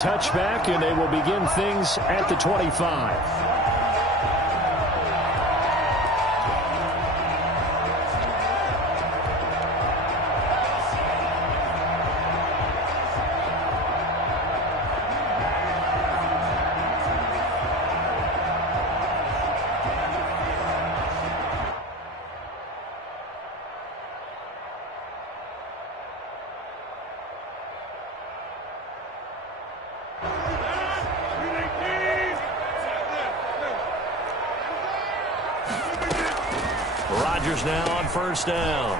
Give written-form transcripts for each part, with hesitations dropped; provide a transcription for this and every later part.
Touchback, and they will begin things at the 25. Rodgers now on first down.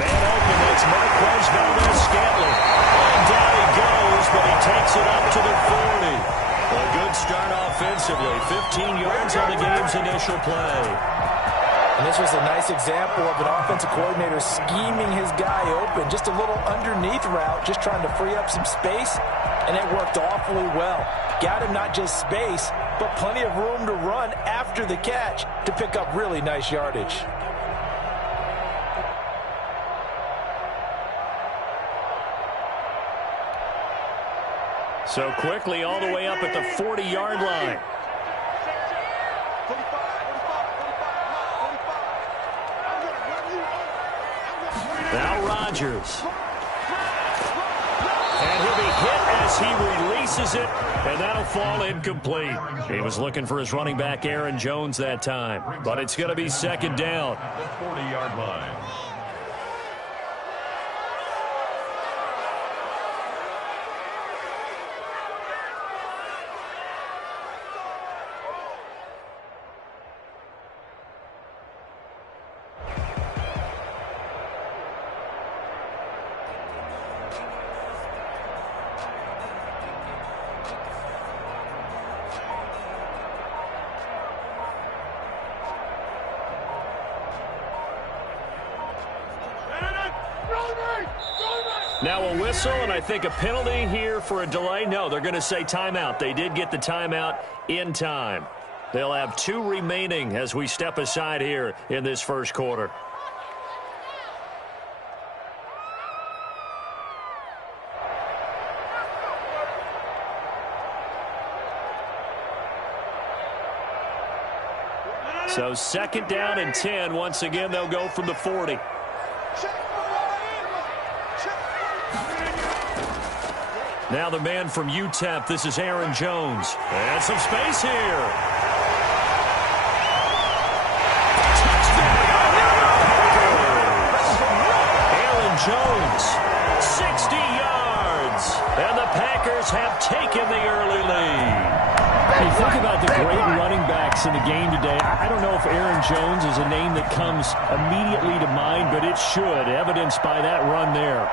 Man open, that's Marquez Valdez-Scantling. And down he goes, but he takes it up to the 40. A good start offensively. 15 yards on the game's initial play. And this was a nice example of an offensive coordinator scheming his guy open. Just a little underneath route, just trying to free up some space, and it worked awfully well. Got him not just space, but plenty of room to run after the catch to pick up really nice yardage. So quickly all the way up at the 40-yard line. Now Rodgers. And he'll be hit as he releases it, and that'll fall incomplete. He was looking for his running back, Aaron Jones, that time. But it's going to be second down. The 40-yard line. Now a whistle, and I think a penalty here for a delay. No, they're going to say timeout. They did get the timeout in time. They'll have 2 remaining as we step aside here in this first quarter. So second down and 10. Once again, they'll go from the 40. Now the man from UTEP, this is Aaron Jones. And some space here. Touchdown! Aaron Jones, 60 yards. And the Packers have taken the early lead. Hey, think about the great running backs in the game today. I don't know if Aaron Jones is a name that comes immediately to mind, but it should, evidenced by that run there.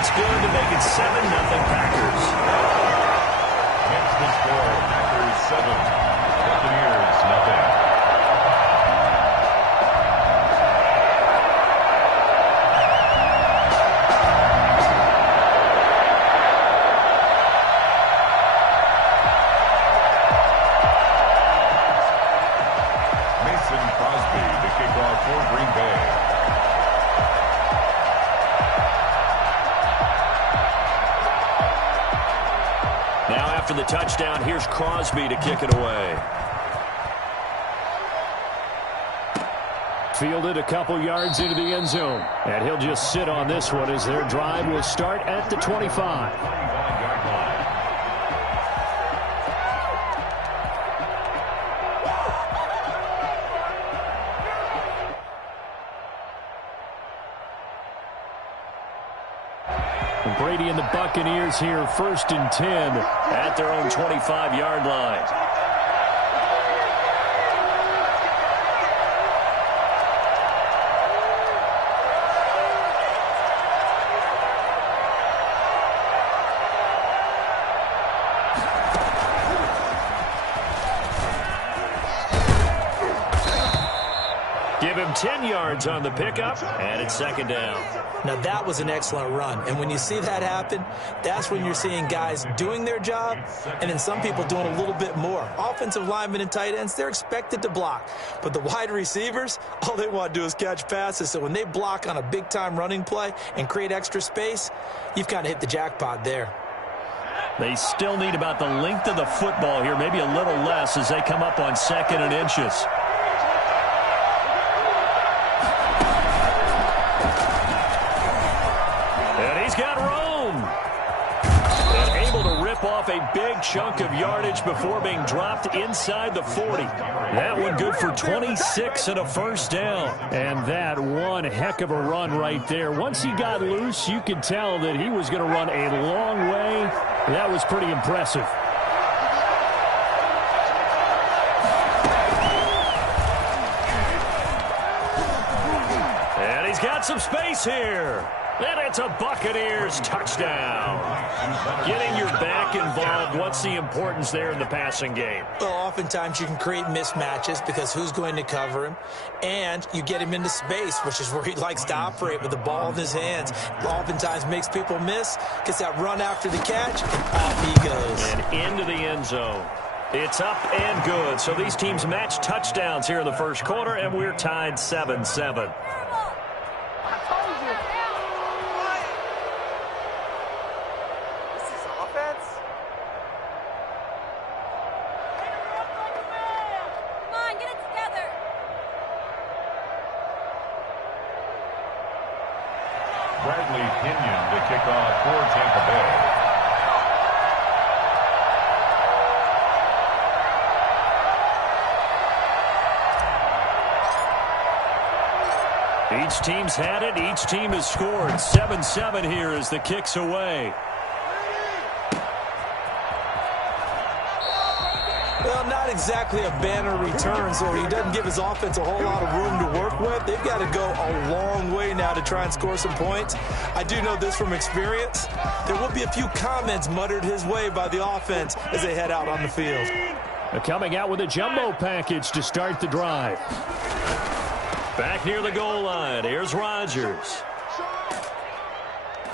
It's good to make it 7-0 Packers. Hence the score, Packers 7, Buccaneers nothing. Mason Crosby to kick off for Green Bay. After the touchdown, here's Crosby to kick it away. Fielded a couple yards into the end zone. And he'll just sit on this one as their drive will start at the 25. Brady and the Buccaneers here, 1st and 10 at their own 25-yard line. Give him 10 yards on the pickup, and it's second down. Now, that was an excellent run. And when you see that happen, that's when you're seeing guys doing their job and then some people doing a little bit more. Offensive linemen and tight ends, they're expected to block. But the wide receivers, all they want to do is catch passes. So when they block on a big-time running play and create extra space, you've kind of hit the jackpot there. They still need about the length of the football here, maybe a little less as they come up on 2nd and inches. And he's got room. And able to rip off a big chunk of yardage before being dropped inside the 40. That one good for 26 and a first down. And that one heck of a run right there. Once he got loose, you could tell that he was going to run a long way. That was pretty impressive. And he's got some space here. And it's a Buccaneers touchdown. Getting your back involved, what's the importance there in the passing game? Well, oftentimes you can create mismatches because who's going to cover him? And you get him into space, which is where he likes to operate with the ball in his hands. Oftentimes makes people miss, gets that run after the catch, and off he goes. And into the end zone. It's up and good. So these teams match touchdowns here in the first quarter, and we're tied 7-7. Kickoff for Tampa Bay. Each team's had it. Each team has scored. 7-7 here as the kick's away. Well, not exactly a banner return, so he doesn't give his offense a whole lot of room to work with. They've got to go a long way now to try and score some points. I do know this from experience. There will be a few comments muttered his way by the offense as they head out on the field. They're coming out with a jumbo package to start the drive. Back near the goal line, here's Rodgers.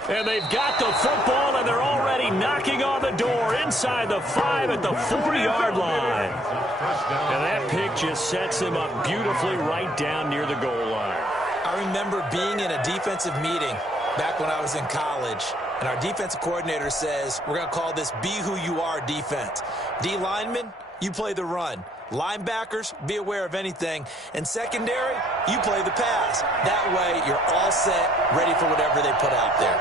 And they've got the football, and they're already knocking on the door inside the 5 at the 40-yard line. And that pick just sets him up beautifully right down near the goal line. I remember being in a defensive meeting back when I was in college, and our defensive coordinator says, we're going to call this Be Who You Are defense. D linemen, you play the run. Linebackers, be aware of anything. And secondary, you play the pass. That way, you're all set, ready for whatever they put out there.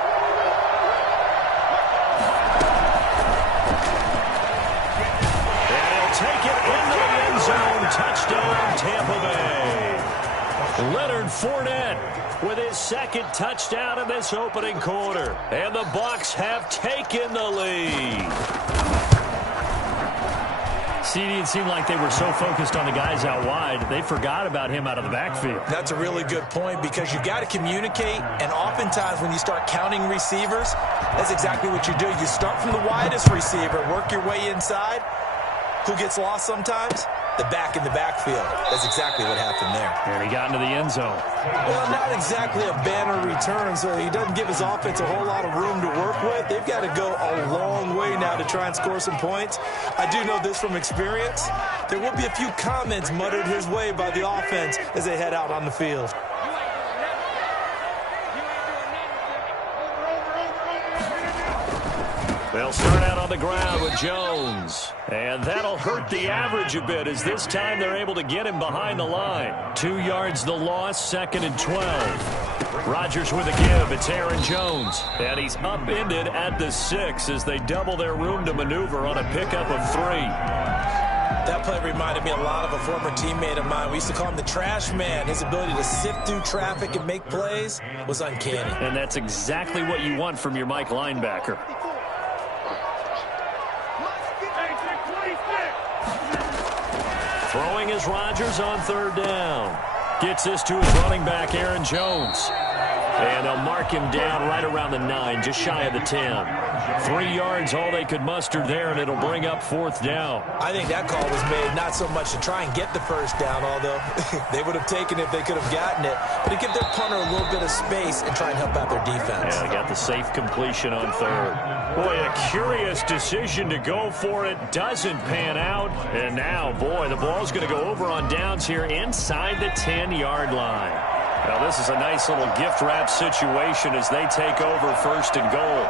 And he'll take it into the end zone. Touchdown, Tampa Bay. Leonard Fournette with his second touchdown in this opening quarter. And the Bucs have taken the lead. It seemed like they were so focused on the guys out wide, they forgot about him out of the backfield. That's a really good point because you got to communicate, and oftentimes when you start counting receivers, that's exactly what you do. You start from the widest receiver, work your way inside. Who gets lost sometimes? The back in the backfield. That's exactly what happened there. And he got into the end zone. Well, not exactly a banner return, so he doesn't give his offense a whole lot of room to work with. They've got to go a long way now to try and score some points. I do know this from experience. There will be a few comments muttered his way by the offense as they head out on the field. They'll start out on the ground with Jones. And that'll hurt the average a bit as this time they're able to get him behind the line. 2 yards the loss, 2nd and 12. Rodgers with a give. It's Aaron Jones. And he's upended at the 6 as they double their room to maneuver on a pickup of 3. That play reminded me a lot of a former teammate of mine. We used to call him the trash man. His ability to sift through traffic and make plays was uncanny. And that's exactly what you want from your Mike linebacker. Throwing is Rodgers on 3rd down. Gets this to his running back, Aaron Jones. And they'll mark him down right around the 9, just shy of the 10. 3 yards, all they could muster there, and it'll bring up 4th down. I think that call was made not so much to try and get the first down, although they would have taken it if they could have gotten it, but to give their punter a little bit of space and try and help out their defense. Yeah, they got the safe completion on 3rd. Boy, a curious decision to go for it. Doesn't pan out. And now, boy, the ball's going to go over on downs here inside the 10-yard line. Now, this is a nice little gift wrap situation as they take over 1st and goal.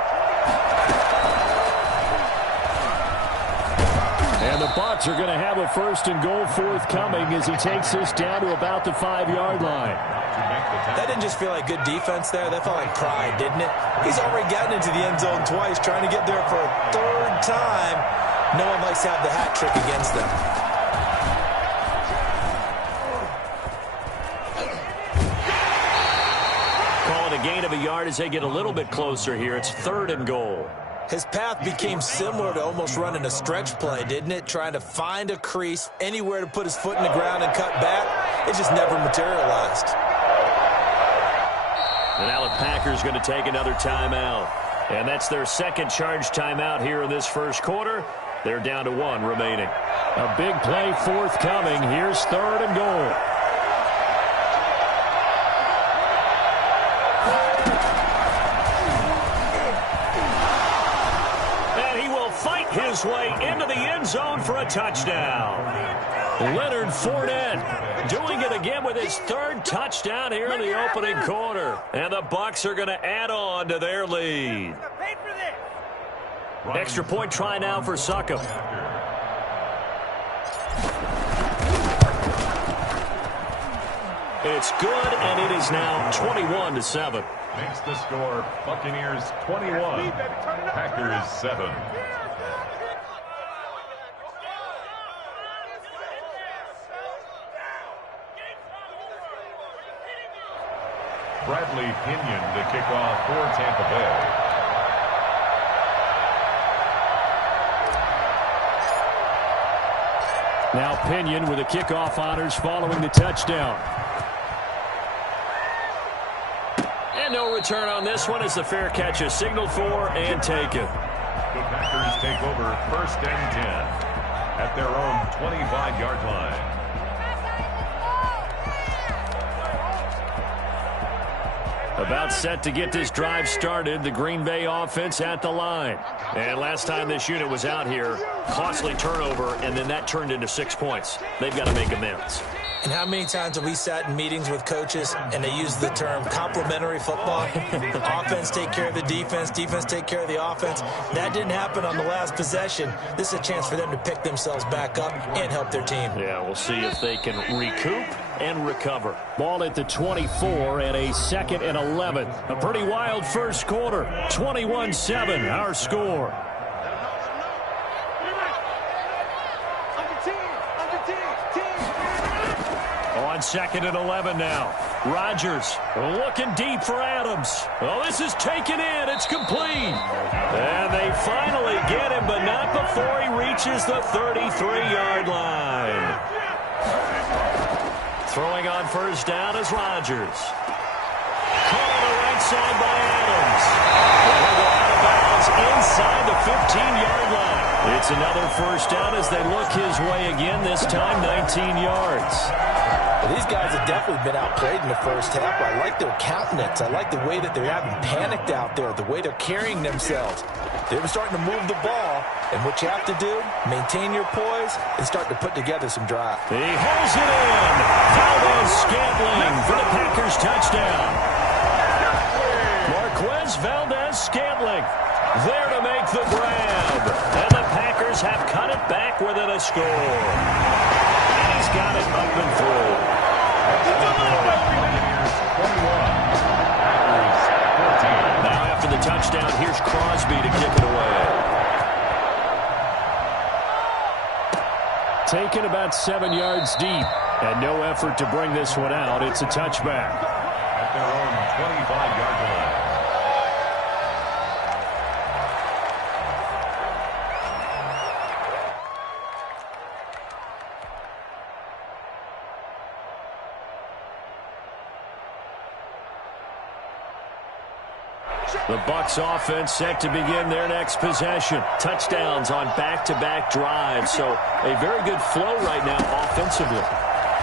And the Bucs are going to have a 1st and goal forthcoming as he takes this down to about the 5-yard line. That didn't just feel like good defense there. That felt like pride, didn't it? He's already gotten into the end zone twice, trying to get there for a 3rd time. No one likes to have the hat trick against them. Calling a gain of a yard as they get a little bit closer here. It's 3rd and goal. His path became similar to almost running a stretch play, didn't it? Trying to find a crease, anywhere to put his foot in the ground and cut back. It just never materialized. And now the Packers going to take another timeout. And that's their 2nd charge timeout here in this 1st quarter. They're down to 1 remaining. A big play forthcoming. Here's 3rd and goal. And he will fight his way into the end zone for a touchdown. Leonard Fournette doing it again with his 3rd touchdown here in the opening quarter. And the Bucs are going to add on to their lead. Extra point try now for Succop. It's good, and it is now 21-7. Makes the score Buccaneers 21, Packers 7. Bradley Pinion to kick off for Tampa Bay. Now Pinion with the kickoff honors following the touchdown. And no return on this one as the fair catch is signaled for and taken. The Packers take over 1st and 10 at their own 25-yard line. About set to get this drive started, the Green Bay offense at the line. And last time this unit was out here, costly turnover, and then that turned into 6 points. They've got to make amends. And how many times have we sat in meetings with coaches and they use the term complementary football? Offense take care of the defense, defense take care of the offense. That didn't happen on the last possession. This is a chance for them to pick themselves back up and help their team. Yeah, we'll see if they can recoup and recover. Ball at the 24 and a 2nd and 11. A pretty wild 1st quarter. 21-7, our score. On 2nd and 11 now. Rodgers looking deep for Adams. Oh, this is taken in. It's complete. And they finally get him, but not before he reaches the 33-yard line. Throwing on 1st down is Rodgers. Caught on the right side by Adams. And he'll go out of bounds inside the 15-yard line. It's another 1st down as they look his way again, this time 19 yards. Well, these guys have definitely been outplayed in the 1st half. I like their countenance. I like the way that they're having panicked out there, the way they're carrying themselves. They're starting to move the ball, and what you have to do, maintain your poise and start to put together some drive. He holds it in. Valdez-Scantling for the Packers touchdown. Marquez Valdez-Scantling there to make the grab. And the Packers have cut it back within a score. And he's got it up and through. Now after the touchdown, here's Crosby to kick it away. Taken about 7 yards deep. And no effort to bring this one out. It's a touchback. At their own 25-yard line. The Bucs offense set to begin their next possession. Touchdowns on back-to-back drives, so a very good flow right now offensively.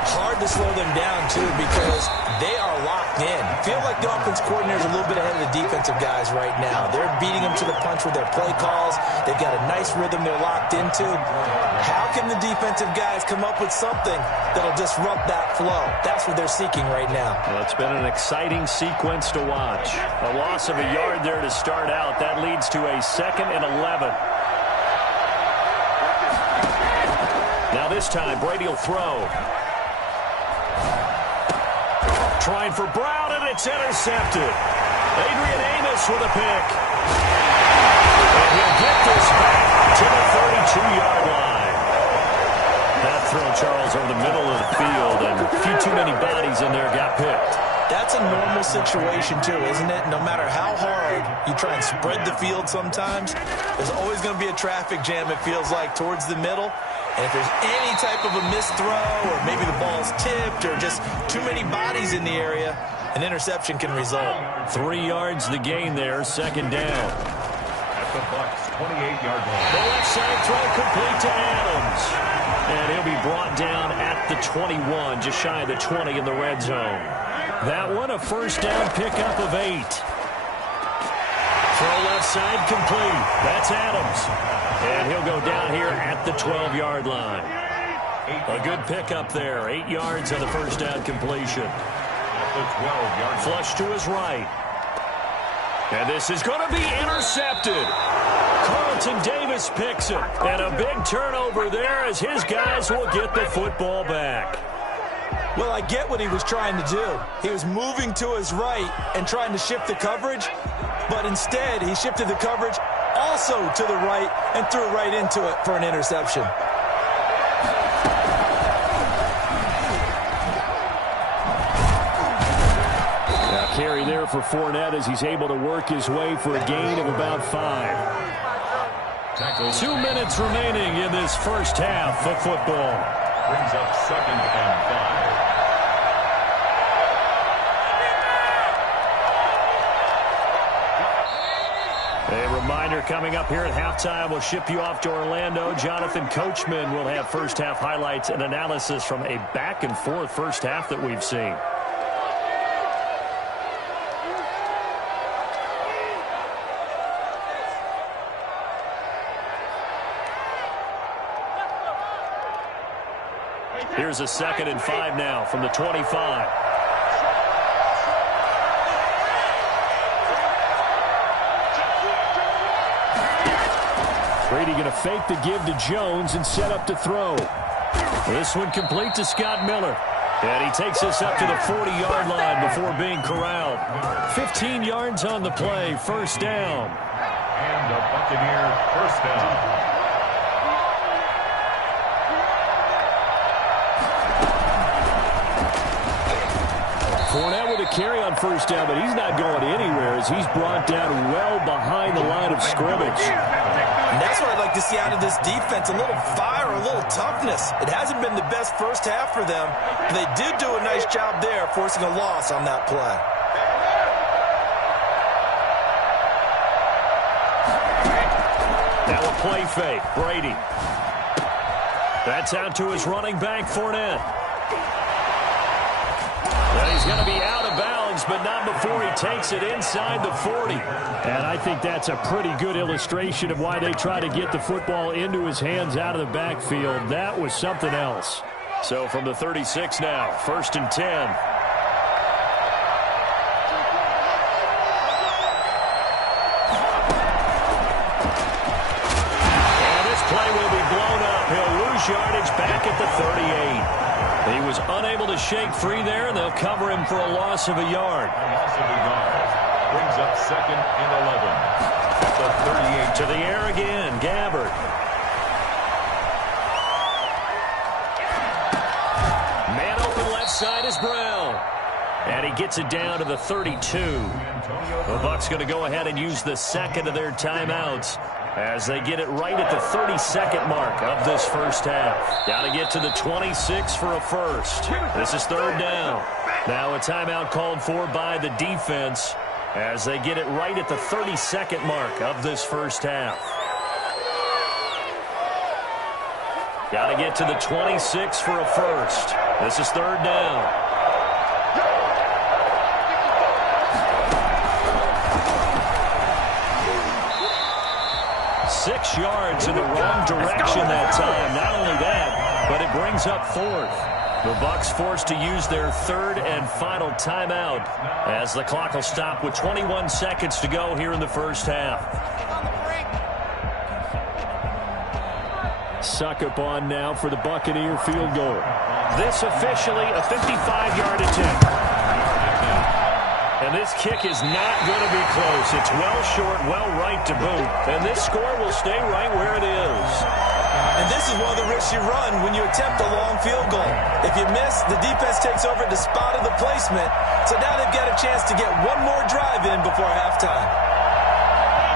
Hard to slow them down, too, because they are locked in. Feel like the offense coordinator is a little bit ahead of the defensive guys right now. They're beating them to the punch with their play calls. They've got a nice rhythm they're locked into. How can the defensive guys come up with something that'll disrupt that flow? That's what they're seeking right now. Well, it's been an exciting sequence to watch. A loss of a yard there to start out. That leads to a 2nd and 11. Now this time, Brady will throw. Trying for Brown, and it's intercepted. Adrian Amos with a pick. And he'll get this back to the 32-yard line. That throw, Charles, over the middle of the field, and a few too many bodies in there got picked. That's a normal situation, too, isn't it? No matter how hard you try and spread the field sometimes, there's always going to be a traffic jam, it feels like, towards the middle. And if there's any type of a missed throw or maybe the ball's tipped or just too many bodies in the area, an interception can result. 3 yards the gain there, 2nd down. At the Bucs' 28-yard line. The left side throw complete to Adams. And he'll be brought down at the 21, just shy of the 20 in the red zone. That one, a first down pickup of 8. Throw left side complete. That's Adams. And he'll go down here at the 12-yard line. A good pickup there. 8 yards on the first down completion. At the 12-yard line. Flush to his right. And this is going to be intercepted. Carlton Davis picks it. And a big turnover there as his guys will get the football back. Well, I get what he was trying to do. He was moving to his right and trying to shift the coverage, but instead he shifted the coverage also to the right and threw right into it for an interception. Now carry there for Fournette as he's able to work his way for a gain of about 5. 2 minutes remaining in this first half of football. Brings up 2nd and 5. A reminder coming up here at halftime, we'll ship you off to Orlando. Jonathan Coachman will have first half highlights and analysis from a back-and-forth first half that we've seen. Here's a 2nd and 5 now from the 25. Brady going to fake the give to Jones and set up to throw. This one complete to Scott Miller. And he takes us up to the 40-yard line before being corralled. 15 yards on the play, first down. And a Buccaneer first down. Fournette with a carry on first down, but he's not going anywhere as he's brought down well behind the line of scrimmage. And that's what I'd like to see out of this defense, a little fire, a little toughness. It hasn't been the best first half for them, but they did do a nice job there, forcing a loss on that play. Now a play fake, Brady. That's out to his running back, Fournette. And he's going to be out of bounds, but not before he takes it inside the 40. And I think that's a pretty good illustration of why they try to get the football into his hands out of the backfield. That was something else. So from the 36 now, 1st and 10. And this play will be blown up. He'll lose yardage back at the 38. He was unable to shake free there, and they'll cover him for a loss of a yard. Loss of a yard. Brings up 2nd and 11. At the 38. To the air again, Gabbard. Man open left side is Brown. And he gets it down to the 32. The Bucs going to go ahead and use the second of their timeouts as they get it right at the 32nd mark of this first half. Got to get to the 26 for a first. This is 3rd down. Now a timeout called for by the defense. as they get it right at the 30-second mark of this first half. Got to get to the 26 for a first. This is third down. 6 yards in the wrong direction that time. Not only that, but it brings up fourth. The Bucs forced to use their third and final timeout as the clock will stop with 21 seconds to go here in the first half. Succop on now for the Buccaneer field goal. This officially a 55-yard attempt. And this kick is not going to be close. It's well short, well right to boot. And this score will stay right where it is. And this is one of the risks you run when you attempt a long field goal. If you miss, the defense takes over the spot of the placement. So now they've got a chance to get one more drive in before halftime.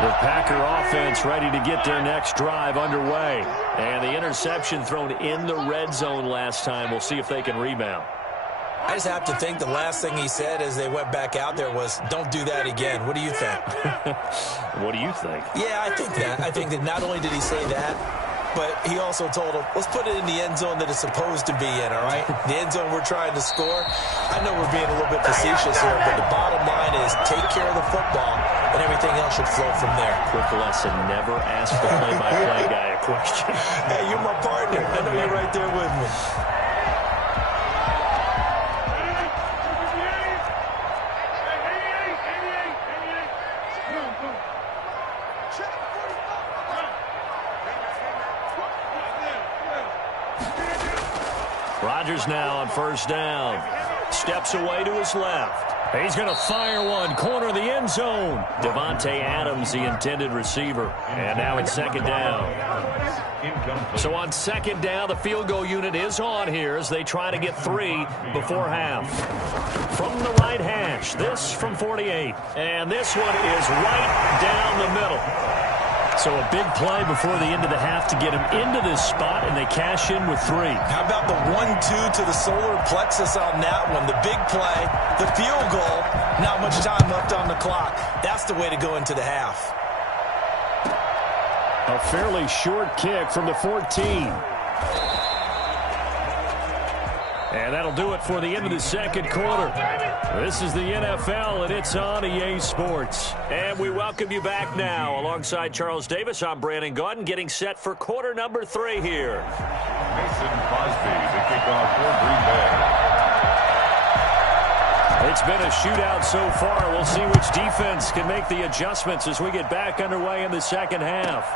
The Packer offense ready to get their next drive underway. And the interception thrown in the red zone last time. We'll see if they can rebound. I just have to think the last thing he said as they went back out there was, don't do that again. What do you think? What do you think? Yeah, I think that. I think that not only did he say that, but he also told him, let's put it in the end zone that it's supposed to be in, all right? The end zone we're trying to score. I know we're being a little bit facetious here, but the bottom line is take care of the football, and everything else should flow from there. Quick lesson, never ask the play-by-play guy a question. Hey, you're my partner. I know you're right there with me. Rodgers now on first down. Steps away to his left. He's going to fire one. Corner of the end zone. Devontae Adams, the intended receiver. And now it's second down. So on second down, the field goal unit is on here as they try to get 3 before half. From the right hash, this from 48. And this one is right down the middle. So a big play before the end of the half to get him into this spot, and they cash in with 3. How about the 1-2 to the solar plexus on that one? The big play, the field goal, not much time left on the clock. That's the way to go into the half. A fairly short kick from the 14. And that'll do it for the end of the second quarter. This is the NFL, and it's on EA Sports. And we welcome you back now. Alongside Charles Davis, I'm Brandon Gaudin, getting set for quarter number 3 here. Mason Crosby, the kickoff for Green Bay. It's been a shootout so far. We'll see which defense can make the adjustments as we get back underway in the second half.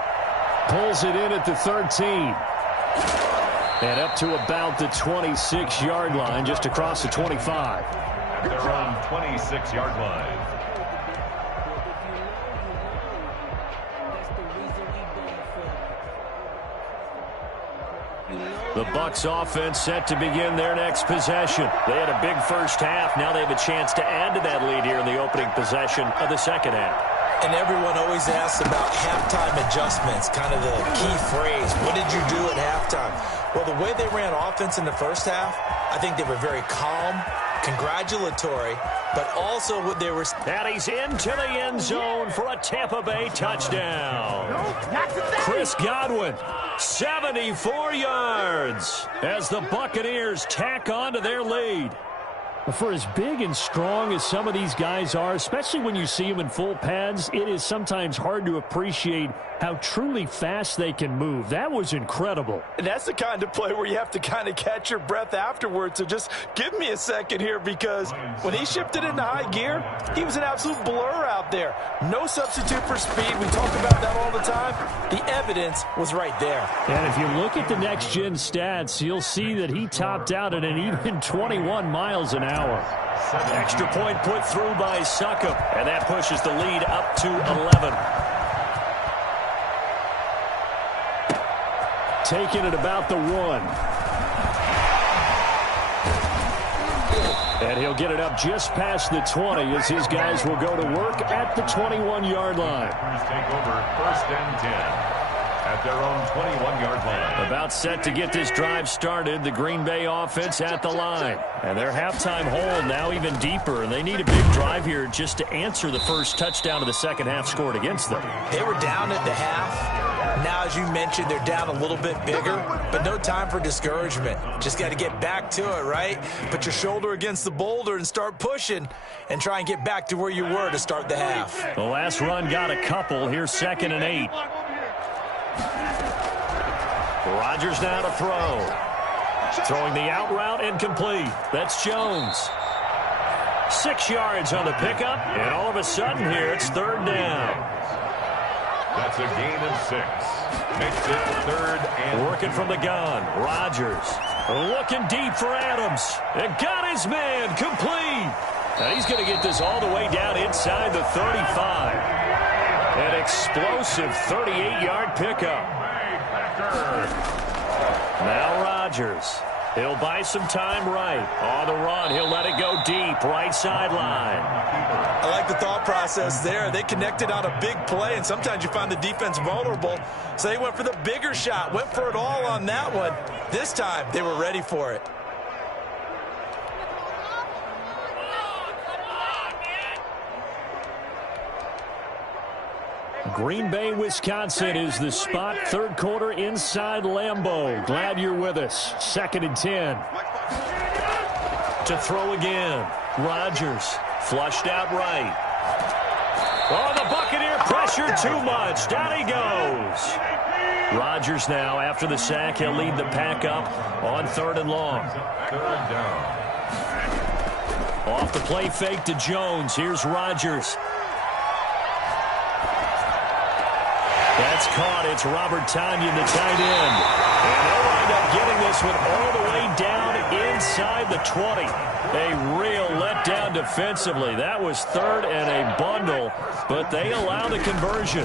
Pulls it in at the 13. And up to about the 26-yard line, just across the 25. At their own 26-yard line. The Bucs offense set to begin their next possession. They had a big first half. Now they have a chance to add to that lead here in the opening possession of the second half. And everyone always asks about halftime adjustments, kind of the key phrase. What did you do at halftime? Well, the way they ran offense in the first half, I think they were very calm, congratulatory, but also what they were... And he's into the end zone for a Tampa Bay touchdown. Chris Godwin, 74 yards as the Buccaneers tack on to their lead. For as big and strong as some of these guys are, especially when you see them in full pads, it is sometimes hard to appreciate how truly fast they can move. That was incredible. And that's the kind of play where you have to kind of catch your breath afterwards. So just give me a second here, because when he shifted into high gear, he was an absolute blur out there. No substitute for speed. We talk about that all the time. The evidence was right there. And if you look at the next-gen stats, you'll see that he topped out at an even 21 miles an hour. Extra point put through by Succop, and that pushes the lead up to 11. Taking it about the 1. And he'll get it up just past the 20 as his guys will go to work at the 21-yard line. Take over first and 10. at their own 21-yard line. About set to get this drive started. The Green Bay offense at the line. And their halftime hole now even deeper. And they need a big drive here just to answer the first touchdown of the second half scored against them. They were down at the half. Now, as you mentioned, they're down a little bit bigger, but no time for discouragement. Just got to get back to it, right? Put your shoulder against the boulder and start pushing and try and get back to where you were to start the half. The last run got a couple. Here's 2nd and 8. Rodgers now to throw. Throwing the out route incomplete. That's Jones. 6 yards on the pickup, and all of a sudden here it's 3rd down. That's a gain of 6. Makes it 3rd and... Working from the gun. Rodgers looking deep for Adams. And got his man complete. Now he's going to get this all the way down inside the 35. An explosive 38-yard pickup. Now Rodgers. He'll buy some time right. On the run, he'll let it go deep. Right sideline. I like the thought process there. They connected on a big play, and sometimes you find the defense vulnerable. So they went for the bigger shot, went for it all on that one. This time, they were ready for it. Green Bay, Wisconsin is the spot. 3rd quarter inside Lambeau. Glad you're with us. 2nd and 10. To throw again. Rodgers flushed out right. Oh, the Buccaneer pressure too much. Down he goes. Rodgers now, after the sack, he'll lead the pack up on 3rd and long. 3rd down. Off the play fake to Jones. Here's Rodgers. That's caught. It's Robert Tonyan, the tight end. And they'll wind up getting this one all the way down inside the 20. A real letdown defensively. That was 3rd and a bundle, but they allow the conversion.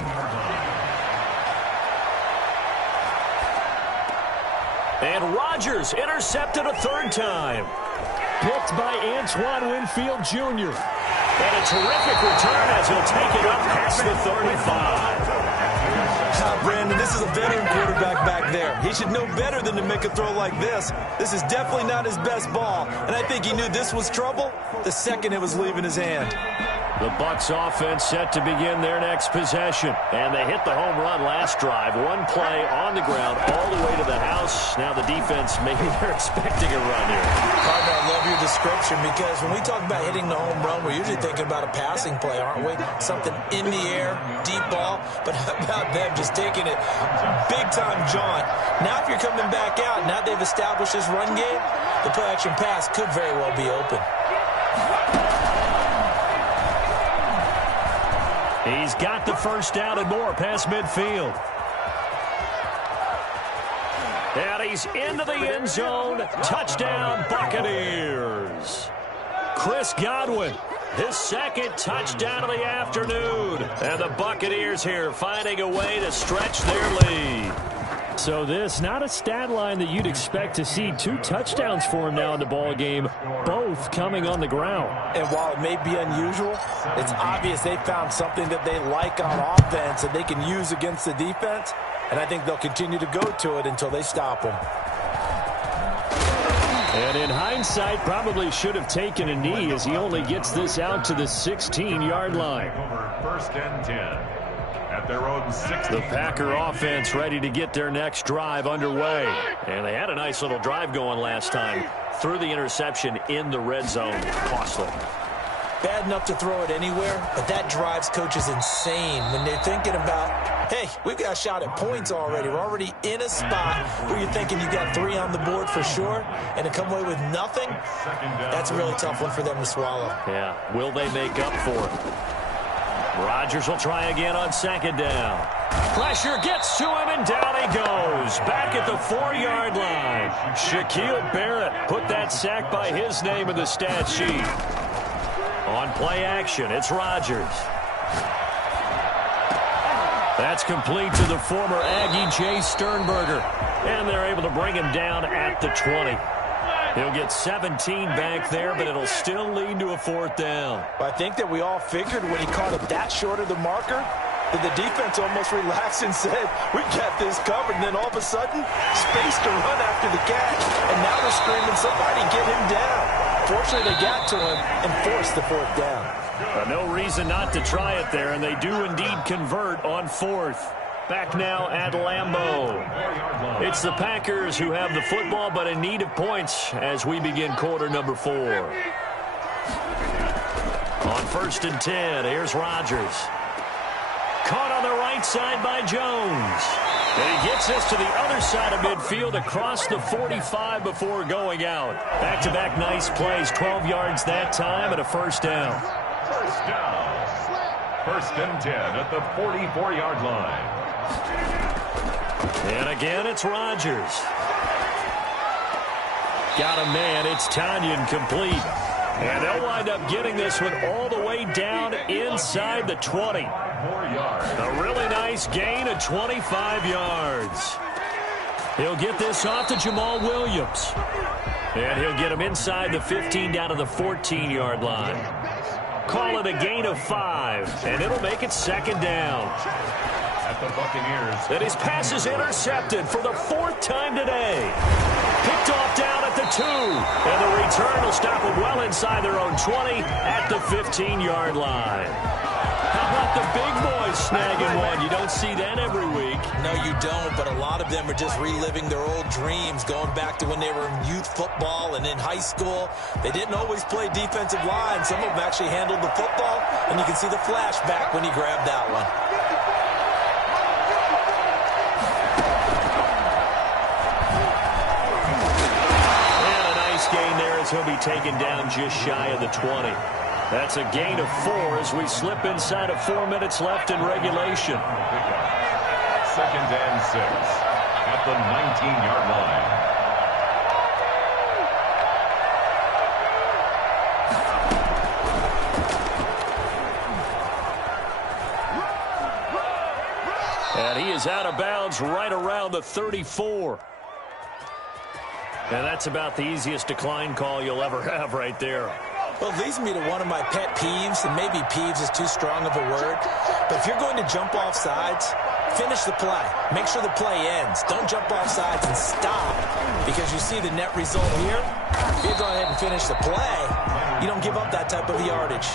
And Rodgers intercepted a 3rd time. Picked by Antoine Winfield Jr. And a terrific return as he'll take it up past the 35. Brandon, this is a veteran quarterback back there. He should know better than to make a throw like this. This is definitely not his best ball, and I think he knew this was trouble the second it was leaving his hand. The Bucs offense set to begin their next possession. And they hit the home run last drive. One play on the ground all the way to the house. Now the defense, maybe they're expecting a run here. Partner, I love your description because when we talk about hitting the home run, we're usually thinking about a passing play, aren't we? Something in the air, deep ball. But how about them just taking it big-time jaunt? Now if you're coming back out, now they've established this run game, the play-action pass could very well be open. He's got the 1st down and more past midfield. And he's into the end zone. Touchdown, Buccaneers. Chris Godwin, his 2nd touchdown of the afternoon. And the Buccaneers here finding a way to stretch their lead. So this, not a stat line that you'd expect to see. 2 touchdowns for him now in the ball game, both coming on the ground. And while it may be unusual, it's obvious they found something that they like on offense that they can use against the defense, and I think they'll continue to go to it until they stop them. And in hindsight, probably should have taken a knee as he only gets this out to the 16-yard line. Over 1st and 10. At their own 60. The Packer offense ready to get their next drive underway. And they had a nice little drive going last time. Threw the interception in the red zone. Costly. Bad enough to throw it anywhere, but that drives coaches insane when they're thinking about, hey, we've got a shot at points already. We're already in a spot where you're thinking you got 3 on the board for sure, and to come away with nothing, that's a really tough one for them to swallow. Yeah, will they make up for it? Rodgers will try again on 2nd down. Pressure gets to him, and down he goes. Back at the 4-yard line. Shaquille Barrett put that sack by his name in the stat sheet. On play action, it's Rodgers. That's complete to the former Aggie Jay Sternberger. And they're able to bring him down at the 20. He'll get 17 back there, but it'll still lead to a 4th down. I think that we all figured when he caught it that short of the marker, The defense almost relaxed and said, we got this covered. And then all of a sudden, space to run after the catch. And now they're screaming, somebody get him down. Fortunately, they got to him and forced the fourth down. No reason not to try it there, and they do indeed convert on fourth. Back now at Lambeau. It's the Packers who have the football, but in need of points as we begin quarter number 4. On 1st and 10, here's Rodgers. Caught on the right side by Jones. And he gets us to the other side of midfield across the 45 before going out. Back-to-back nice plays, 12 yards that time and a first down. First down. 1st and 10 at the 44-yard line. And again, it's Rodgers. Got a man. It's Tanyan complete. And they'll wind up getting this one all the way down inside the 20. A really nice gain of 25 yards. He'll get this off to Jamal Williams. And he'll get him inside the 15 down to the 14-yard line. Call it a gain of 5, and it'll make it 2nd down. At the Buccaneers. And his pass is intercepted for the 4th time today. Picked off down at the 2. And the return will stop them well inside their own 20 at the 15-yard line. How about the big boys snagging one? You don't see that every week. No, you don't, but a lot of them are just reliving their old dreams, going back to when they were in youth football and in high school. They didn't always play defensive line. Some of them actually handled the football, and you can see the flashback when he grabbed that one. Gain there as he'll be taken down just shy of the 20. That's a gain of 4 as we slip inside of 4 minutes left in regulation. 2nd and 6 at the 19-yard line. And he is out of bounds right around the 34. And that's about the easiest decline call you'll ever have right there. Well, it leads me to one of my pet peeves, and maybe peeves is too strong of a word. But if you're going to jump off sides, finish the play. Make sure the play ends. Don't jump off sides and stop, because you see the net result here. If you go ahead and finish the play, you don't give up that type of yardage.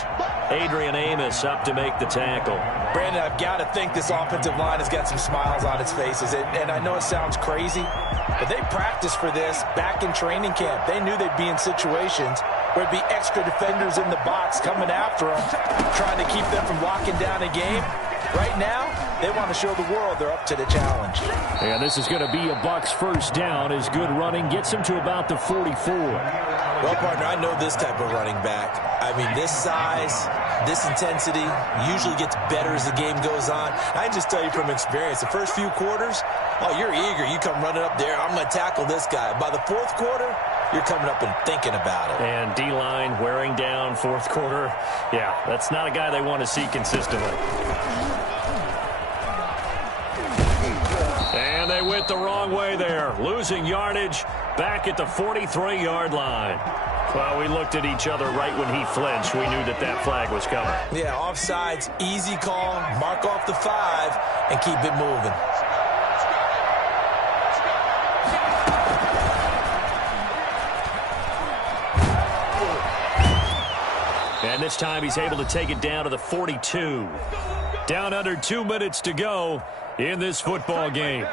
Adrian Amos up to make the tackle. Brandon, I've got to think this offensive line has got some smiles on its faces. And I know it sounds crazy, but they practiced for this back in training camp. They knew they'd be in situations where there'd be extra defenders in the box coming after them, trying to keep them from locking down a game. Right now, they want to show the world they're up to the challenge. And this is going to be a Bucs first down as good running gets him to about the 44. Well, partner, I know this type of running back. I mean, this size, this intensity usually gets better as the game goes on. I can just tell you from experience, the first few quarters, oh, you're eager. You come running up there, I'm going to tackle this guy. By the 4th quarter, you're coming up and thinking about it. And D-line wearing down 4th quarter. Yeah, that's not a guy they want to see consistently. And they went the wrong way there, losing yardage back at the 43-yard line. Well, we looked at each other right when he flinched. We knew that that flag was coming. Yeah, offsides, easy call, mark off the 5, and keep it moving. And this time he's able to take it down to the 42. Down under 2 minutes to go in this football game.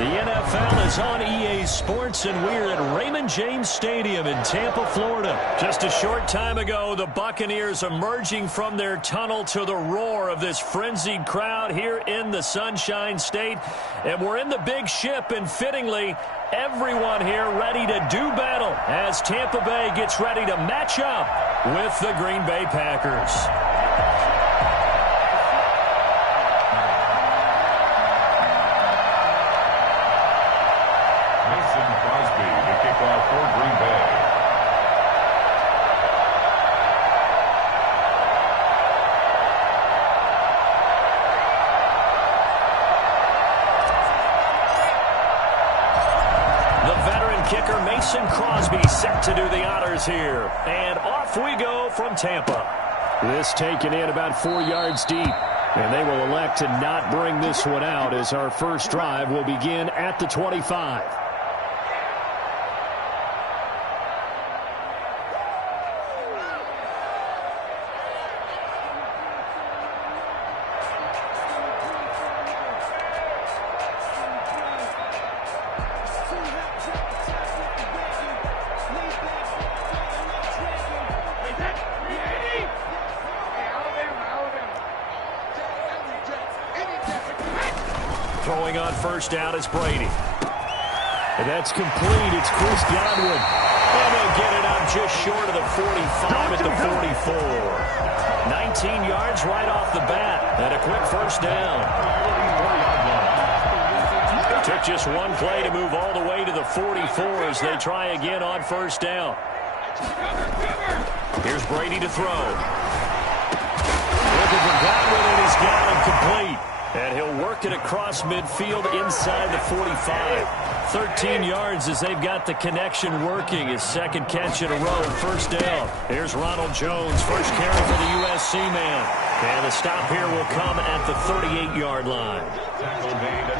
The NFL is on EA Sports, and we're at Raymond James Stadium in Tampa, Florida. Just a short time ago, the Buccaneers emerging from their tunnel to the roar of this frenzied crowd here in the Sunshine State. And we're in the big ship, and fittingly, everyone here ready to do battle as Tampa Bay gets ready to match up with the Green Bay Packers. Set to do the honors here. And off we go from Tampa. This taken in about 4 yards deep. And they will elect to not bring this one out as our first drive will begin at the 25. Throwing on first down is Brady. And that's complete. It's Chris Godwin. And they'll get it up just short of the 45 at the 44. 19 yards right off the bat. And a quick first down. It took just one play to move all the way to the 44 as they try again on first down. Here's Brady to throw. Looking for Godwin, and he's got him complete. And he'll work it across midfield inside the 45. 13 yards as they've got the connection working. His second catch in a row, first down. Here's Ronald Jones, first carry for the USC man. And the stop here will come at the 38-yard line.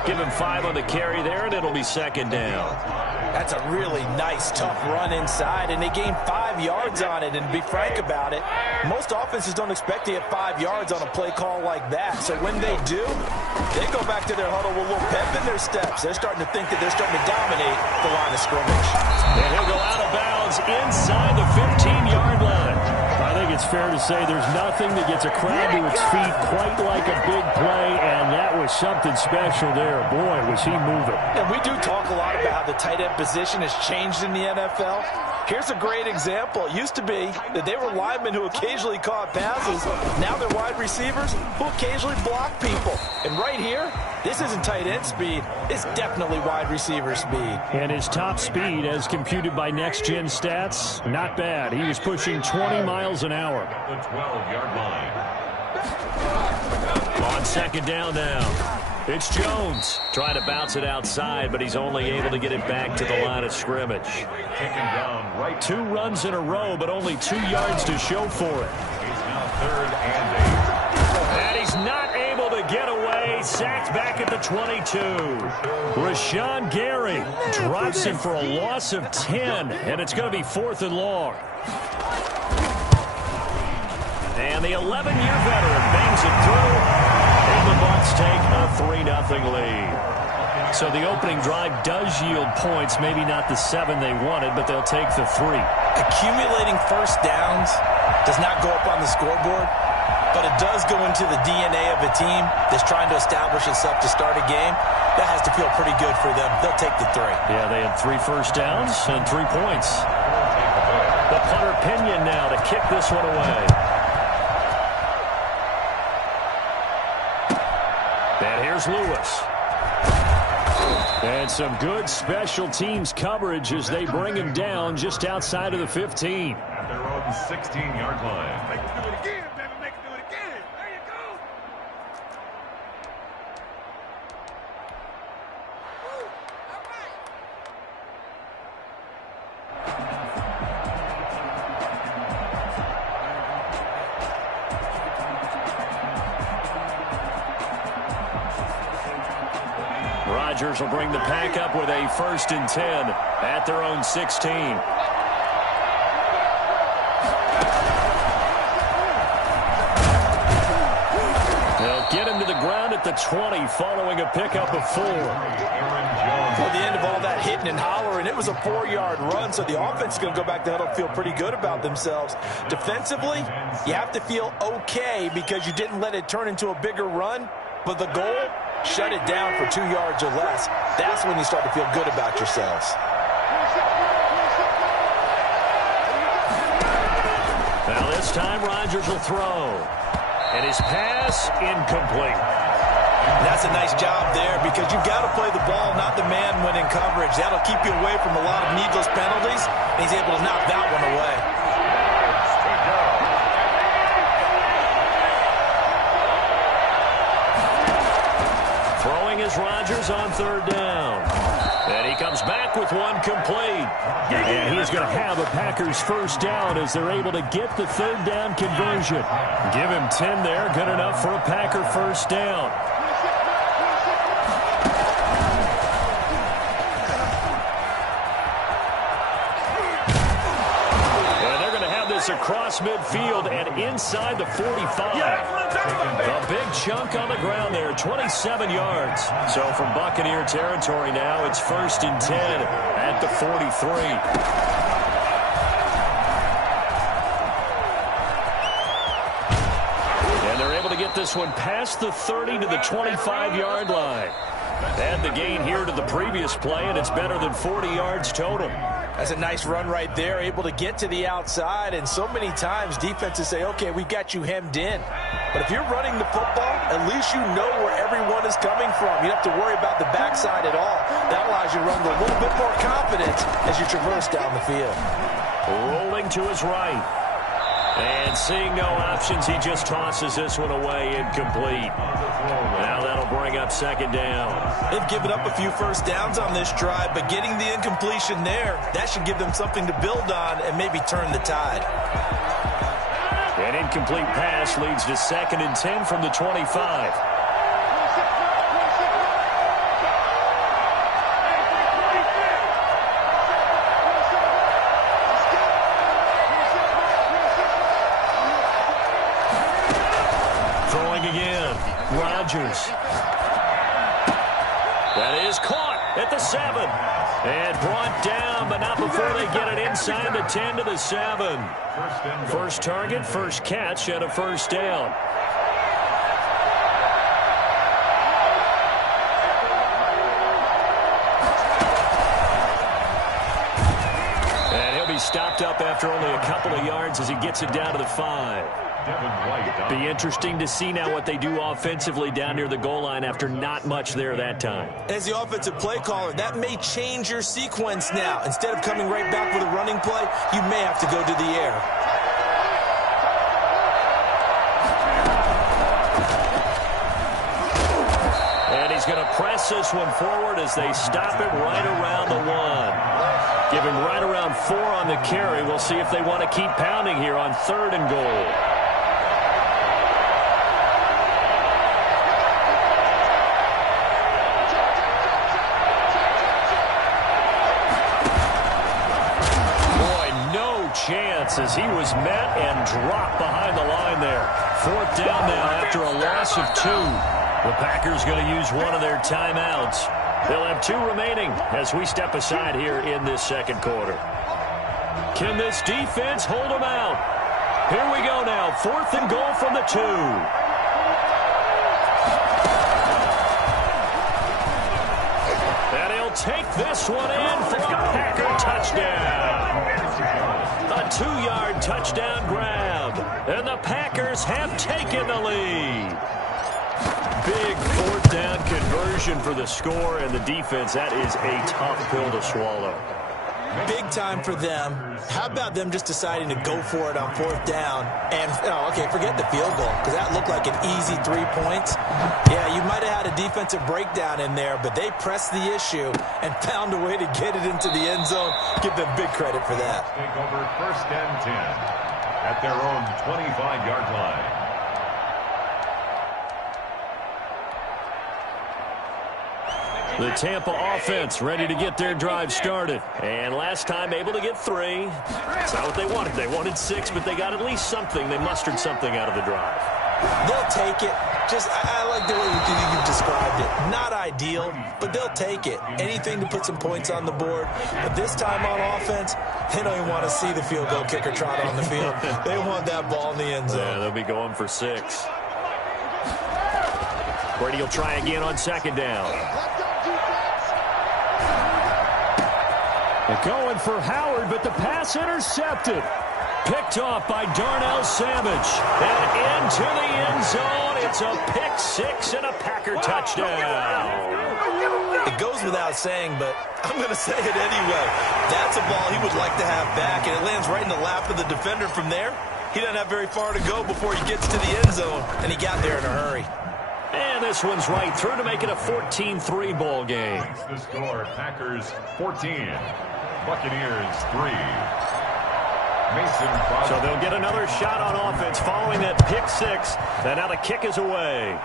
Give him 5 on the carry there, and it'll be second down. That's a really nice, tough run inside, and they gained 5 yards on it. And to be frank about it, most offenses don't expect to get 5 yards on a play call like that. So when they do, they go back to their huddle with a little pep in their steps. They're starting to think that they're starting to dominate the line of scrimmage. And he'll go out of bounds inside the 15-yard line. I think it's fair to say there's nothing that gets a crowd to its feet quite like a big play, and that was something special there. Boy, was he moving. And we do talk a lot about how the tight end position has changed in the NFL. Here's a great example. It used to be that they were linemen who occasionally caught passes. Now they're wide receivers who occasionally block people. And right here, this isn't tight end speed. It's definitely wide receiver speed. And his top speed, as computed by Next Gen Stats, not bad. He was pushing 20 miles an hour. The 12-yard line. On second down now. It's Jones trying to bounce it outside, but he's only able to get it back to the line of scrimmage. Taken down right. 2 runs in a row, but only 2 yards to show for it. He's now 3rd and 8. And he's not able to get away. Sacked back at the 22. Rashawn Gary drops him for a loss of 10, and it's going to be 4th and long. And the 11-year veteran bangs it through. And the Bucs take a 3-0 lead. So the opening drive does yield points, maybe not the 7 they wanted, but they'll take the 3. Accumulating first downs does not go up on the scoreboard, but it does go into the DNA of a team that's trying to establish itself to start a game. That has to feel pretty good for them. They'll take the 3. Yeah, they had 3 first downs and 3 points. The punter Pinion now to kick this one away. And here's Lewis. And some good special teams coverage as they bring him down just outside of the 15. At their own 16-yard line. Make them do it again, baby. Make them do it again. There you go. Woo. All right. Rodgers will bring the pack up with a 1st and 10 at their own 16. They'll get him to the ground at at the 20 following a pickup of 4. At the end of all that hitting and hollering, it was a 4-yard run, so the offense is going to go back to huddle and feel pretty good about themselves. Defensively, you have to feel okay because you didn't let it turn into a bigger run, but the goal, shut it down for 2 yards or less. That's when you start to feel good about yourselves. Now this time Rodgers will throw. And his pass incomplete. That's a nice job there because you've got to play the ball, not the man when in coverage. That'll keep you away from a lot of needless penalties, and he's able to knock that one away. Throwing is Rodgers on 3rd down. And he comes back with one complete. And he's going to have a Packers 1st down as they're able to get the 3rd down conversion. Give him 10 there. Good enough for a Packer 1st down. And they're going to have this across midfield and inside the 45. A big chunk on the ground there, 27 yards. So from Buccaneer territory now, it's 1st and 10 at the 43. And they're able to get this one past the 30 to the 25-yard line. Add the gain here to the previous play, and it's better than 40 yards total. That's a nice run right there, able to get to the outside, and so many times defenses say, okay, we've got you hemmed in. But if you're running the football, at least you know where everyone is coming from. You don't have to worry about the backside at all. That allows you to run with a little bit more confidence as you traverse down the field. Rolling to his right. And seeing no options, he just tosses this one away, incomplete. Now that'll bring up 2nd down. They've given up a few 1st downs on this drive, but getting the incompletion there, that should give them something to build on and maybe turn the tide. An incomplete pass leads to 2nd and 10 from the 25. Throwing again, Rodgers. That is caught at the 7. And brought down, but not before they get it inside the 10 to the 7. First target, first catch, and a 1st down. And he'll be stopped up after only a couple of yards as he gets it down to the 5. Be interesting to see now what they do offensively down near the goal line after not much there that time. As the offensive play caller, that may change your sequence now. Instead of coming right back with a running play, you may have to go to the air. And he's going to press this one forward as they stop it right around the 1. Give him right around 4 on the carry. We'll see if they want to keep pounding here on 3rd and goal. Chance as he was met and dropped behind the line there. 4th down now after a loss of 2. The Packers going to use one of their timeouts. They'll have 2 remaining as we step aside here in this 2nd quarter. Can this defense hold them out? Here we go now. 4th and goal from the 2. And he'll take this one in for a Packer touchdown. A 2-yard touchdown grab. And the Packers have taken the lead. Big 4th down conversion for the score, and the defense, that is a tough pill to swallow. Big time for them. How about them just deciding to go for it on 4th down? And, okay, forget the field goal, because that looked like an easy 3 points. Yeah, you might have had a defensive breakdown in there, but they pressed the issue and found a way to get it into the end zone. Give them big credit for that. Take over 1st and 10 at their own 25-yard line. The Tampa offense ready to get their drive started. And last time able to get 3. That's not what they wanted. They wanted 6, but they got at least something. They mustered something out of the drive. They'll take it. I like the way you Not ideal, but they'll take it. Anything to put some points on the board. But this time on offense, they don't even want to see the field goal kicker trot on the field. They want that ball in the end zone. Yeah, they'll be going for 6. Brady will try again on 2nd down. They're going for Howard, but the pass intercepted. Picked off by Darnell Savage. And into the end zone. It's a pick 6 and a Packer touchdown. It goes without saying, but I'm going to say it anyway. That's a ball he would like to have back, and it lands right in the lap of the defender from there. He doesn't have very far to go before he gets to the end zone, and he got there in a hurry. And this one's right through to make it a 14-3 ball game. The score, Packers 14, Buccaneers 3. So they'll get another shot on offense following that pick 6. And now the kick is away.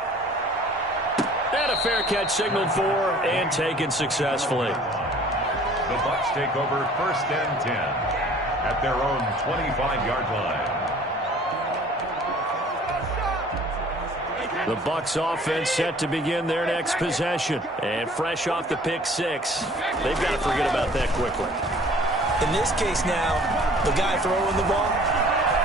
And a fair catch signaled for and taken successfully. The Bucs take over 1st and 10 at their own 25-yard line. The Bucs offense set to begin their next possession. And fresh off the pick 6, they've got to forget about that quickly. In this case now, the guy throwing the ball,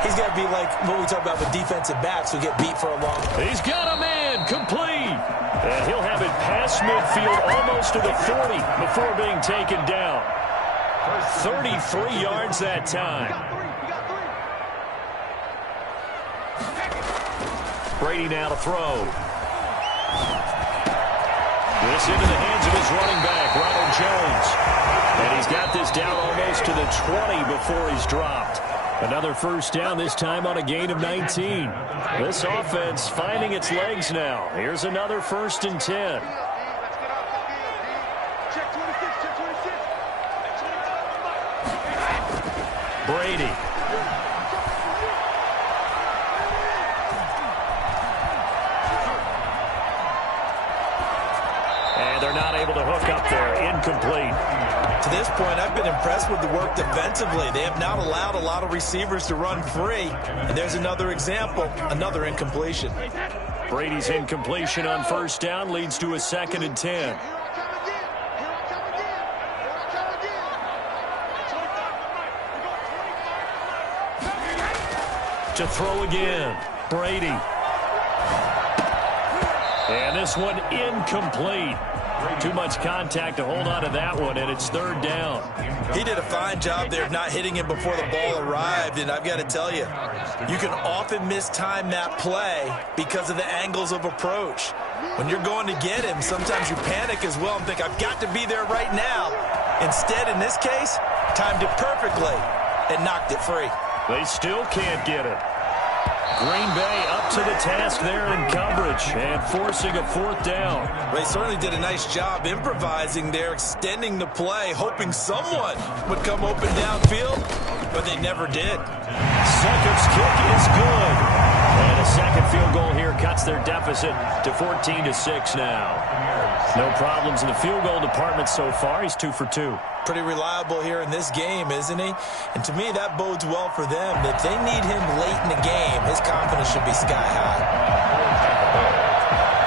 he's got to be like what we talk about with defensive backs who get beat for a long time. He's got a man complete. And he'll have it past midfield almost to the 40 before being taken down. 33 yards that time. Brady now to throw. This into the hands of his running back, Ronald Jones. And he's got this down almost to the 20 before he's dropped. Another first down, this time on a gain of 19. This offense finding its legs now. Here's another 1st and 10. Brady. And they're not able to hook up there. Incomplete. To this point, I've been impressed with the work defensively. They have not allowed a lot of receivers to run free. And there's another example, another incompletion. Brady's incompletion on 1st down leads to a 2nd and 10. To throw again, Brady. And this one incomplete. Too much contact to hold on to that one, and it's 3rd down. He did a fine job there of not hitting him before the ball arrived, and I've got to tell you, you can often mistime that play because of the angles of approach. When you're going to get him, sometimes you panic as well and think, I've got to be there right now. Instead, in this case, timed it perfectly and knocked it free. They still can't get it. Green Bay up to the task there in coverage and forcing a 4th down. They certainly did a nice job improvising there, extending the play, hoping someone would come open downfield, but they never did. Second's kick is good. And a second field goal here cuts their deficit to 14-6 now. No problems in the field goal department so far. He's 2 for 2. Pretty reliable here in this game, isn't he? And to me, that bodes well for them. That they need him late in the game. His confidence should be sky high.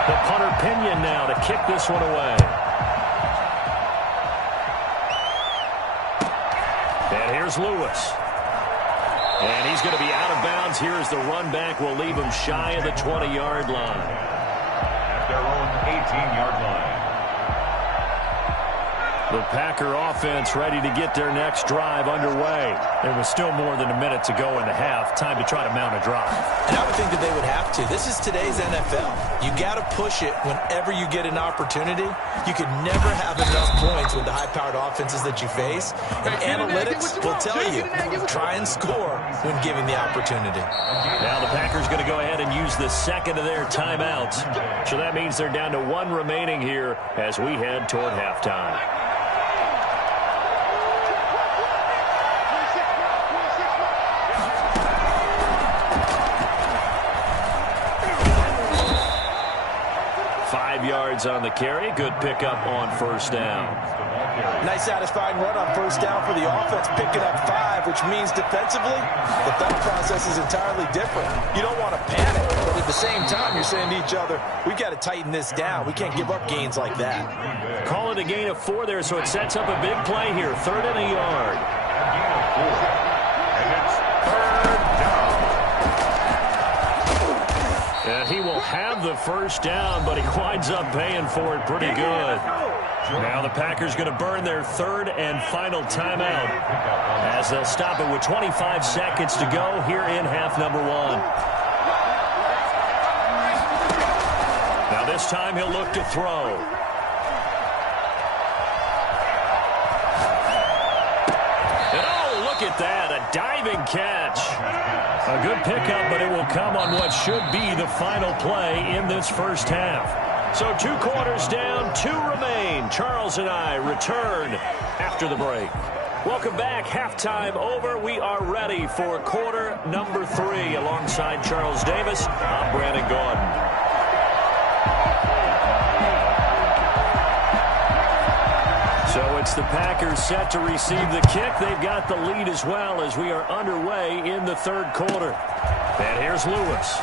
The punter Pinion now to kick this one away. And here's Lewis. And he's going to be out of bounds here as the run back will leave him shy of the 20-yard line. At their own 18-yard line. The Packer offense ready to get their next drive underway. There was still more than a minute to go in the half. Time to try to mount a drive. And I would think that they would have to. This is today's NFL. You got to push it whenever you get an opportunity. You could never have enough points with the high-powered offenses that you face. And analytics will tell you, try and score when given the opportunity. Now the Packers going to go ahead and use the second of their timeouts. So that means they're down to 1 remaining here as we head toward halftime. Yards on the carry. Good pickup on 1st down. Nice satisfying run on first down for the offense, picking up 5, which means defensively, the thought process is entirely different. You don't want to panic, but at the same time, you're saying to each other, we've got to tighten this down. We can't give up gains like that. Call it a gain of 4 there, so it sets up a big play here. 3rd and a yard. And it's 3rd down. And he will have the first down, but he winds up paying for it pretty good. Now the Packers going to burn their 3rd and final timeout as they'll stop it with 25 seconds to go here in half number 1. Now this time he'll look to throw. And oh, look at that, a diving catch. A good pickup, but it will come on what should be the final play in this first half. So 2 quarters down, 2 remain. Charles and I return after the break. Welcome back. Halftime over. We are ready for quarter number 3. Alongside Charles Davis, I'm Brandon Gordon. So it's the Packers set to receive the kick. They've got the lead as well as we are underway in the 3rd quarter. And here's Lewis.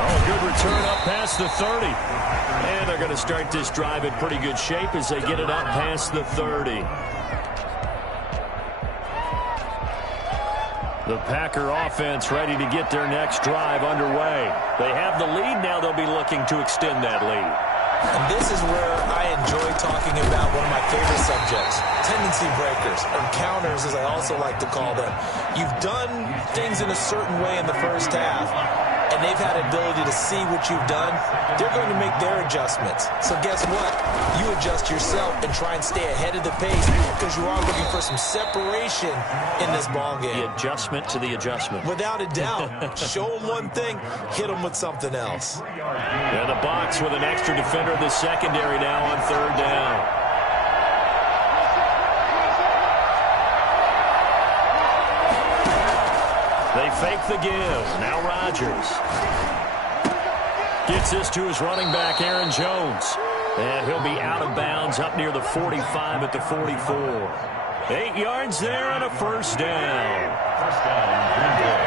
Oh, good return up past the 30. And they're going to start this drive in pretty good shape as they get it up past the 30. The Packer offense ready to get their next drive underway. They have the lead. Now they'll be looking to extend that lead. And this is where I enjoy talking about one of my favorite subjects, tendency breakers, or counters as I also like to call them. You've done things in a certain way in the first half, and they've had ability to see what you've done. They're going to make their adjustments. So guess what? You adjust yourself and try and stay ahead of the pace because you are looking for some separation in this ballgame. The adjustment to the adjustment. Without a doubt. Show them one thing, hit them with something else. And the box with an extra defender in the secondary now on 3rd down. They fake the give. Now Rodgers gets this to his running back, Aaron Jones. And he'll be out of bounds up near the 45 at the 44. 8 yards there and a first down. First down, Green Bay.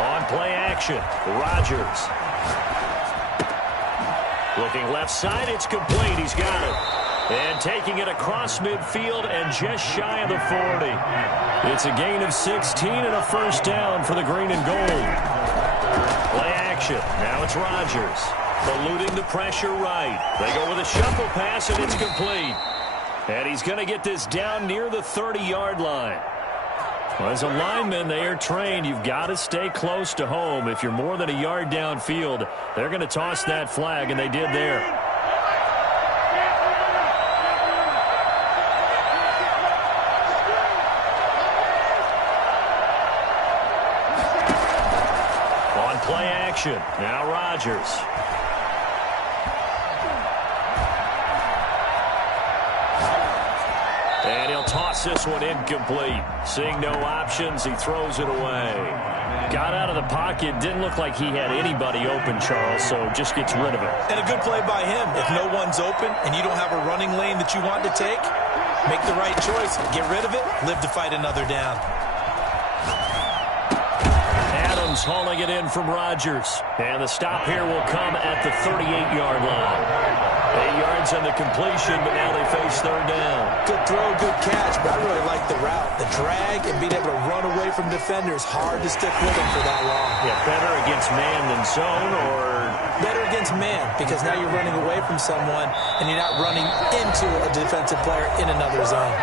On play action, Rodgers. Looking left side, it's complete. He's got it. And taking it across midfield and just shy of the 40. It's a gain of 16 and a first down for the green and gold. Play action. Now it's Rodgers. Eluding the pressure right. They go with a shuffle pass and it's complete. And he's going to get this down near the 30-yard line. Well, as a lineman, they are trained. You've got to stay close to home. If you're more than a yard downfield, they're going to toss that flag, and they did there. Play action. Now Rodgers. And he'll toss this one incomplete. Seeing no options, he throws it away. Got out of the pocket. Didn't look like he had anybody open, Charles, so just gets rid of it. And a good play by him. If no one's open and you don't have a running lane that you want to take, make the right choice. Get rid of it. Live to fight another down. Hauling it in from Rodgers. And the stop here will come at the 38-yard line. 8 yards on the completion, but now they face 3rd down. Good throw, good catch, but I really like the route. The drag and being able to run away from defenders. Hard to stick with him for that long. Yeah, better against man than zone, or? Better against man, because now you're running away from someone and you're not running into a defensive player in another zone.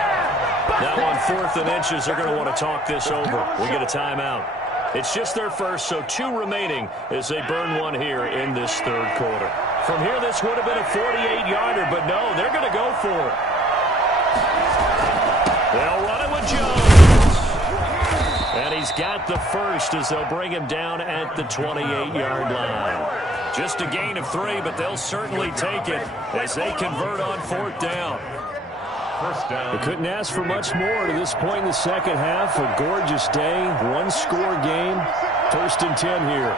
Now on 4th and inches, they're going to want to talk this over. We get a timeout. It's just their first, so 2 remaining as they burn one here in this 3rd quarter. From here, this would have been a 48-yarder, but no, they're going to go for it. They'll run it with Jones. And he's got the first as they'll bring him down at the 28-yard line. Just a gain of 3, but they'll certainly take it as they convert on 4th down. First down. They couldn't ask for much more to this point in the second half. A gorgeous day, 1-score game. 1st and 10 here.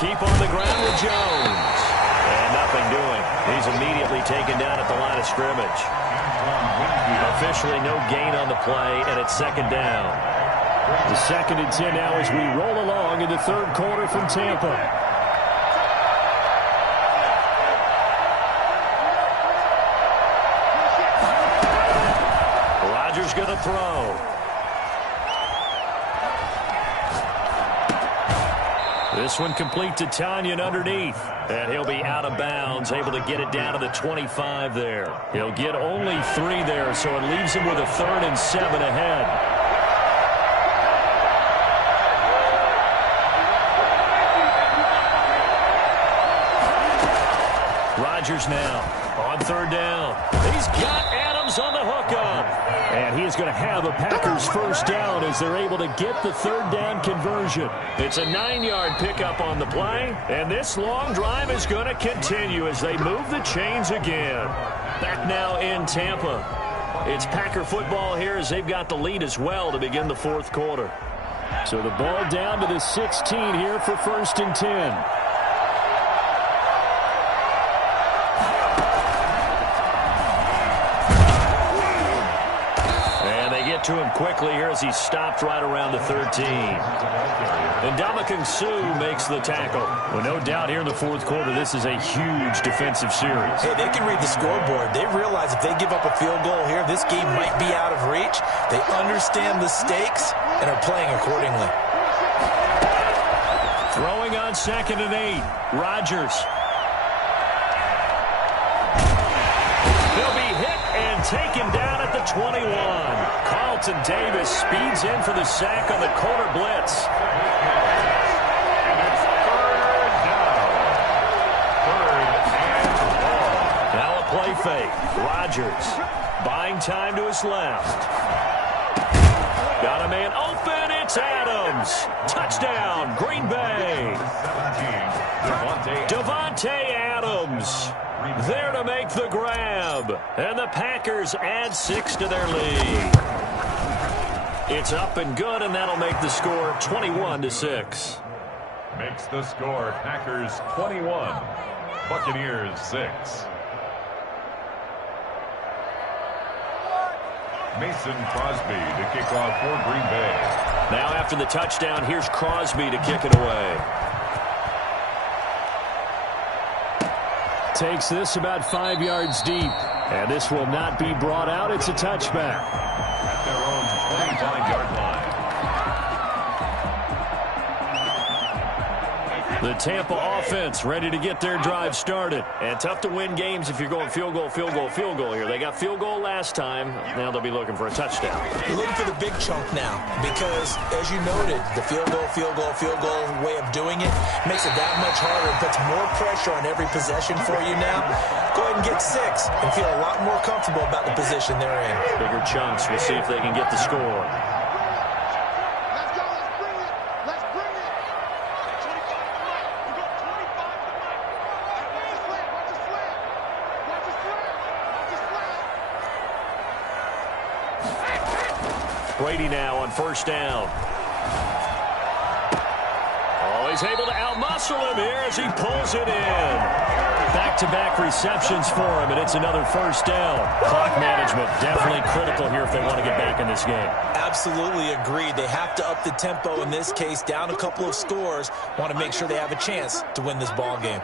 keep on the ground with Jones. And nothing doing. He's immediately taken down at the line of scrimmage. Officially no gain on the play, and it's second down. The 2nd and 10 now as we roll along in the third quarter from Tampa. Rodgers going to throw. This one complete to Tanyan underneath. And he'll be out of bounds, able to get it down to the 25 there. He'll get only 3 there, so it leaves him with a 3rd and 7 ahead. Rodgers now on 3rd down. He's got Adams on the hookup. And he is going to have a Packers first down as they're able to get the 3rd down conversion. It's a 9-yard pickup on the play, and this long drive is going to continue as they move the chains again. Back now in Tampa. It's Packer football here as they've got the lead as well to begin the 4th quarter. So the ball down to the 16 here for 1st and 10. To him quickly here as he stopped right around the 13. And Ndamukong Suh makes the tackle. Well, no doubt here in the 4th quarter, this is a huge defensive series. Hey, they can read the scoreboard. They realize if they give up a field goal here, this game might be out of reach. They understand the stakes and are playing accordingly. Throwing on 2nd and 8. Rodgers. He'll be hit and taken down at the 21. Carlton Davis speeds in for the sack on the corner blitz. And it's 3rd down. 3rd and 1. Now a play fake. Rodgers buying time to his left. Got a man open. It's Adams. Touchdown, Green Bay. 17, Davante Adams there to make the grab. And the Packers add 6 to their lead. It's up and good, and that'll make the score 21-6. Makes the score Packers 21, Buccaneers 6. Mason Crosby to kick off for Green Bay. Now after the touchdown, here's Crosby to kick it away. Takes this about 5 yards deep. And this will not be brought out. It's a touchback. At their own 25-yard line. The Tampa offense ready to get their drive started. And tough to win games if you're going field goal, field goal, field goal here. They got field goal last time. Now they'll be looking for a touchdown. You're looking for the big chunk now because, as you noted, the field goal way of doing it makes it that much harder. Puts more pressure on every possession for you now. Go ahead and get 6 and feel a lot more comfortable about the position they're in. Bigger chunks. We'll see if they can get the score. Brady now on 1st down. Oh, he's able to outmuscle him here as he pulls it in. Back-to-back receptions for him, and it's another 1st down. Clock management definitely critical here if they want to get back in this game. Absolutely agreed. They have to up the tempo in this case, down a couple of scores. Want to make sure they have a chance to win this ball game.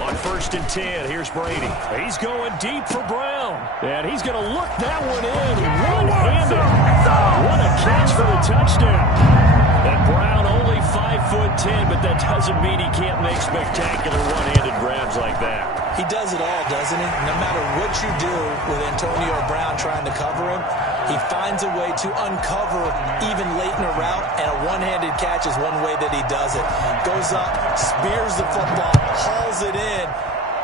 On 1st and 10, here's Brady. He's going deep for Brown. And he's going to look that one in one-handed. What a catch for the touchdown. And Brown only 5'10", but that doesn't mean he can't make spectacular one-handed grabs like that. He does it all, doesn't he? No matter what you do with Antonio Brown trying to cover him, he finds a way to uncover even late in a route, and a one-handed catch is one way that he does it. Goes up, spears the football, hauls it in.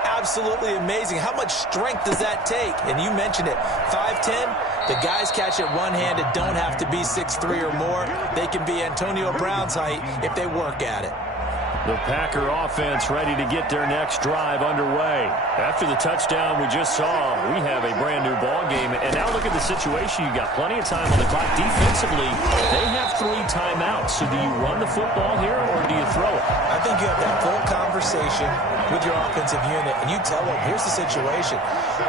Absolutely amazing. How much strength does that take? And you mentioned it, 5'10". The guys catch it one-handed don't have to be 6'3" or more. They can be Antonio Brown's height if they work at it. The Packer offense ready to get their next drive underway. After the touchdown we just saw, we have a brand new ball game. And now look at the situation. You got plenty of time on the clock. Defensively, they have 3 timeouts. So do you run the football here or do you throw it? I think you have that full conversation with your offensive unit, and you tell them, here's the situation.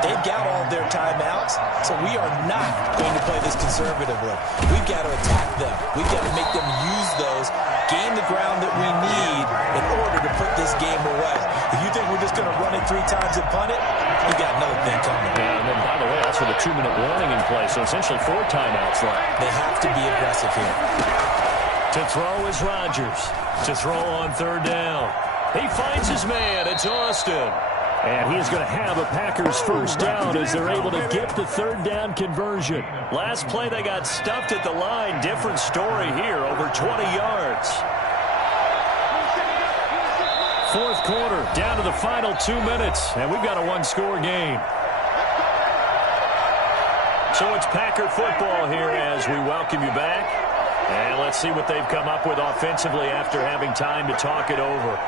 They've got all their timeouts, so we are not going to play this conservatively. We've got to attack them. We've got to make them use those, gain the ground that we need in order to put this game away. If you think we're just going to run it 3 times and punt it, you got another thing coming. And then, by the way, that's with a 2-minute warning in play, so essentially 4 timeouts left. They have to be aggressive here. To throw is Rodgers. To throw on 3rd down. He finds his man. It's Austin. And he's going to have a Packers first down as they're able to get the 3rd down conversion. Last play, they got stuffed at the line. Different story here, over 20 yards. 4th quarter, down to the final 2 minutes, and we've got a 1-score game. So it's Packer football here as we welcome you back. And let's see what they've come up with offensively after having time to talk it over.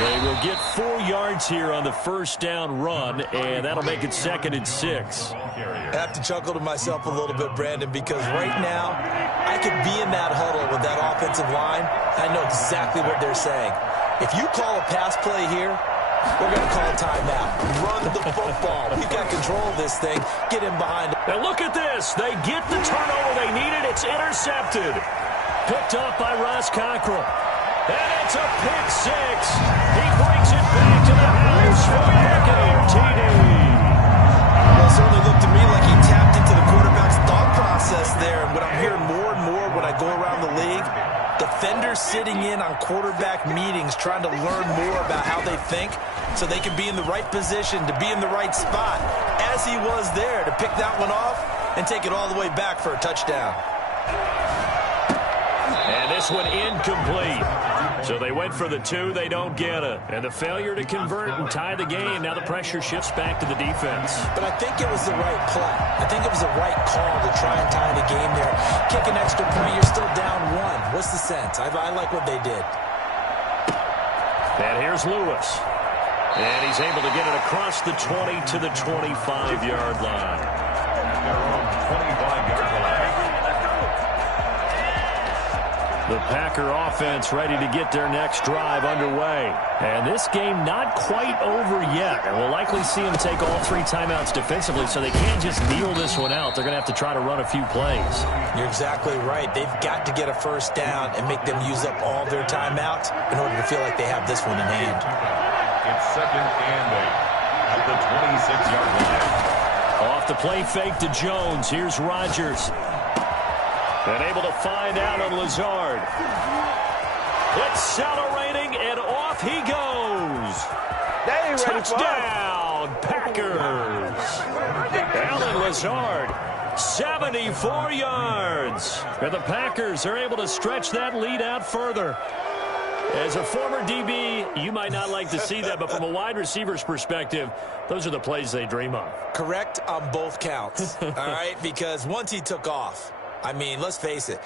They will get 4 yards here on the first down run, and that'll make it 2nd and 6. I have to chuckle to myself a little bit, Brandon, because right now I could be in that huddle with that offensive line. I know exactly what they're saying. If you call a pass play here, we're going to call timeout. Run the football. We've got control of this thing. Get in behind. Now look at this. They get the turnover they needed. It's intercepted. Picked up by Ross Cockrell. And it's a pick 6. He brings it back to the house for the Buccaneer TD. Well, it certainly looked to me like he tapped into the quarterback's thought process there. And what I'm hearing more and more when I go around the league, defenders sitting in on quarterback meetings trying to learn more about how they think so they can be in the right position to be in the right spot, as he was there to pick that one off and take it all the way back for a touchdown. And this one incomplete. So they went for the 2, they don't get it. And the failure to convert and tie the game, now the pressure shifts back to the defense. But I think it was the right play. I think it was the right call to try and tie the game there. Kick an extra point, you're still down 1. What's the sense? I like what they did. And here's Lewis. And he's able to get it across the 20 to the 25-yard line. Their own 25-yard line. The Packer offense ready to get their next drive underway. And this game not quite over yet. And we'll likely see them take all 3 timeouts defensively, so they can't just kneel this one out. They're going to have to try to run a few plays. You're exactly right. They've got to get a first down and make them use up all their timeouts in order to feel like they have this one in hand. It's 2nd and 8 at the 26-yard line. Off the play fake to Jones. Here's Rodgers. And able to find out on Lazard. Accelerating, and off he goes. Touchdown, Packers. Alan Lazard, 74 yards. And the Packers are able to stretch that lead out further. As a former DB, you might not like to see that, but from a wide receiver's perspective, those are the plays they dream of. Correct on both counts, all right? Because once he took off, I mean, let's face it,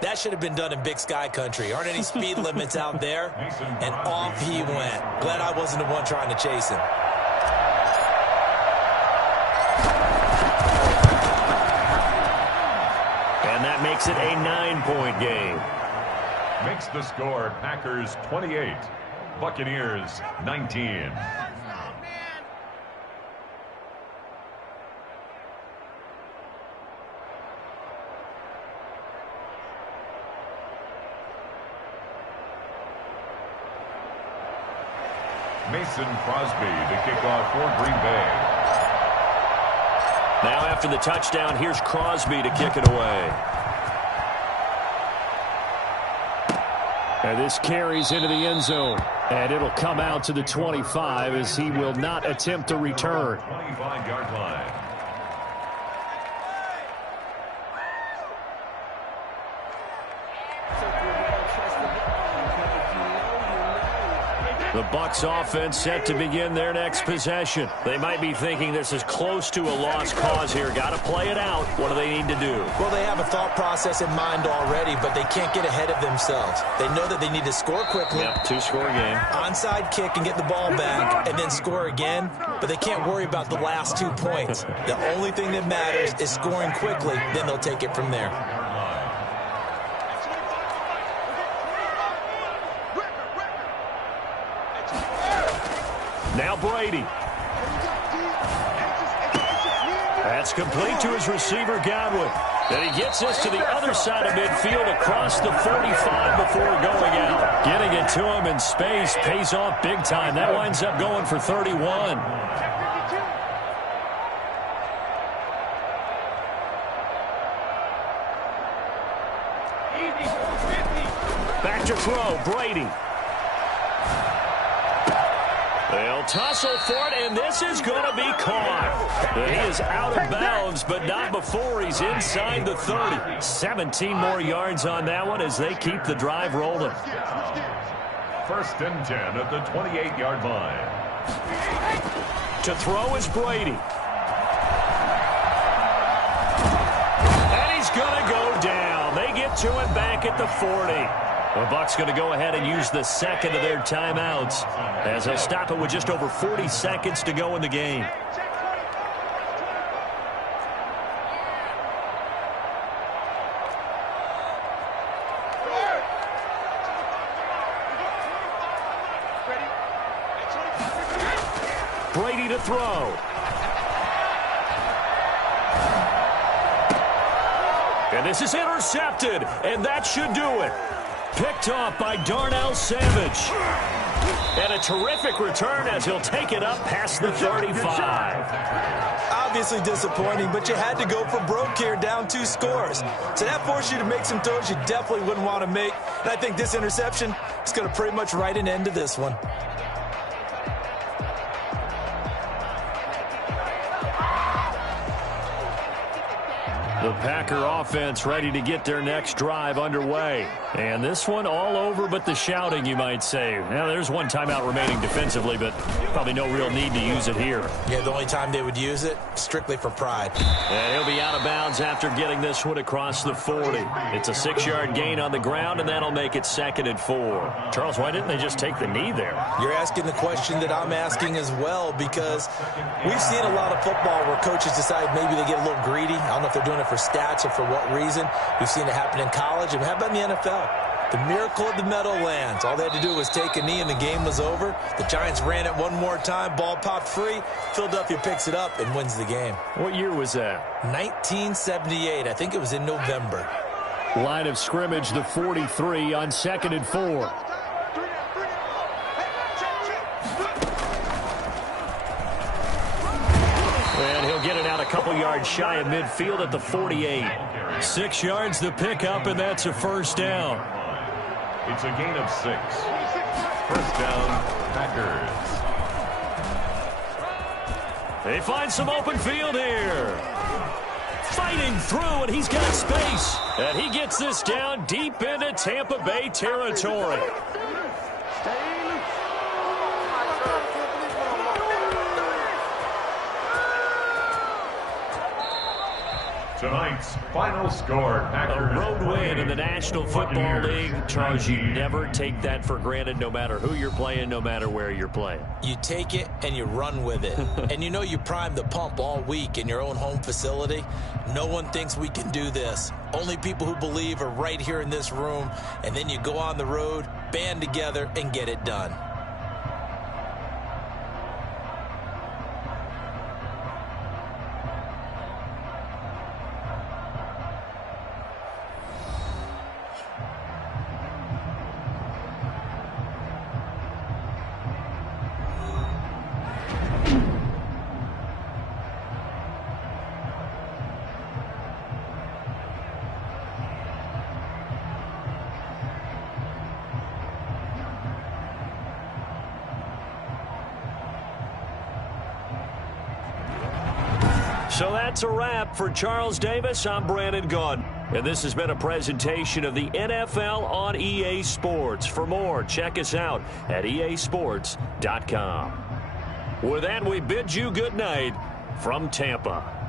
that should have been done in Big Sky country. Aren't any speed limits out there? And off he went. Glad I wasn't the one trying to chase him. And that makes it a 9-point game. Makes the score Packers 28, Buccaneers 19. Mason Crosby to kick off for Green Bay. Now after the touchdown, here's Crosby to kick it away. And this carries into the end zone. And it'll come out to the 25 as he will not attempt to return. 25-yard line. The Bucs offense set to begin their next possession. They might be thinking this is close to a lost cause here. Got to play it out. What do they need to do? Well, they have a thought process in mind already, but they can't get ahead of themselves. They know that they need to score quickly. Yep, two-score game. Onside kick and get the ball back and then score again, but they can't worry about the last 2 points. The only thing that matters is scoring quickly, then they'll take it from there. Now Brady. That's complete to his receiver, Godwin. And he gets this to the other side of midfield across the 45 before going out. Getting it to him in space pays off big time. That winds up going for 31. Back to throw, Brady. They'll tussle for it, and this is going to be caught. He is out of bounds, but not before he's inside the 30. 17 more yards on that one as they keep the drive rolling. 1st and 10 at the 28-yard line. To throw is Brady. And he's going to go down. They get to him back at the 40. The Bucs going to go ahead and use the second of their timeouts as they'll stop it with just over 40 seconds to go in the game. Brady to throw. And this is intercepted, and that should do it. Picked off by Darnell Savage. And a terrific return as he'll take it up past the 35. Obviously disappointing, but you had to go for broke here, down 2 scores. So that forced you to make some throws you definitely wouldn't want to make. And I think this interception is going to pretty much write an end to this one. The Packer offense ready to get their next drive underway. And this one all over but the shouting, you might say. Now, there's one timeout remaining defensively, but probably no real need to use it here. Yeah, the only time they would use it, strictly for pride. And he'll be out of bounds after getting this one across the 40. It's a 6-yard gain on the ground, and that'll make it 2nd and 4. Charles, why didn't they just take the knee there? You're asking the question that I'm asking as well, because we've seen a lot of football where coaches decide maybe they get a little greedy. I don't know if they're doing it for stats or for what reason. We've seen it happen in college, and how about in the NFL? The miracle of the Meadowlands. All they had to do was take a knee and the game was over. The Giants ran it one more time. Ball popped free. Philadelphia picks it up and wins the game. What year was that? 1978. I think it was in November. Line of scrimmage, the 43 on 2nd and 4. And he'll get it out a couple yards shy of midfield at the 48. 6 yards the pickup, and that's a 1st down. It's a gain of 6. 1st down, Packers. They find some open field here. Fighting through, and he's got space. And he gets this down deep into Tampa Bay territory. Tonight's final score, Packers. A road win in the National Football League. Charles, you never take that for granted, no matter who you're playing, no matter where you're playing. You take it and you run with it. And you know you primed the pump all week in your own home facility. No one thinks we can do this. Only people who believe are right here in this room. And then you go on the road, band together, and get it done. So that's a wrap. For Charles Davis, I'm Brandon Gaudin. And this has been a presentation of the NFL on EA Sports. For more, check us out at easports.com. With that, we bid you good night from Tampa.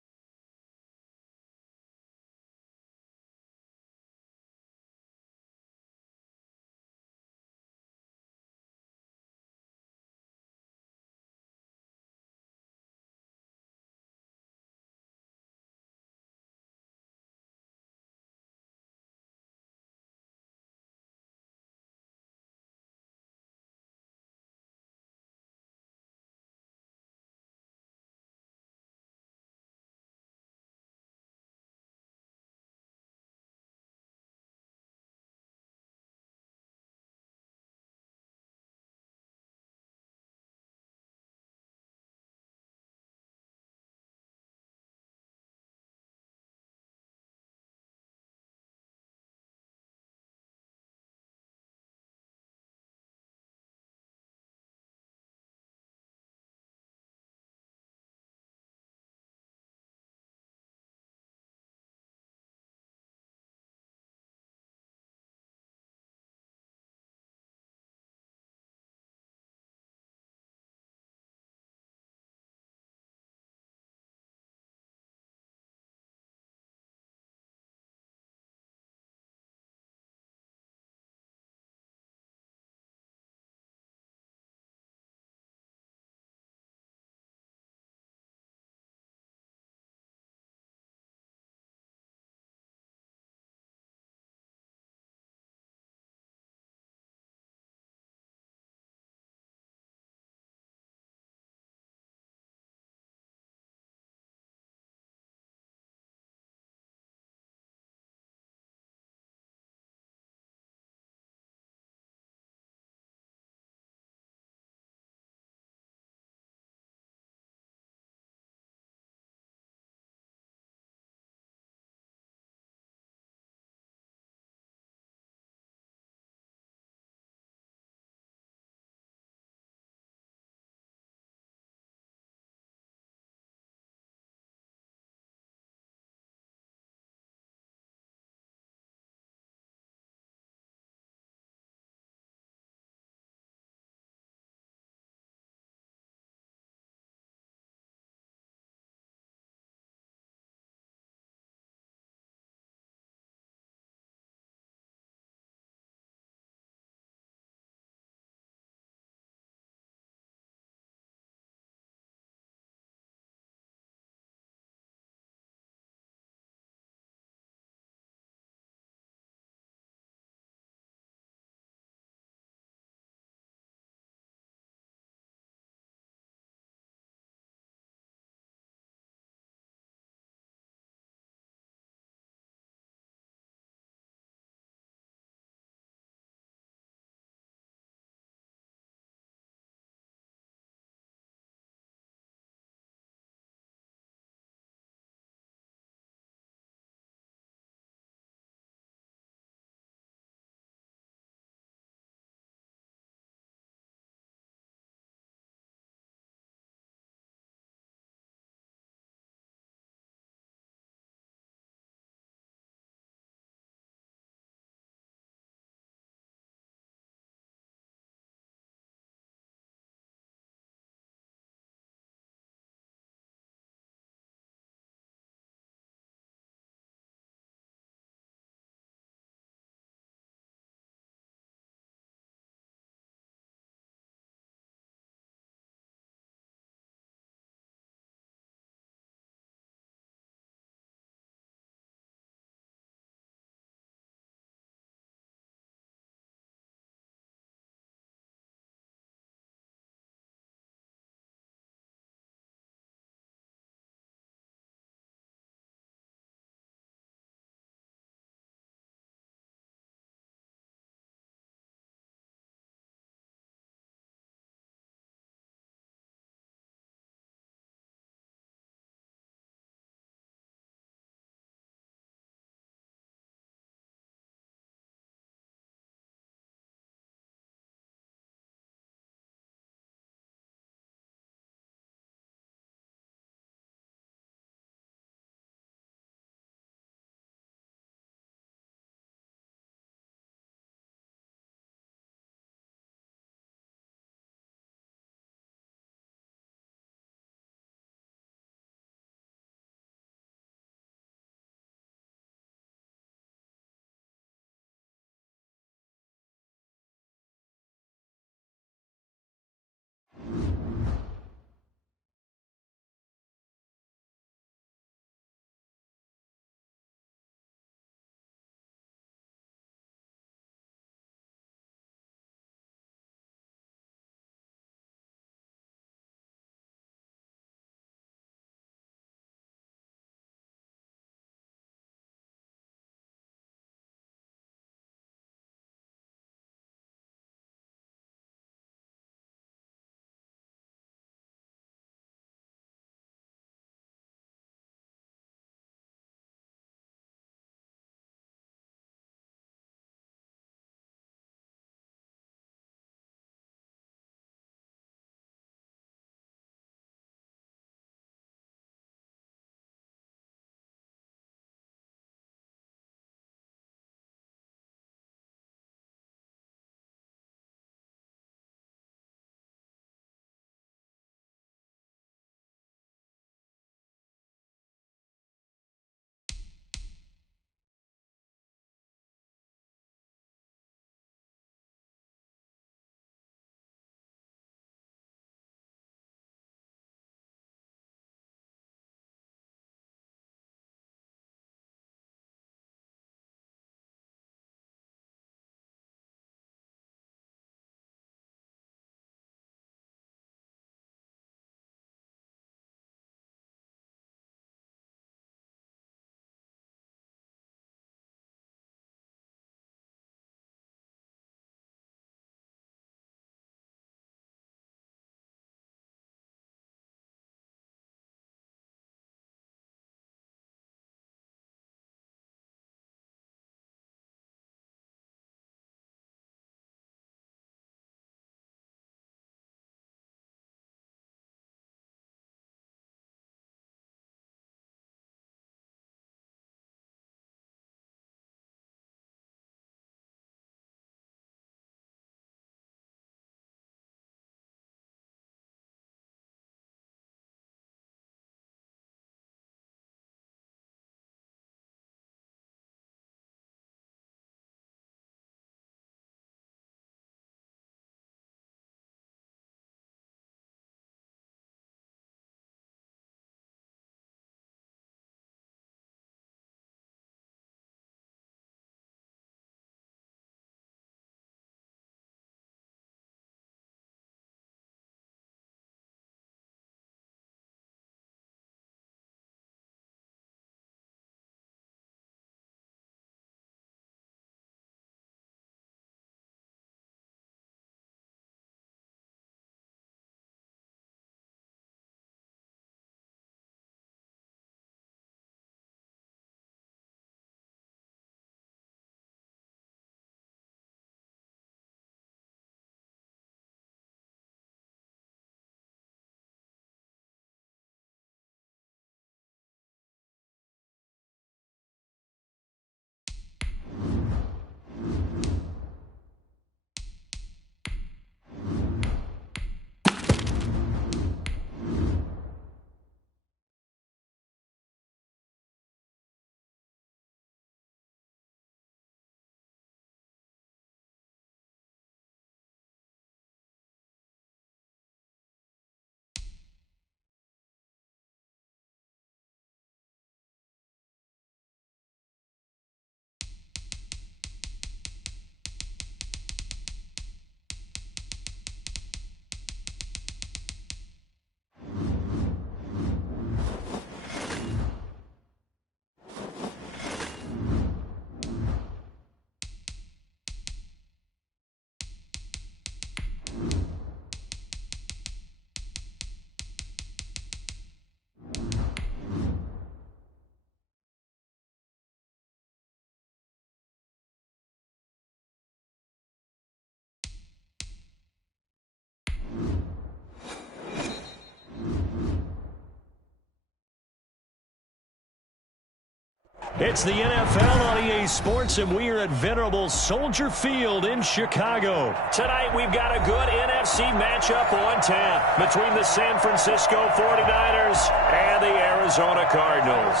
It's the NFL on EA Sports, and we are at venerable Soldier Field in Chicago. Tonight, we've got a good NFC matchup on tap between the San Francisco 49ers and the Arizona Cardinals.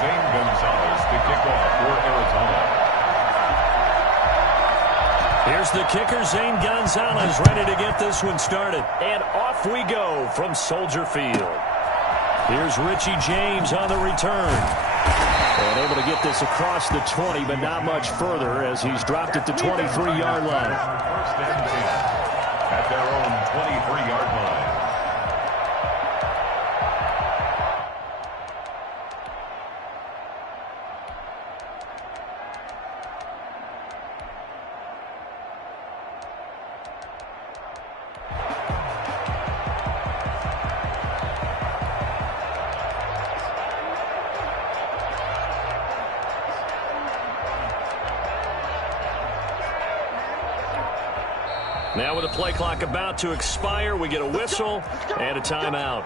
Zane Gonzalez to kick off for Arizona. Here's the kicker, Zane Gonzalez, ready to get this one started. And off we go from Soldier Field. Here's Richie James on the return. And able to get this across the 20, but not much further as he's dropped at the 23-yard line. First and 10 at their own 23-yard line. Now with the play clock about to expire, we get a whistle and a timeout.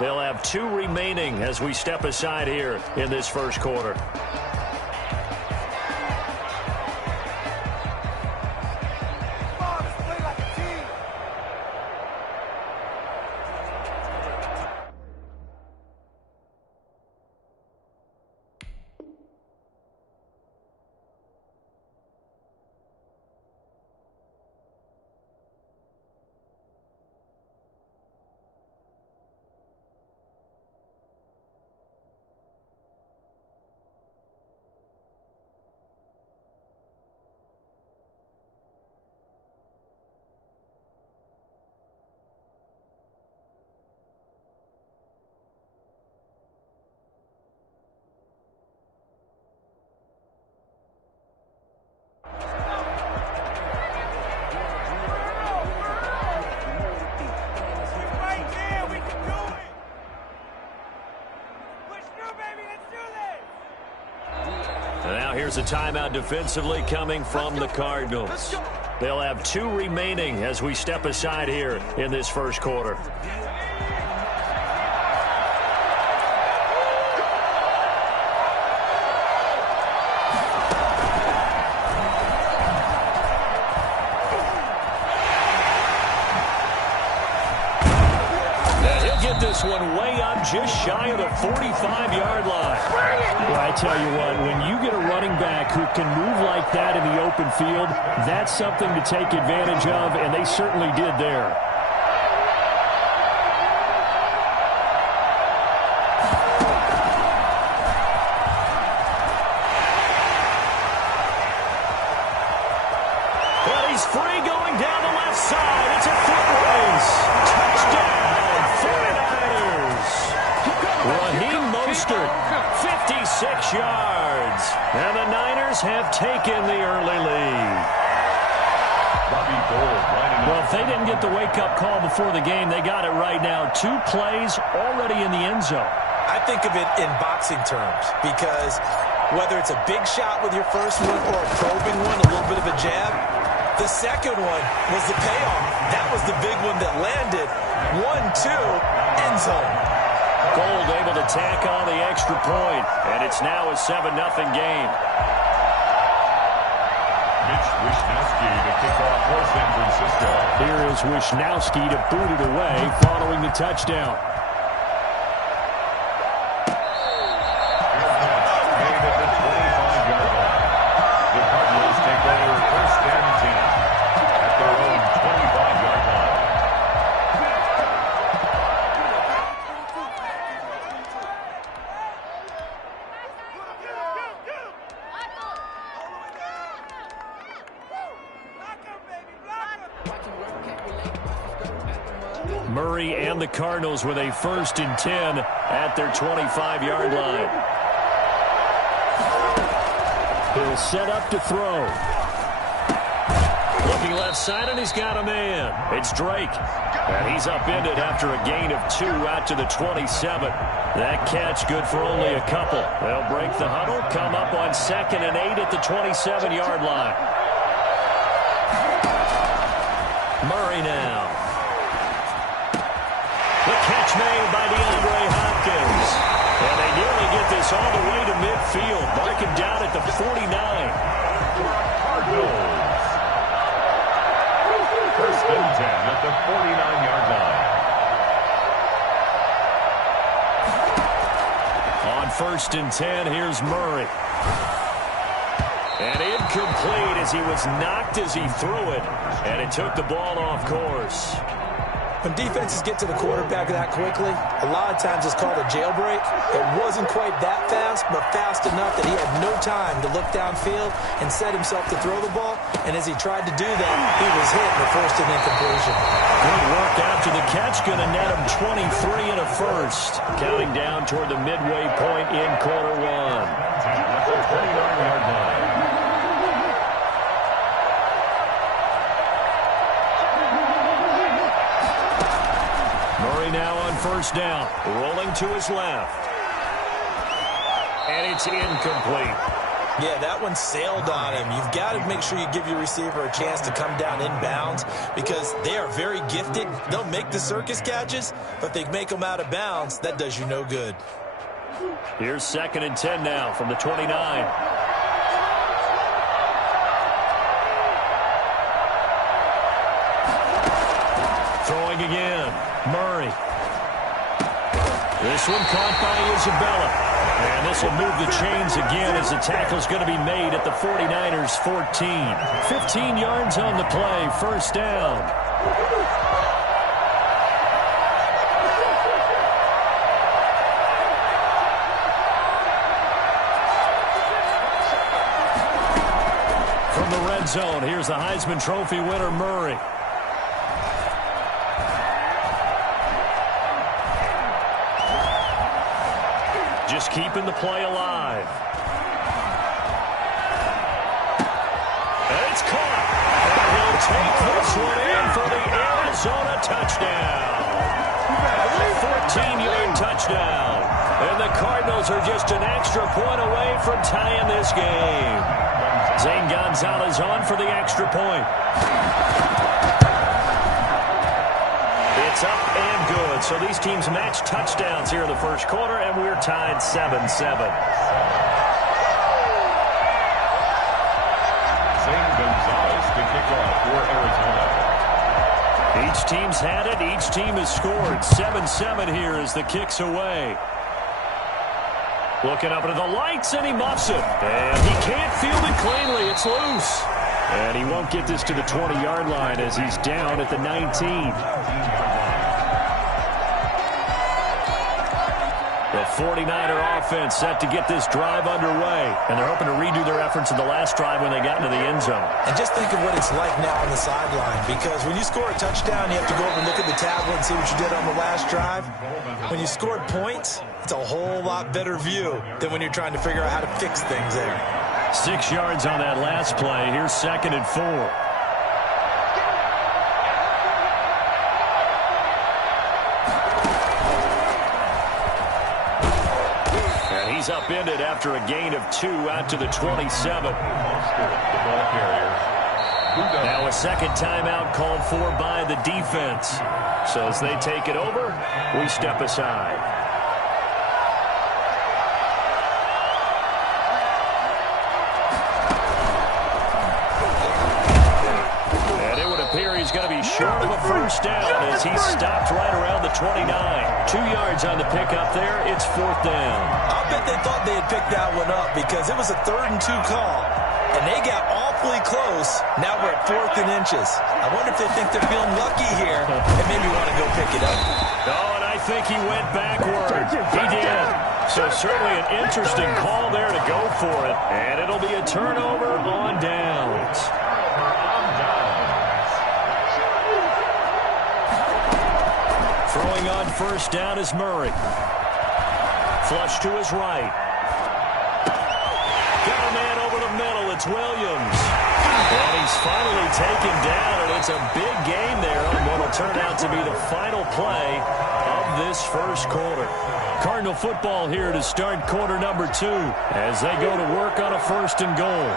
They'll have 2 remaining as we step aside here in this first quarter. Now here's a timeout defensively coming from the Cardinals. They'll have 2 remaining as we step aside here in this first quarter. This one way up just shy of the 45-yard line. Well, I tell you what, when you get a running back who can move like that in the open field, that's something to take advantage of, and they certainly did there. Well, he's free going down the left side. It's a foot race. Touchdown. Raheem Mostert, 56 yards. And the Niners have taken the early lead. Well, if they didn't get the wake-up call before the game, they got it right now. 2 plays already in the end zone. I think of it in boxing terms because whether it's a big shot with your first one or a probing one, a little bit of a jab, the second one was the payoff. That was the big one that landed. 1-2, end zone. Gold able to tack on the extra point, and it's now a 7-0 game. Mitch Wishnowsky to kick off for San Francisco. Here is Wishnowsky to boot it away following the touchdown. Made at the 25-yard line. The Cardinals take over first and 10 at their own 25-yard line. Murray and the Cardinals with a 1st and 10 at their 25-yard line. He'll set up to throw. Looking left side, and he's got a man. It's Drake. And he's upended after a gain of 2 out to the 27. That catch good for only a couple. They'll break the huddle, come up on 2nd and 8 at the 27-yard line. Murray now. The catch made by DeAndre Hopkins. And they nearly get this all the way to midfield. Mark him down at the 49. Cardinals. First and 10 at the 49-yard line. On first and 10, here's Murray. And incomplete as he was knocked as he threw it. And it took the ball off course. When defenses get to the quarterback that quickly, a lot of times it's called a jailbreak. It wasn't quite that fast, but fast enough that he had no time to look downfield and set himself to throw the ball. And as he tried to do that, he was hit and forced an incompletion. Good work after the catch. Going to net him 23 and a first. Counting down toward the midway point in quarter one. At the 29-yard line. Now on first down, rolling to his left. And it's incomplete. Yeah, that one sailed on him. You've got to make sure you give your receiver a chance to come down inbounds because they are very gifted. They'll make the circus catches, but if they make them out of bounds, that does you no good. Here's second and 10 now from the 29. Throwing again. Murray. This one caught by Isabella. And this will move the chains again as the tackle's going to be made at the 49ers 14. 15 yards on the play. First down. From the red zone, here's the Heisman Trophy winner, Murray. Just keeping the play alive. And it's caught. And he'll take this one in for the Arizona touchdown. A 14-yard touchdown. And the Cardinals are just an extra point away from tying this game. Zane Gonzalez on for the extra point. It's up and good. So these teams match touchdowns here in the first quarter, and we're tied 7-7. Zane Gonzalez to kick off for Arizona. Each team's had it. Each team has scored. 7-7 here as the kick's away. Looking up into the lights, and he muffs it. And he can't field it cleanly. It's loose. And he won't get this to the 20-yard line as he's down at the 19. The 49er offense set to get this drive underway. And they're hoping to redo their efforts in the last drive when they got into the end zone. And just think of what it's like now on the sideline, because when you score a touchdown, you have to go over and look at the tablet and see what you did on the last drive. When you scored points, it's a whole lot better view than when you're trying to figure out how to fix things there. 6 yards on that last play. Here's second and 4. And he's upended after a gain of 2 out to the 27. Now a second timeout called for by the defense. So as they take it over, we step aside. He's going to be short of a first down as he's stopped right around the 29. 2 yards on the pickup there. It's fourth down. I bet they thought they had picked that one up because it was a 3rd and 2 call, and they got awfully close. Now we're at 4th and inches. I wonder if they think they're feeling lucky here and maybe want to go pick it up. Oh, and I think he went backward. He did. So certainly an interesting call there to go for it. And it'll be a turnover on downs. Throwing on first down is Murray. Flush to his right. Got a man over the middle. It's Williams. And he's finally taken down, and it's a big gain there on what will turn out to be the final play of this first quarter. Cardinal football here to start quarter number 2 as they go to work on a 1st and goal.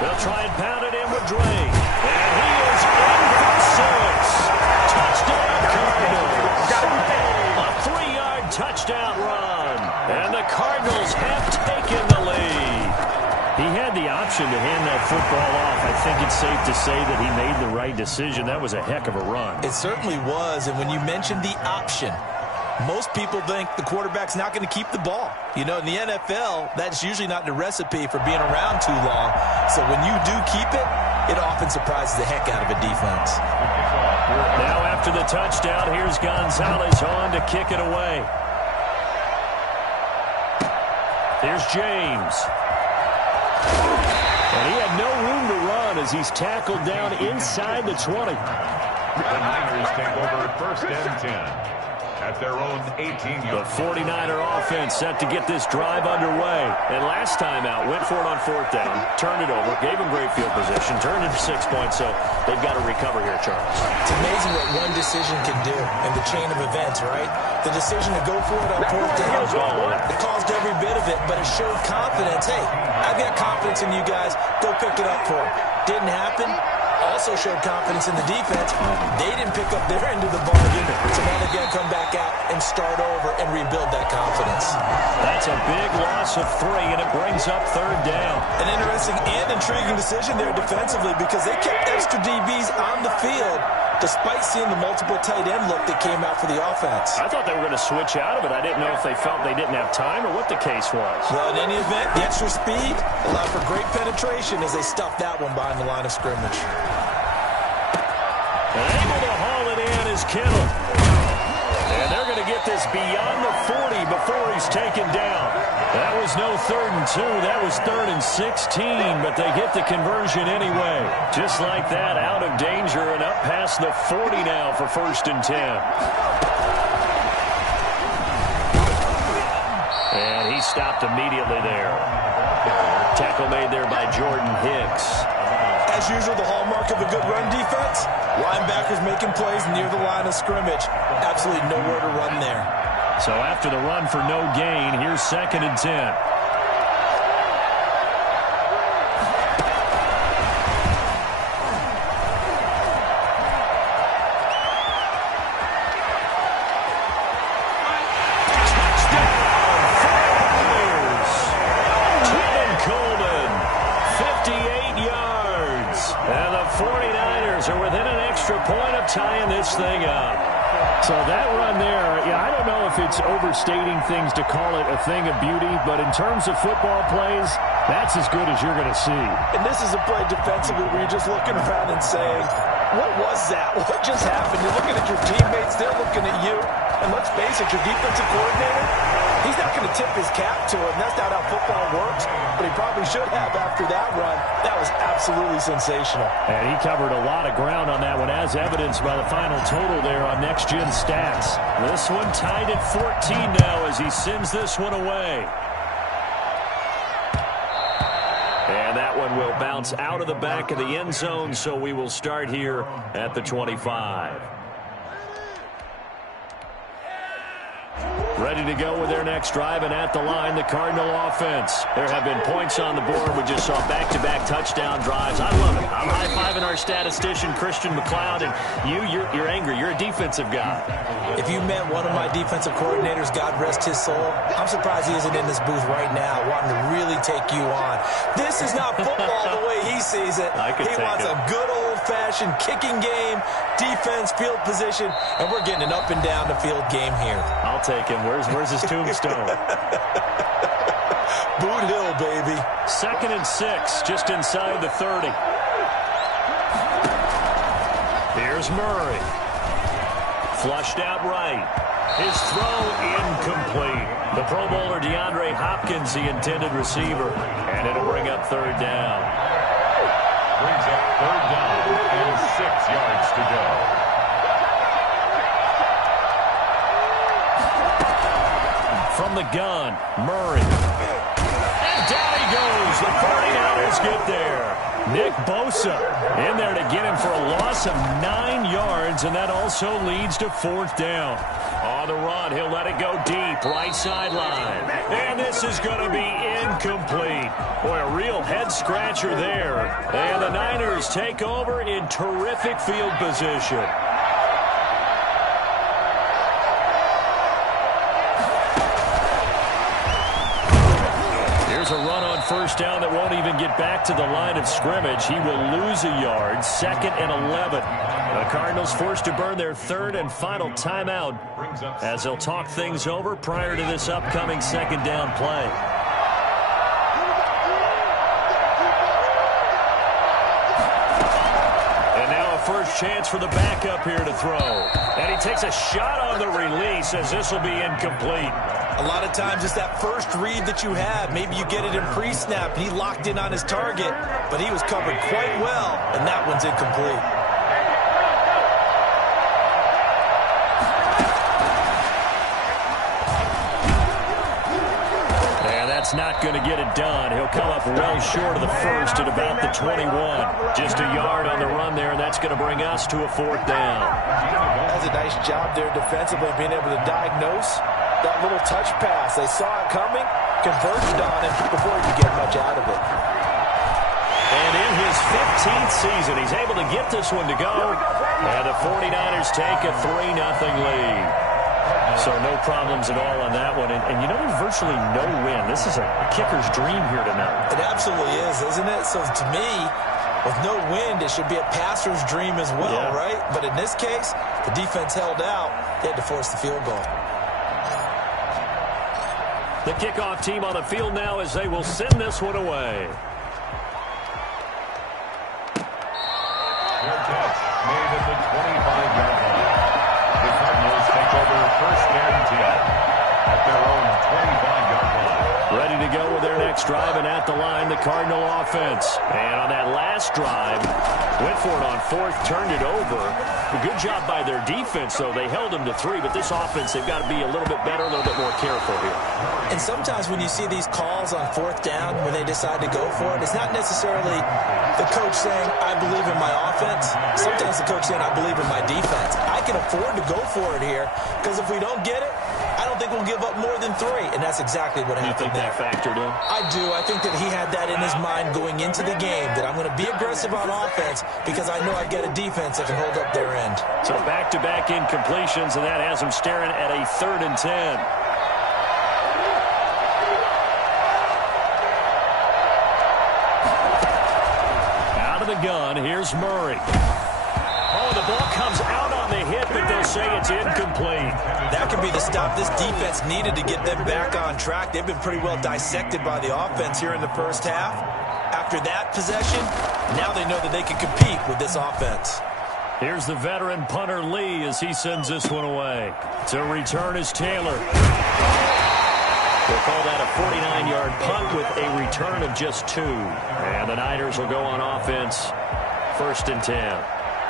The try and pound it in with Dre. And he is in for 6. Touchdown, Cardinals. A 3-yard touchdown run. And the Cardinals have taken the lead. He had the option to hand that football off. I think it's safe to say that he made the right decision. That was a heck of a run. It certainly was. And when you mentioned the option, most people think the quarterback's not going to keep the ball. You know, in the NFL, that's usually not the recipe for being around too long. So when you do keep it, it often surprises the heck out of a defense. Now after the touchdown, here's Gonzalez on to kick it away. Here's James. And he had no room to run as he's tackled down inside the 20. The Niners take over 1st and 10. At their own 18-yard. The 49er offense set to get this drive underway. And last time out, went for it on 4th down, turned it over, gave them great field position, turned it to 6 points, so they've got to recover here, Charles. It's amazing what one decision can do in the chain of events, right? The decision to go for it on 4th down, it caused every bit of it, but it showed confidence. Hey, I've got confidence in you guys. Go pick it up for them. Didn't happen. Also showed confidence in the defense. They didn't pick up their end of the bargain, so now they've got to come back out and start over and rebuild that confidence. That's a big loss of 3, and it brings up 3rd down. An interesting and intriguing decision there defensively because they kept extra DBs on the field despite seeing the multiple tight end look that came out for the offense. I thought they were going to switch out of it. I didn't know if they felt they didn't have time or what the case was. Well, in any event, the extra speed allowed for great penetration as they stuffed that one behind the line of scrimmage. And able to haul it in is Kittle. And they're going to get this beyond the 40 before he's taken down. That was no 3rd and 2. That was 3rd and 16, but they get the conversion anyway. Just like that, out of danger and up past the 40 now for 1st and 10. And he stopped immediately there. Tackle made there by Jordan Hicks. As usual, the hallmark of a good run defense, linebackers making plays near the line of scrimmage. Absolutely nowhere to run there. So after the run for no gain, here's 2nd and 10. Tying this thing up. So that run there, yeah, I don't know if it's overstating things to call it a thing of beauty, but in terms of football plays, that's as good as you're going to see. And this is a play defensively where you're just looking around and saying, what was that? What just happened? You're looking at your teammates, they're looking at you. And let's face it, your defensive coordinator, he's not going to tip his cap to it. That's not how football works, but he probably should have after that run. That was absolutely sensational. And he covered a lot of ground on that one, as evidenced by the final total there on Next Gen Stats. This one tied at 14 now as he sends this one away. And that one will bounce out of the back of the end zone, so we will start here at the 25. Ready to go with their next drive, and at the line, the Cardinal offense. There have been points on the board. We just saw back-to-back touchdown drives. I love it. I'm high-fiving our statistician, Christian McLeod, and you're angry. You're a defensive guy. If you met one of my defensive coordinators, God rest his soul, I'm surprised he isn't in this booth right now wanting to really take you on. This is not football the way he sees it. He wants a good old-fashioned kicking game, defense, field position, and we're getting an up-and-down-the-field game here. I'll take him. Where's his tombstone? Boot Hill, baby. 2nd and 6, just inside the 30. Here's Murray. Flushed out right. His throw incomplete. The Pro Bowler DeAndre Hopkins, the intended receiver. And it'll bring up 3rd down. Brings up 3rd down and 6 yards to go. From the gun, Murray. down he goes. The 49ers get there. Nick Bosa in there to get him for a loss of 9 yards, and that also leads to 4th down. On the run, he'll let it go deep, right sideline. And this is going to be incomplete. Boy, a real head-scratcher there. And the Niners take over in terrific field position. Here's a run on 1st down that won't even get back to the line of scrimmage. He will lose a yard, 2nd and 11. The Cardinals forced to burn their 3rd and final timeout as they'll talk things over prior to this upcoming 2nd down play. And now a first chance for the backup here to throw. And he takes a shot on the release as this will be incomplete. A lot of times it's that first read that you have. Maybe you get it in pre-snap, and he locked in on his target, but he was covered quite well, and that one's incomplete. And that's not going to get it done. He'll come up well short of the first at about the 21. Just a yard on the run there, and that's going to bring us to a 4th down. That's a nice job there defensively, being able to diagnose that little touch pass. They saw it coming, converged on it before he could get much out of it. And in his 15th season, he's able to get this one to go. And the 49ers take a 3-0 lead. So no problems at all on that one. And you know, there's virtually no win. This is a kicker's dream here tonight. It absolutely is, isn't it? So to me, with no wind, it should be a passer's dream as well, right? But in this case, the defense held out. They had to force the field goal. The kickoff team on the field now as they will send this one away. Fair catch made at the 25-yard line. The Cardinals take over 1st and 10 at their own 25-yard line. Ready to go with their next drive, and at the line, the Cardinal offense. And on that last drive, went for it on 4th, turned it over. A good job by their defense, though. They held them to 3, but this offense, they've got to be a little bit better, a little bit more careful here. And sometimes when you see these calls on 4th down, when they decide to go for it, it's not necessarily the coach saying, I believe in my offense. Sometimes the coach saying, I believe in my defense. I can afford to go for it here, because if we don't get it, I don't think we'll give up more than 3, and that's exactly what happened there. You think that factored in? I do. I think that he had that in his mind going into the game, that I'm going to be aggressive on offense because I know I get a defense that can hold up their end. So back-to-back incompletions, and that has him staring at a 3rd and 10. Out of the gun, here's Murray. Oh, the ball comes out on the hit, but they'll say it's incomplete. That could be the stop this defense needed to get them back on track. They've been pretty well dissected by the offense here in the 1st half. After that possession, now they know that they can compete with this offense. Here's the veteran punter Lee as he sends this one away. To return is Taylor. We'll call that a 49-yard punt with a return of just 2. And the Niners will go on offense, 1st and 10.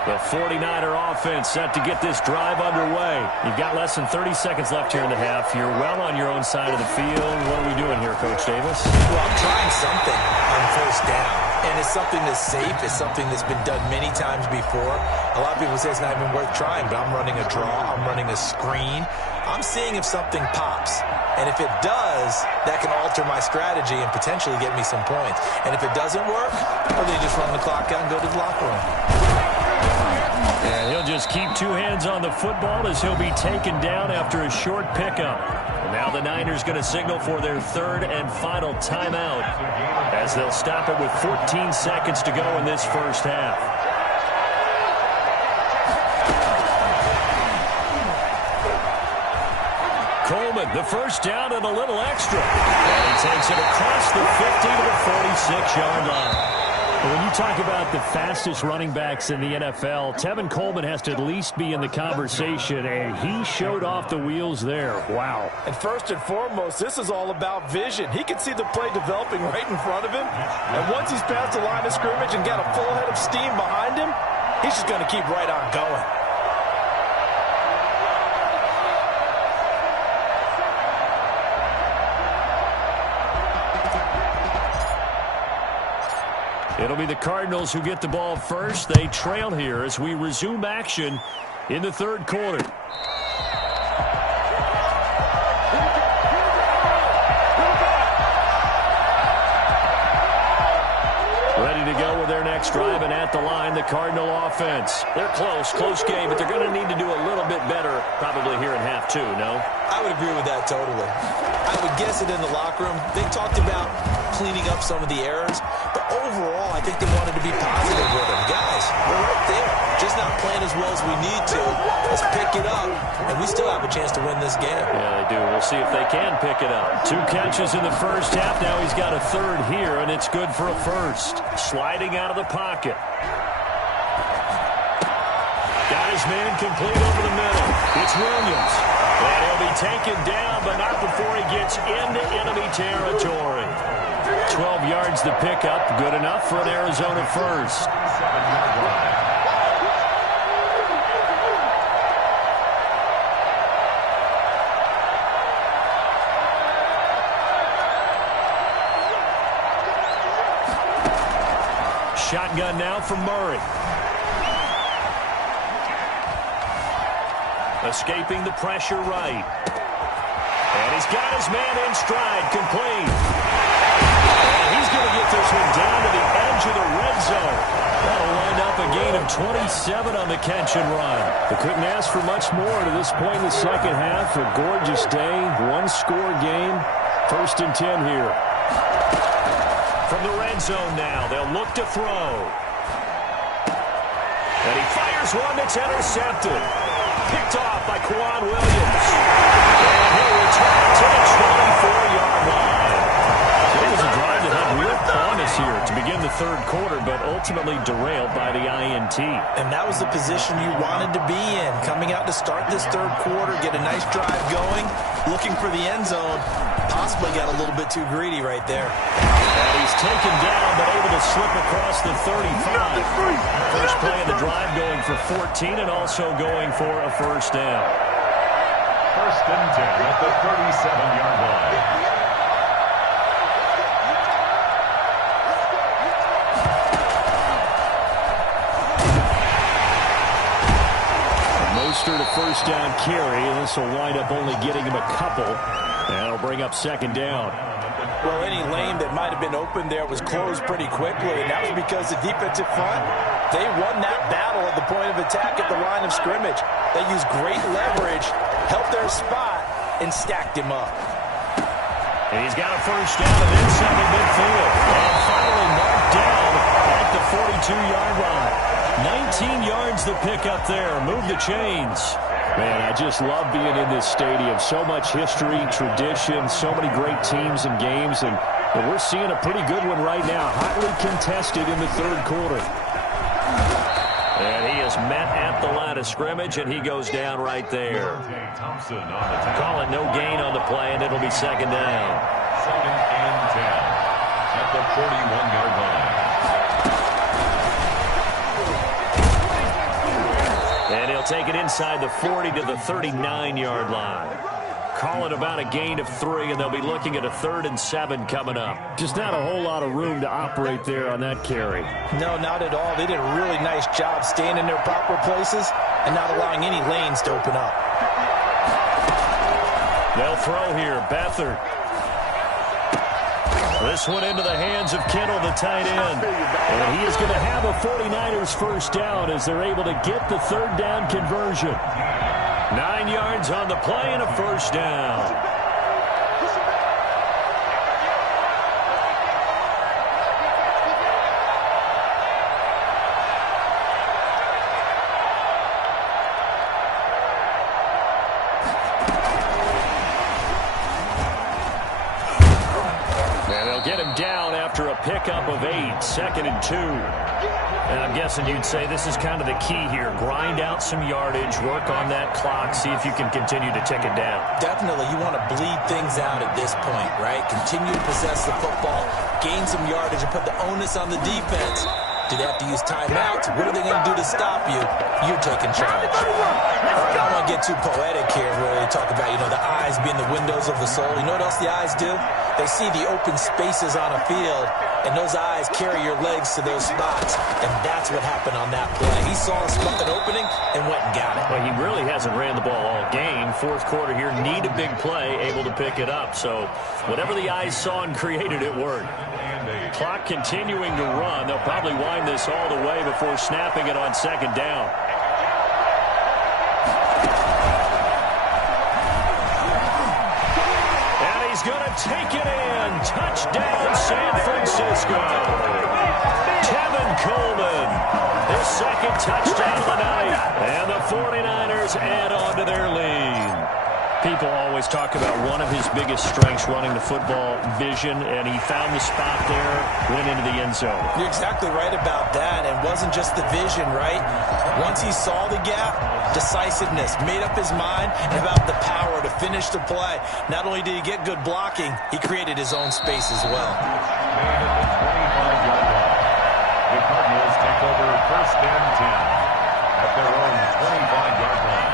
The 49er offense set to get this drive underway. You've got less than 30 seconds left here in the half. You're well on your own side of the field. What are we doing here, Coach Davis? Well, I'm trying something on 1st down. And it's something that's safe. It's something that's been done many times before. A lot of people say it's not even worth trying, but I'm running a draw. I'm running a screen. I'm seeing if something pops. And if it does, that can alter my strategy and potentially get me some points. And if it doesn't work, well, they just run the clock out and go to the locker room. And he'll just keep 2 hands on the football as he'll be taken down after a short pickup. And now the Niners going to signal for their 3rd and final timeout as they'll stop it with 14 seconds to go in this 1st half. Coleman, the 1st down and a little extra. And he takes it across the 50 to the 46-yard line. When you talk about the fastest running backs in the NFL, Tevin Coleman has to at least be in the conversation, and he showed off the wheels there. Wow. And first and foremost, this is all about vision. He can see the play developing right in front of him, and once he's past the line of scrimmage and got a full head of steam behind him, he's just going to keep right on going. It'll be the Cardinals who get the ball first. They trail here as we resume action in the third quarter. Ready to go with their next drive, and at the line, the Cardinal offense. They're close game, but they're going to need to do a little bit better probably here in half two, no? I would agree with that totally. I would guess it in the locker room. They talked about cleaning up some of the errors, but overall, I think they wanted to be positive with them. Guys, we're right there. Just not playing as well as we need to. Let's pick it up, and we still have a chance to win this game. Yeah, they do. We'll see if they can pick it up. 2 catches in the first half. Now he's got a third here, and it's good for a first. Sliding out of the pocket. Got his man complete over the middle. It's Williams. And he'll be taken down, but not before he gets into enemy territory. 12 yards to pick up. Good enough for an Arizona first. 7-yard line. Shotgun now from Murray. Escaping the pressure right. And he's got his man in stride, complete. And he's going to get this one down to the edge of the red zone. That'll wind up a gain of 27 on the catch and run. They couldn't ask for much more to this point in the second half. A gorgeous day, one-score game. 1st and 10 here. From the red zone now, they'll look to throw. And he fires one that's intercepted. Picked off by Quan Williams. And he'll return to the 24-yard line. So it was a drive that had real promise here to begin the third quarter, but ultimately derailed by the INT. And that was the position you wanted to be in. Coming out to start this third quarter, get a nice drive going, looking for the end zone. Possibly got a little bit too greedy right there. And he's taken down, but able to slip across the 35. First play of the drive going for 14 and also going for a first down. 1st and 10 at the 37-yard line. Mostert a first down carry, and this will wind up only getting him a couple. And it'll bring up 2nd down. Well, any lane that might have been open there was closed pretty quickly, and that was because the defensive front, they won that battle at the point of attack at the line of scrimmage. They used great leverage, helped their spot, and stacked him up. And he's got a first down and then some in midfield. And finally marked down at the 42-yard line. 19 yards to pick up there. Move the chains. Man, I just love being in this stadium. So much history, tradition, so many great teams and games, and we're seeing a pretty good one right now. Hotly contested in the third quarter. And he is met at the line of scrimmage, and he goes down right there. Call it no gain on the play, and it'll be 2nd down. 2nd and 10 at the 41-yard line. And he'll take it inside the 40 to the 39-yard line. Call it about a gain of 3, and they'll be looking at a 3rd and 7 coming up. Just not a whole lot of room to operate there on that carry. No, not at all. They did a really nice job staying in their proper places and not allowing any lanes to open up. They'll throw here. Beathard. This one into the hands of Kittle, the tight end. And he is going to have a 49ers first down as they're able to get the 3rd down conversion. 9 yards on the play and a first down. Get him down after a pickup of 8, 2nd and 2. And I'm guessing you'd say this is kind of the key here. Grind out some yardage, work on that clock, see if you can continue to tick it down. Definitely, you want to bleed things out at this point, right? Continue to possess the football, gain some yardage, and put the onus on the defense. Do they have to use timeouts? What are they going to do to stop you? You're taking charge. All right, I don't want to get too poetic here where they talk about, the eyes being the windows of the soul. You know what else the eyes do? They see the open spaces on a field, And those eyes carry your legs to those spots, and that's what happened on that play. He saw an opening and went and got it. Well, he really hasn't ran the ball all game. Fourth quarter here, need a big play, able to pick it up. So whatever the eyes saw and created, it worked. Clock continuing to run. They'll probably wind this all the way before snapping it on second down. And he's going to take it in. Touchdown, San Francisco. Tevin Coleman, his second touchdown of the night. And the 49ers add on to their lead. People always talk about one of his biggest strengths running the football, vision, and he found the spot there, went into the end zone. You're exactly right about that, and wasn't just the vision, right? Once he saw the gap, decisiveness, made up his mind, and about the power to finish the play. Not only did he get good blocking, he created his own space as well. Made at the 25-yard line. The Cardinals take over first and 10 at their own 25-yard line.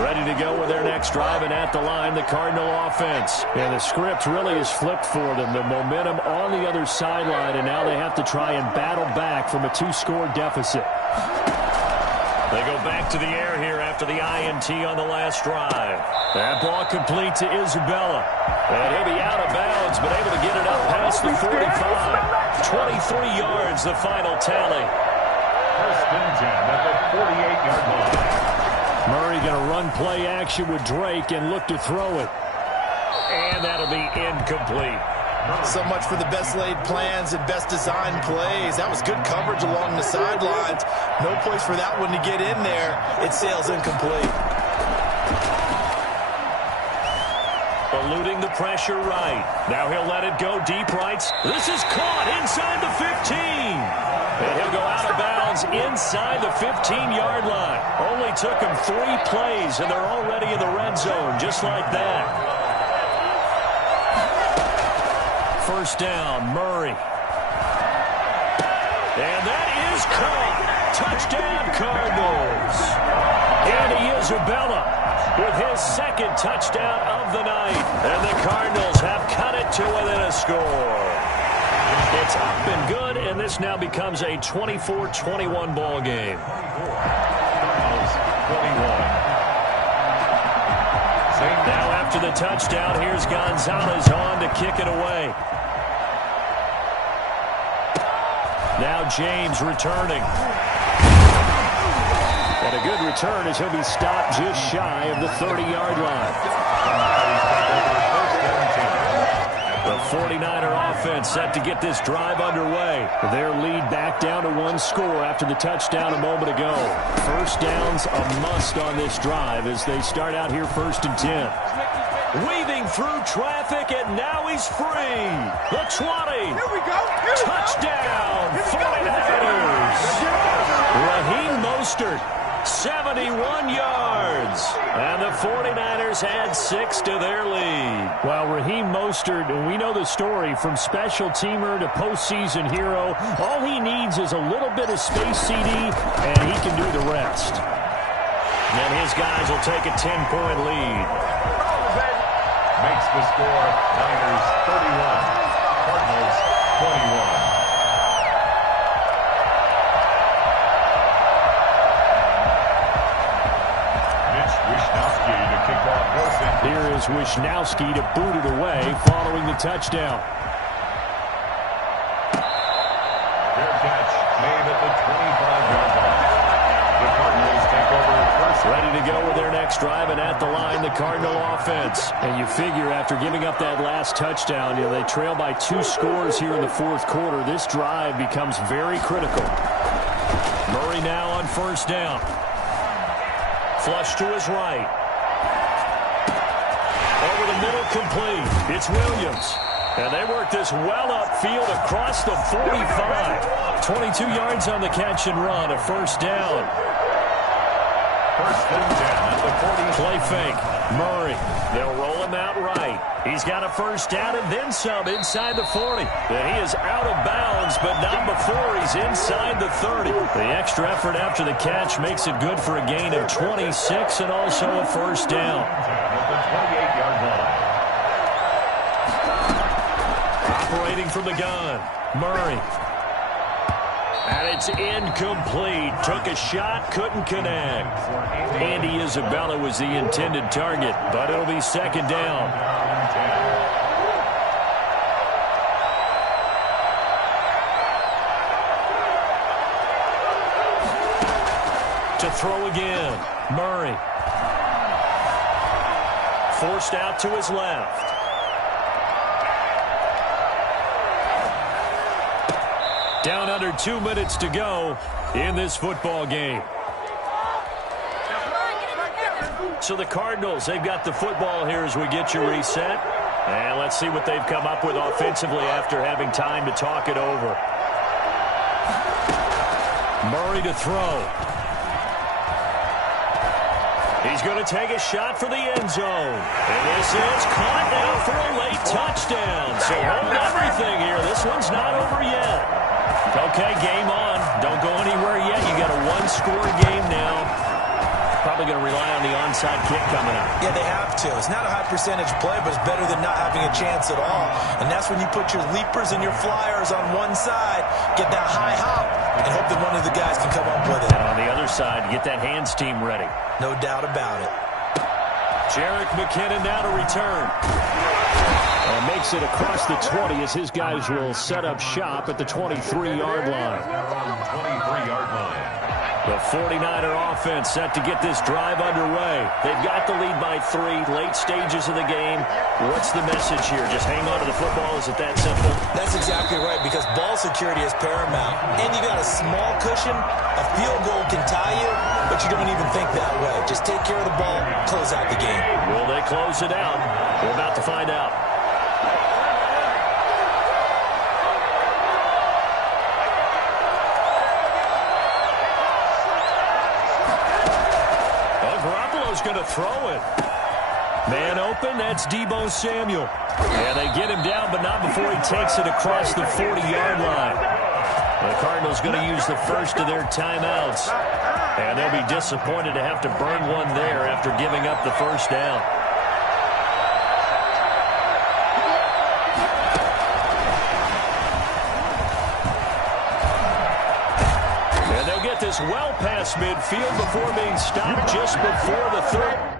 Ready to go with their next drive, and at the line, the Cardinal offense. And the script really is flipped for them. The momentum on the other sideline, and now they have to try and battle back from a two-score deficit. They go back to the air here after the INT on the last drive. That ball complete to Isabella. And he'll be out of bounds, but able to get it up past the 45. 23 yards, the final tally. First and 10 at the 48-yard line. Murray going to run play action with Drake and look to throw it. And that'll be incomplete. So much for the best laid plans and best designed plays. That was good coverage along the sidelines. No place for that one to get in there. It sails incomplete. Eluding the pressure right. Now he'll let it go deep right. This is caught inside the 15. And he'll go out of bounds inside the 15-yard line. Only took him 3 plays, and they're already in the red zone, just like that. First down, Murray. And that is caught. Touchdown, Cardinals. Andy Isabella with his second touchdown of the night. And the Cardinals have cut it to within a score. It's up and good, and this now becomes a 24-21 ball game. Now after the touchdown, here's Gonzalez on to kick it away. Now James returning. And a good return as he'll be stopped just shy of the 30-yard line. The 49er offense set to get this drive underway. Their lead back down to 1 score after the touchdown a moment ago. First down's a must on this drive as they start out here first and 10. Weaving through traffic, and now he's free. The 20. Here we go. Touchdown, 49ers. Raheem Mostert, 71 yards. And the 49ers add 6 to their lead. Well, Raheem Mostert, and we know the story, from special teamer to postseason hero, all he needs is a little bit of space, CD, and he can do the rest. And his guys will take a 10-point lead. Makes the score Niners 31, Cardinals 21. Here is Wishnowski to boot it away following the touchdown. Fair catch made at the 25-yard line. The Cardinals take over first. Ready to go with their next drive, and at the line, the Cardinal offense. And you figure after giving up that last touchdown, they trail by 2 scores here in the fourth quarter. This drive becomes very critical. Murray now on first down. Flush to his right. Over the middle, complete. It's Williams. And they work this well upfield across the 45. 22 yards on the catch and run, a first down. First and 10 at the 40. Play fake. Murray. They'll roll him out right. He's got a first down and then some inside the 40. And he is out of bounds, but not before he's inside the 30. The extra effort after the catch makes it good for a gain of 26 and also a first down. At the 28-yard line. Operating from the gun, Murray. And it's incomplete. Took a shot, couldn't connect. Andy Isabella was the intended target, but it'll be second down. To throw again, Murray. Forced out to his left. Down under 2 minutes to go in this football game. So the Cardinals, they've got the football here as we get you reset. And let's see what they've come up with offensively after having time to talk it over. Murray to throw. He's going to take a shot for the end zone. And this is caught now for a late touchdown. So hold everything here. This one's not over yet. Okay, game on. Don't go anywhere yet. You got a one-score game now. Probably going to rely on the onside kick coming up. Yeah, they have to. It's not a high percentage play, but it's better than not having a chance at all. And that's when you put your leapers and your flyers on one side, get that high hop, and hope that one of the guys can come up with it. And on the other side, get that hands team ready. No doubt about it. Jarek McKinnon now to return. And makes it across the 20 as his guys will set up shop at the 23-yard line. 23-yard line. The 49er offense set to get this drive underway. They've got the lead by 3, late stages of the game. What's the message here? Just hang on to the football? Is it that simple? That's exactly right, because ball security is paramount. And you got a small cushion. A field goal can tie you, but you don't even think that way. Just take care of the ball, close out the game. Will they close it out? We're about to find out. Going to throw it. Man open, that's Deebo Samuel. And they get him down, but not before he takes it across the 40-yard line. The Cardinals going to use the first of their timeouts. And they'll be disappointed to have to burn one there after giving up the first down. This well past midfield before being stopped just before the third.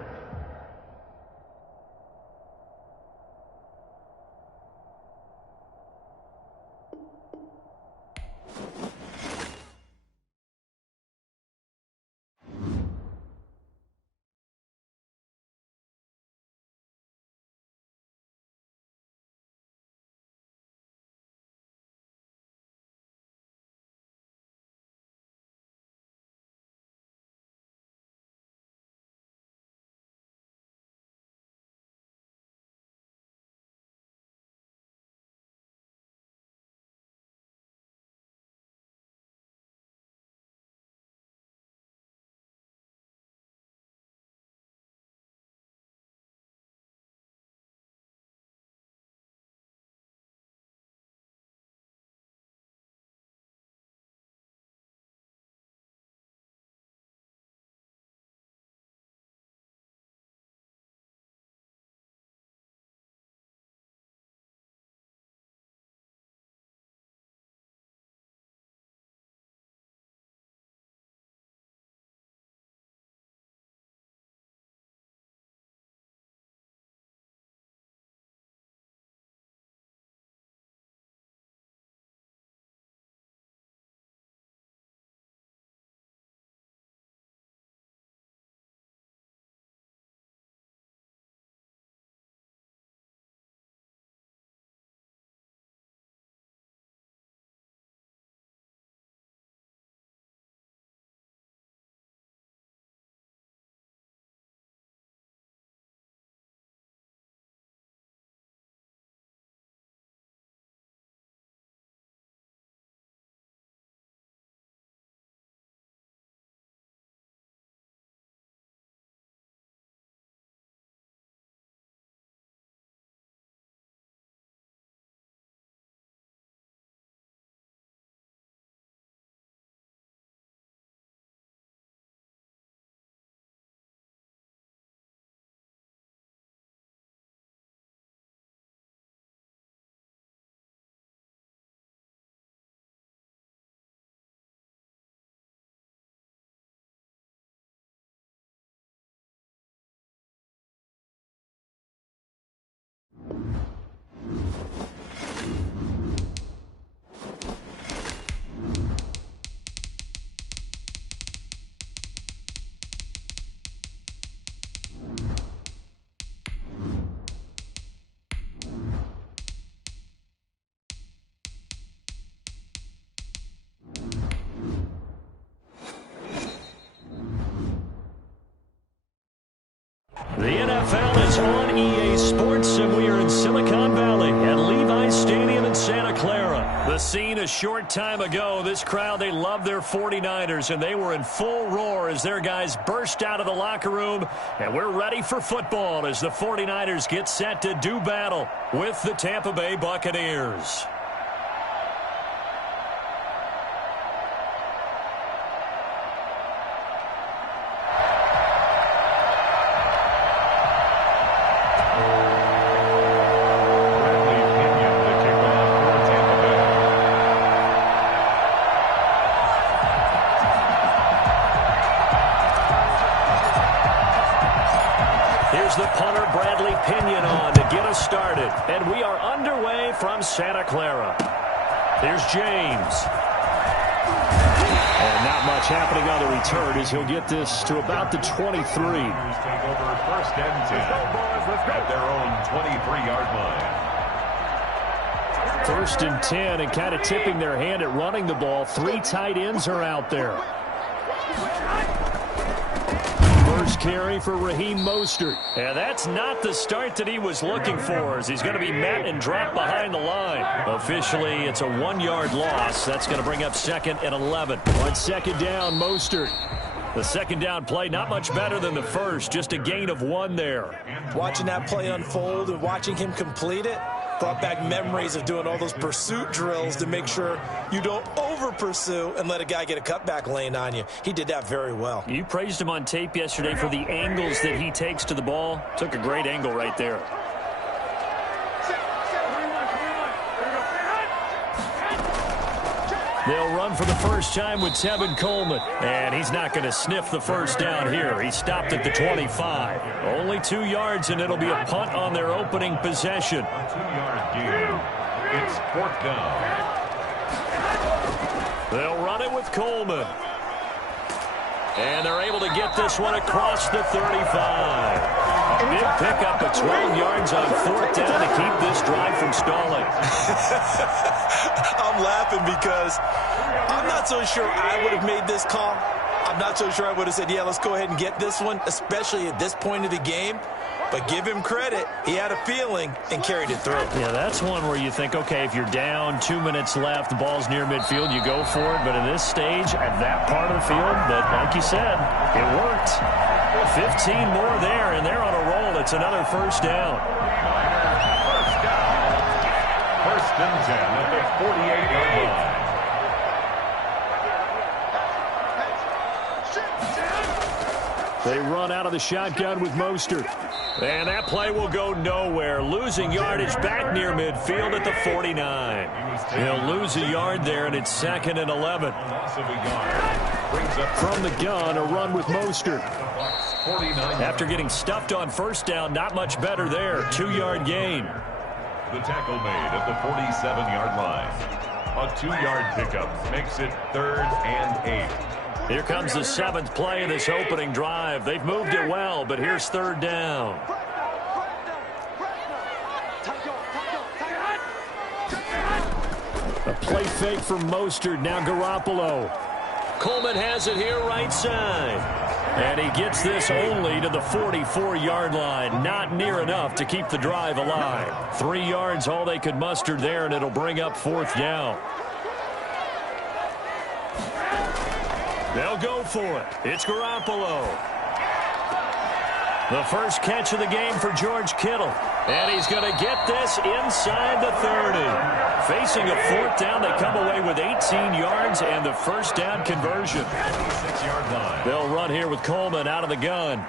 Silicon Valley at Levi's Stadium in Santa Clara. The scene a short time ago. This crowd, they love their 49ers, and they were in full roar as their guys burst out of the locker room. And we're ready for football as the 49ers get set to do battle with the Tampa Bay Buccaneers. And we are underway from Santa Clara. Here's James. And not much happening on the return as he'll get this to about the 23. Take over first and 10 at their own 23-yard line. First and 10, and kind of tipping their hand at running the ball. 3 tight ends are out there. First carry for Raheem Mostert. And that's not the start that he was looking for, as he's going to be met and dropped behind the line. Officially, it's a 1-yard loss. That's going to bring up 2nd and 11. On second down, Mostert. The second down play, not much better than the first, just a gain of 1 there. Watching that play unfold and watching him complete it brought back memories of doing all those pursuit drills to make sure you don't over-pursue and let a guy get a cutback lane on you. He did that very well. You praised him on tape yesterday for the angles that he takes to the ball. Took a great angle right there. They'll run for the first time with Tevin Coleman. And he's not going to sniff the first down here. He stopped at the 25. Only 2 yards, and it'll be a punt on their opening possession. A 2-yard gain. It's 4th down. They'll run it with Coleman. And they're able to get this one across the 35. Big pickup of 12 yards on 4th down to keep this drive from stalling. I'm laughing because I'm not so sure I would have made this call. I'm not so sure I would have said, yeah, let's go ahead and get this one, especially at this point of the game. But give him credit. He had a feeling and carried it through. Yeah, that's one where you think, okay, if you're down, 2 minutes left, the ball's near midfield, you go for it. But at this stage, at that part of the field, but like you said, it worked. 15 more there, and they're on a roll. It's another first down. First and 10 at the 48-yard line. They run out of the shotgun with Mostert. And that play will go nowhere. Losing yardage back near midfield at the 49. He'll lose a yard there, and it's 2nd and 11. From the gun, a run with Mostert. After getting stuffed on first down, not much better there. 2-yard gain. The tackle made at the 47-yard line. A 2-yard pickup makes it 3rd and 8. Here comes the 7th play of this opening drive. They've moved it well, but here's 3rd down. A play fake from Mostert, now Garoppolo. Coleman has it here right side. And he gets this only to the 44-yard line. Not near enough to keep the drive alive. 3 yards, all they could muster there, and it'll bring up 4th down. They'll go for it. It's Garoppolo. The first catch of the game for George Kittle. And he's going to get this inside the 30. Facing a 4th down, they come away with 18 yards and the first down conversion. 6-yard line. They'll run here with Coleman out of the gun.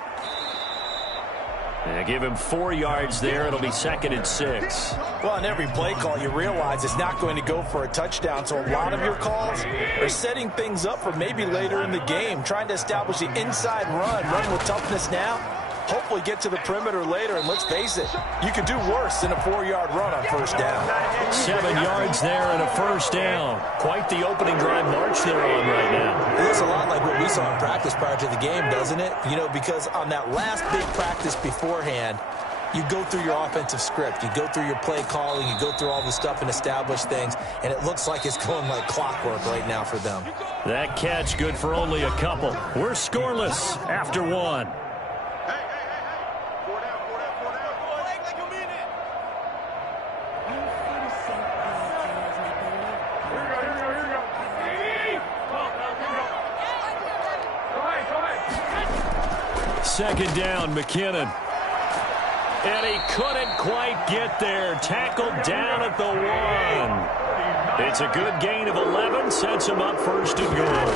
And give him 4 yards there. It'll be 2nd and 6. Well, on every play call, you realize it's not going to go for a touchdown. So a lot of your calls are setting things up for maybe later in the game, trying to establish the inside run with toughness now. Hopefully get to the perimeter later, and let's face it, you could do worse than a 4-yard run on first down. 7 yards there and a first down. Quite the opening drive march they're on right now. It looks a lot like what we saw in practice prior to the game, doesn't it? You know, because on that last big practice beforehand, you go through your offensive script. You go through your play calling. You go through all the stuff and establish things. And it looks like it's going like clockwork right now for them. That catch good for only a couple. We're scoreless after 1. second down, McKinnon. And he couldn't quite get there. Tackled down at the 1. It's a good gain of 11. Sets him up first and goal.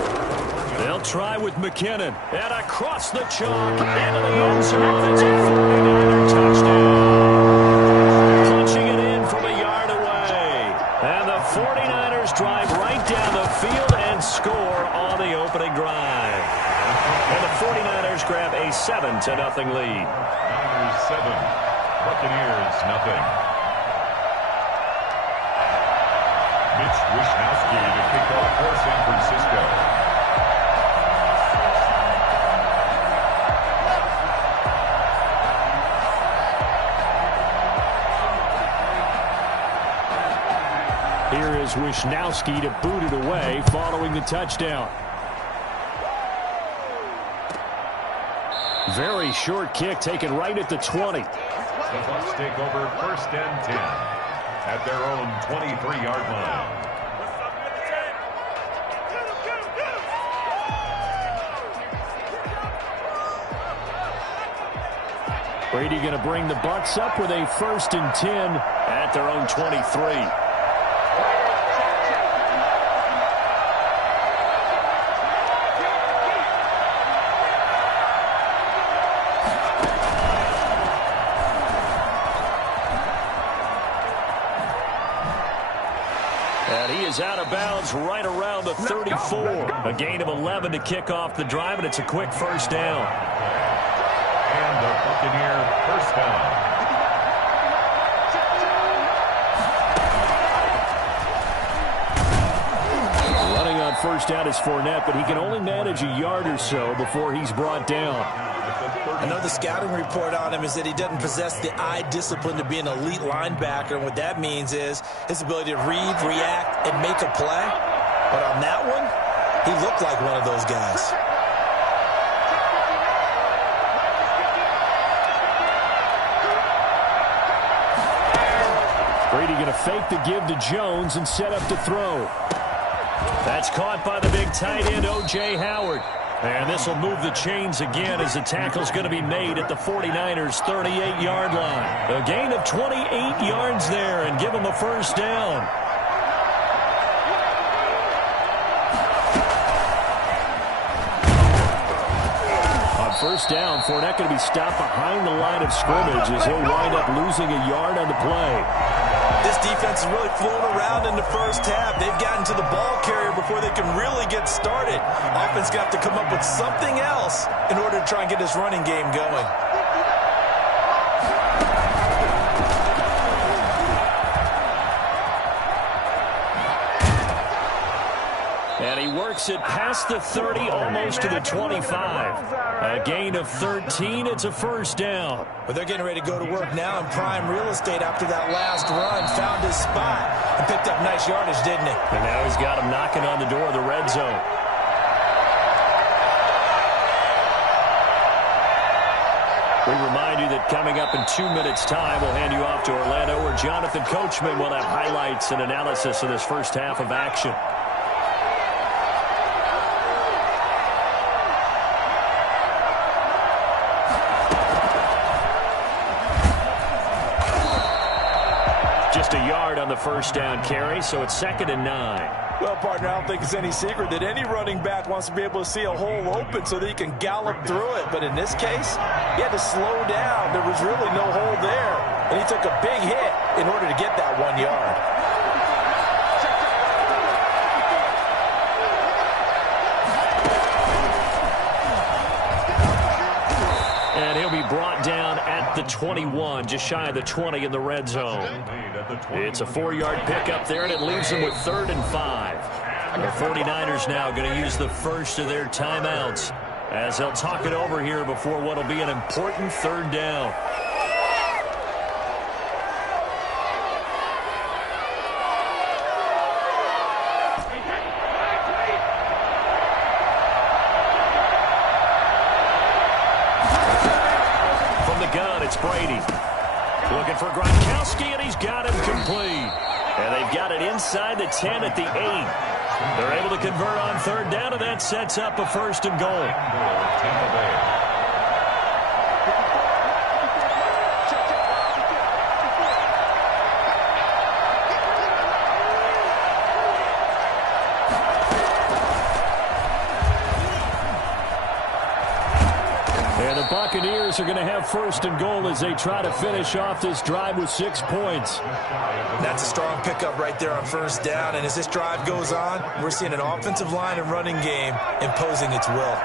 They'll try with McKinnon. And across the chalk into the end zone. It's a 49er touchdown. Punching it in from a yard away. And the 49ers drive right down the field and score on the opening drive. And the 49ers grab a 7-0 lead. 7, Buccaneers 0. Mitch Wishnowsky to kick off for San Francisco. Here is Wishnowsky to boot it away following the touchdown. Very short kick taken right at the 20. The Bucs take over first and 10 at their own 23-yard line. Brady going to bring the Bucs up with a first and 10 at their own 23. Out of bounds right around the 34. A gain of 11 to kick off the drive, and it's a quick first down. And the Buccaneer first down. Running on first down is Fournette, but he can only manage a yard or so before he's brought down. I know the scouting report on him is that he doesn't possess the eye discipline to be an elite linebacker. And what that means is his ability to read, react, and make a play. But on that one, he looked like one of those guys. Brady going to fake the give to Jones and set up to throw. That's caught by the big tight end, O.J. Howard. And this will move the chains again as the tackle's going to be made at the 49ers' 38-yard line. A gain of 28 yards there and give them a first down. On first down, Fournette going to be stopped behind the line of scrimmage as he'll wind up losing a yard on the play. This defense is really flown around in the first half. They've gotten to the ball carrier before they can really get started. Offense got to come up with something else in order to try and get this running game going. And he works it past the 30, almost to the 25. A gain of 13. It's a first down. But they're getting ready to go to work now in prime real estate after that last run. Found his spot and picked up nice yardage, didn't he? And now he's got him knocking on the door of the red zone. We remind you that coming up in 2 minutes' time, we'll hand you off to Orlando, where Jonathan Coachman will have highlights and analysis of this first half of action. Just a yard on the first down carry, so it's 2nd and 9. Well, partner, I don't think it's any secret that any running back wants to be able to see a hole open so that he can gallop through it. But in this case, he had to slow down. There was really no hole there, and he took a big hit in order to get that 1 yard. And he'll be brought down at the 21, just shy of the 20 in the red zone. It's a 4-yard pickup there, and it leaves them with 3rd and 5. The 49ers now going to use the first of their timeouts as they'll talk it over here before what will be an important 3rd down. It's Brady. Looking for Gronkowski, and he's got him complete. And they've got it inside the 10 at the 8. They're able to convert on 3rd down, and that sets up a 1st and goal. the Buccaneers are going to have first and goal as they try to finish off this drive with 6 points. That's a strong pickup right there on first down. And as this drive goes on, we're seeing an offensive line and running game imposing its will.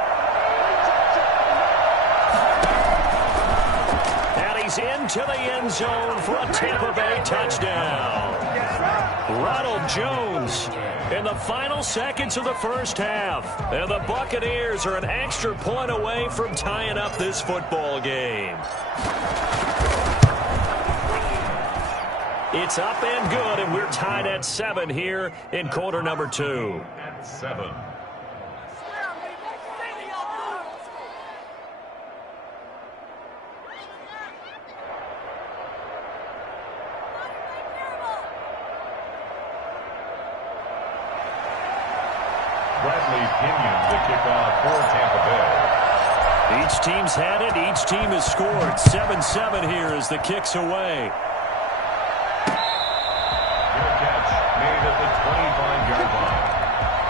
And he's into the end zone for a Tampa Bay touchdown. Ronald Jones in the final seconds of the first half. And the Buccaneers are an extra point away from tying up this football game. It's up and good, and we're tied at 7 here in quarter number 2. At 7. Bradley Pinion, the kickoff for Tampa Bay. Each team's had it. Each team has scored. 7-7 here as the kick's away. Good catch made at the 25-yard line.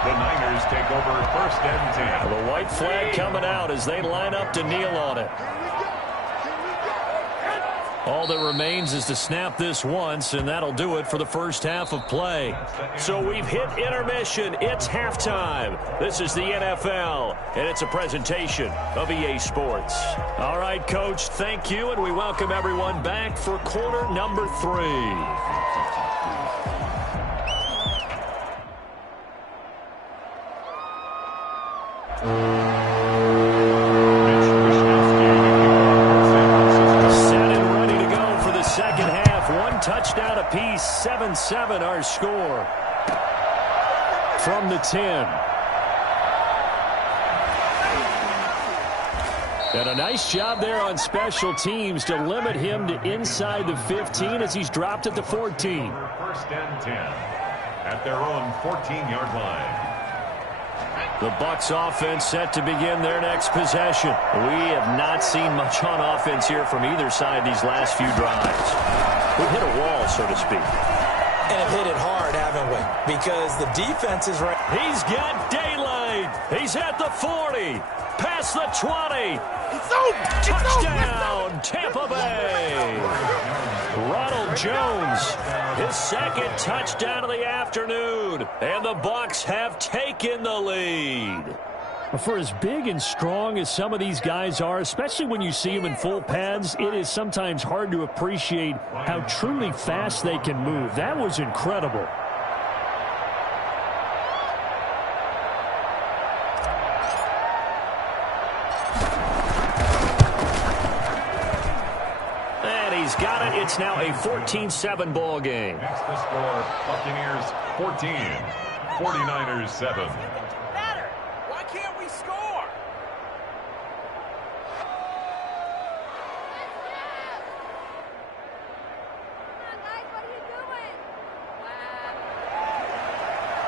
The Niners take over first and 10. The white flag coming out as they line up to kneel on it. All that remains is to snap this once, and that'll do it for the first half of play. So we've hit intermission. It's halftime. This is the NFL, and it's a presentation of EA Sports. All right, Coach, thank you, and we welcome everyone back for quarter number 3. Touchdown apiece, 7-7 our score from the 10. And a nice job there on special teams to limit him to inside the 15 as he's dropped at the 14. First and 10 at their own 14-yard line. The Bucs offense set to begin their next possession. We have not seen much on offense here from either side these last few drives. We've hit a wall, so to speak. And have hit it hard, haven't we? Because the defense is right. He's got daylight. He's at the 40. Past the 20. Touchdown, Tampa Bay. Ronald Jones, his second touchdown of the afternoon. And the Bucs have taken the lead. For as big and strong as some of these guys are, especially when you see them in full pads, it is sometimes hard to appreciate how truly fast they can move. That was incredible. And he's got it. It's now a 14-7 ball game. Next the score, Buccaneers 14, 49ers 7.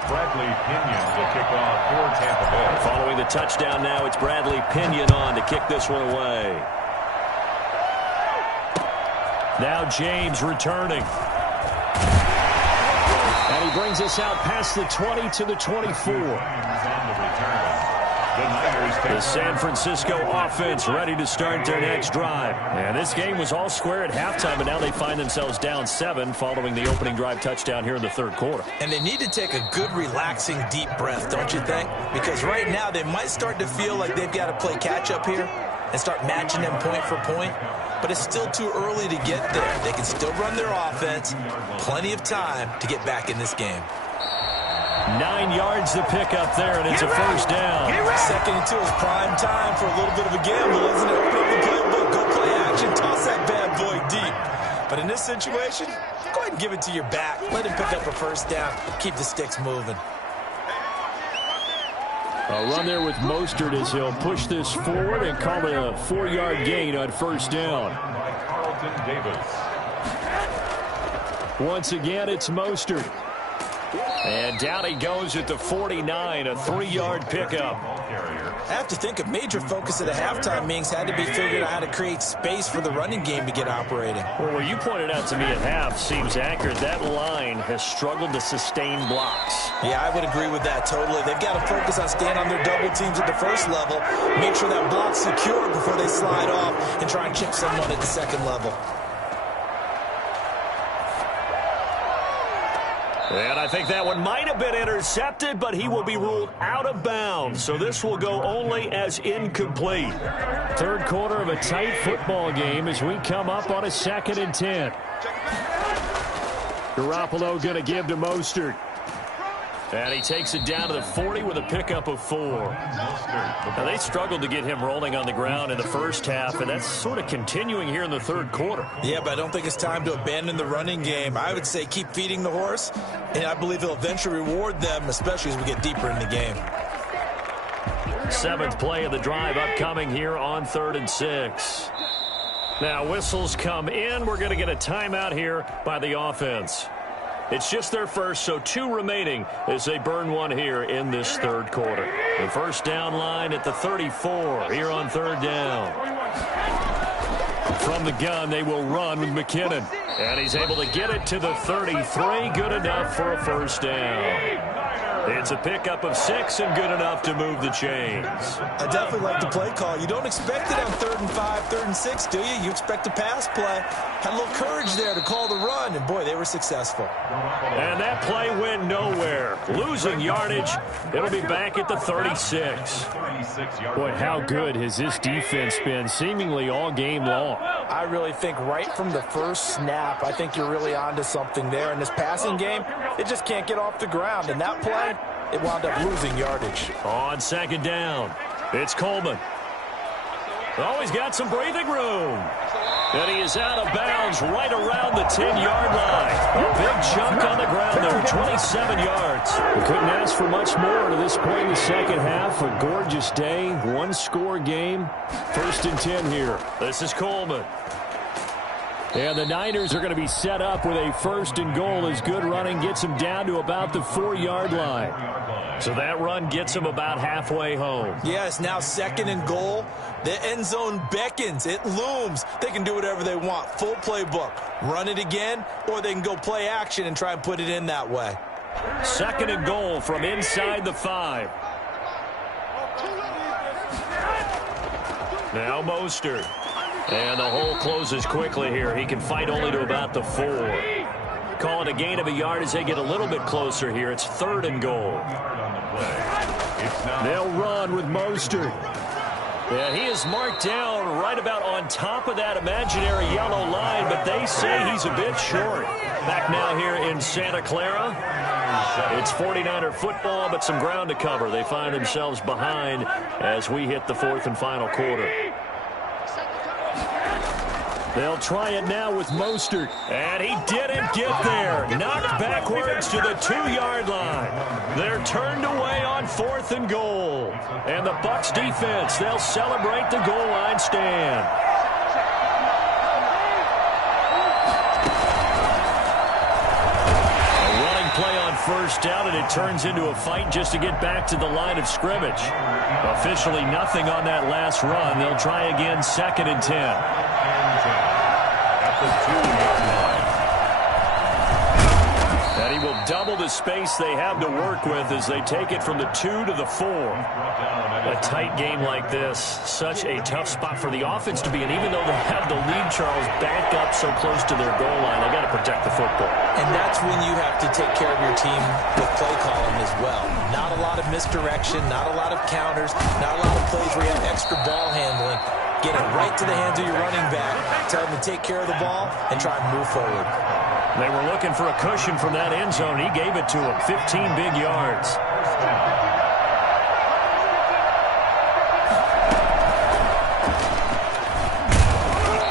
Bradley Pinion to kick off for Tampa Bay. Following the touchdown now, it's Bradley Pinion on to kick this one away. Now James returning. And he brings us out past the 20 to the 24. The San Francisco offense ready to start their next drive. And this game was all square at halftime, and now they find themselves down 7 following the opening drive touchdown here in the third quarter. And they need to take a good, relaxing, deep breath, don't you think? Because right now they might start to feel like they've got to play catch-up here and start matching them point for point. But it's still too early to get there. They can still run their offense. Plenty of time to get back in this game. 9 yards to pick up there, and it's a first down. Second and 2 is prime time for a little bit of a gamble, isn't it? Open up the playbook, go play action, toss that bad boy deep. But in this situation, go ahead and give it to your back. Let him pick up a first down. Keep the sticks moving. A run there with Mostert as he'll push this forward and call it a 4-yard gain on first down. By Carlton Davis. Once again, it's Mostert. And down he goes at the 49, a 3-yard pickup. I have to think a major focus at a halftime meetings had to be figuring out how to create space for the running game to get operating. Well, what you pointed out to me at half seems accurate. That line has struggled to sustain blocks. Yeah, I would agree with that totally. They've got to focus on staying on their double teams at the first level, make sure that block's secure before they slide off and try and chip someone at the second level. And I think that one might have been intercepted, but he will be ruled out of bounds. So this will go only as incomplete. Third quarter of a tight football game as we come up on a 2nd and 10. Garoppolo going to give to Mostert. And he takes it down to the 40 with a pickup of 4. Now, they struggled to get him rolling on the ground in the first half, and that's sort of continuing here in the third quarter. Yeah, but I don't think it's time to abandon the running game. I would say keep feeding the horse, and I believe he'll eventually reward them, especially as we get deeper in the game. 7th play of the drive upcoming here on 3rd and 6. Now, whistles come in. We're going to get a timeout here by the offense. It's just their first, so 2 remaining as they burn one here in this third quarter. The first down line at the 34 here on 3rd down. From the gun, they will run with McKinnon. And he's able to get it to the 33. Good enough for a first down. It's a pickup of 6 and good enough to move the chains. I definitely like the play call. You don't expect it on 3rd and 5, 3rd and 6, do you? You expect a pass play. Had a little courage there to call the run, and boy, they were successful. And that play went nowhere. Losing yardage. It'll be back at the 36. Boy, how good has this defense been seemingly all game long? I really think right from the first snap, I think you're really onto something there. In this passing game, it just can't get off the ground. And that play, it wound up losing yardage. On 2nd down, it's Coleman. Oh, he's got some breathing room. And he is out of bounds right around the 10-yard line. A big chunk on the ground there, 27 yards. We couldn't ask for much more to this point in the second half. A gorgeous day, 1-score game. 1st and 10 here. This is Coleman. And the Niners are going to be set up with a 1st and goal as good running gets them down to about the 4-yard line. So that run gets them about halfway home. Yeah, it's now 2nd and goal. The end zone beckons. It looms. They can do whatever they want. Full playbook. Run it again, or they can go play action and try and put it in that way. 2nd and goal from inside the 5. Now Mostert. And the hole closes quickly here. He can fight only to about the 4. Call it a gain of a yard as they get a little bit closer here. It's 3rd and goal. They'll run with Mostert. And he is marked down right about on top of that imaginary yellow line, but they say he's a bit short. Back now here in Santa Clara. It's 49er football, but some ground to cover. They find themselves behind as we hit the 4th and final quarter. They'll try it now with Mostert. And he didn't get there. Knocked backwards to the 2-yard line. They're turned away on 4th and goal. And the Bucs defense, they'll celebrate the goal line stand. A running play on 1st down, and it turns into a fight just to get back to the line of scrimmage. Officially nothing on that last run. They'll try again 2nd and 10. And he will double the space they have to work with as they take it from the 2 to the 4. A tight game like this, such a tough spot for the offense to be in. Even though they have the lead, Charles, back up so close to their goal line, they got to protect the football. And that's when you have to take care of your team with play calling as well. Not a lot of misdirection, not a lot of counters, not a lot of plays where you have extra ball handling. Get it right to the hands of your running back. Tell them to take care of the ball and try and move forward. They were looking for a cushion from that end zone. He gave it to him. 15 big yards.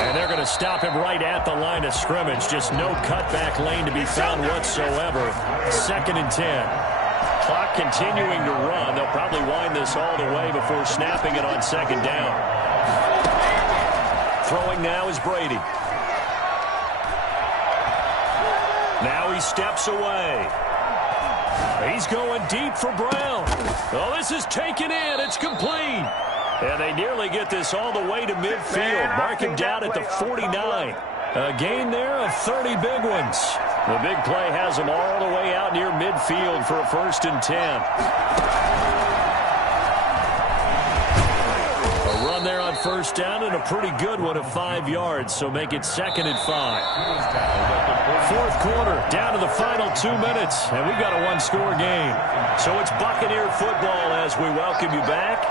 And they're going to stop him right at the line of scrimmage. Just no cutback lane to be found whatsoever. 2nd and 10. Clock continuing to run. They'll probably wind this all the way before snapping it on 2nd down. Throwing now is Brady. Now he steps away. He's going deep for Brown. Oh, this is taken in. It's complete. And they nearly get this all the way to midfield. Mark him down at the 49. A gain there of 30 big ones. The big play has them all the way out near midfield for a 1st and 10. A run there on 1st down and a pretty good one of 5 yards, so make it 2nd and 5. 4th quarter, down to the final 2 minutes, and we've got a one-score game. So it's Buccaneer football as we welcome you back.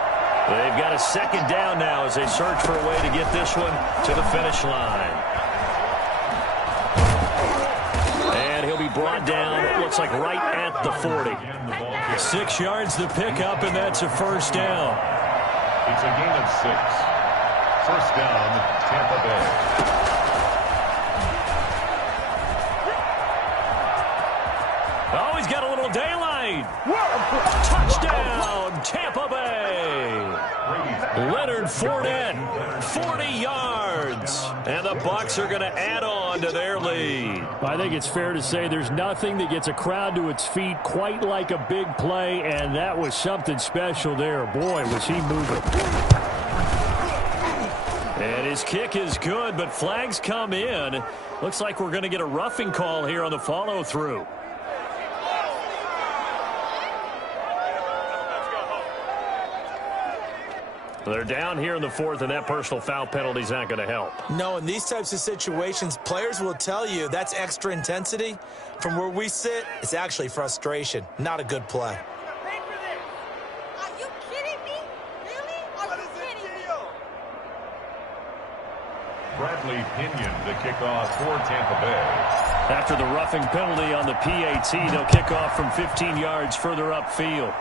They've got a 2nd down now as they search for a way to get this one to the finish line. And he'll be brought down, looks like right at the 40. 6 yards the pickup, and that's a 1st down. It's a gain of 6. 1st down, Tampa Bay. Oh, he's got a little daylight. Touchdown, Tampa Bay. Leonard Fournette, 40 yards. And the Bucs are going to add on to their lead. I think it's fair to say there's nothing that gets a crowd to its feet quite like a big play, and that was something special there. Boy, was he moving. And his kick is good, but flags come in. Looks like we're going to get a roughing call here on the follow-through. They're down here in the 4th, and that personal foul penalty is not going to help. No, in these types of situations, players will tell you that's extra intensity. From where we sit, it's actually frustration, not a good play. Are you kidding me? Really? Are you kidding me? Bradley Pinion, the kickoff for Tampa Bay. After the roughing penalty on the PAT, they'll kick off from 15 yards further upfield.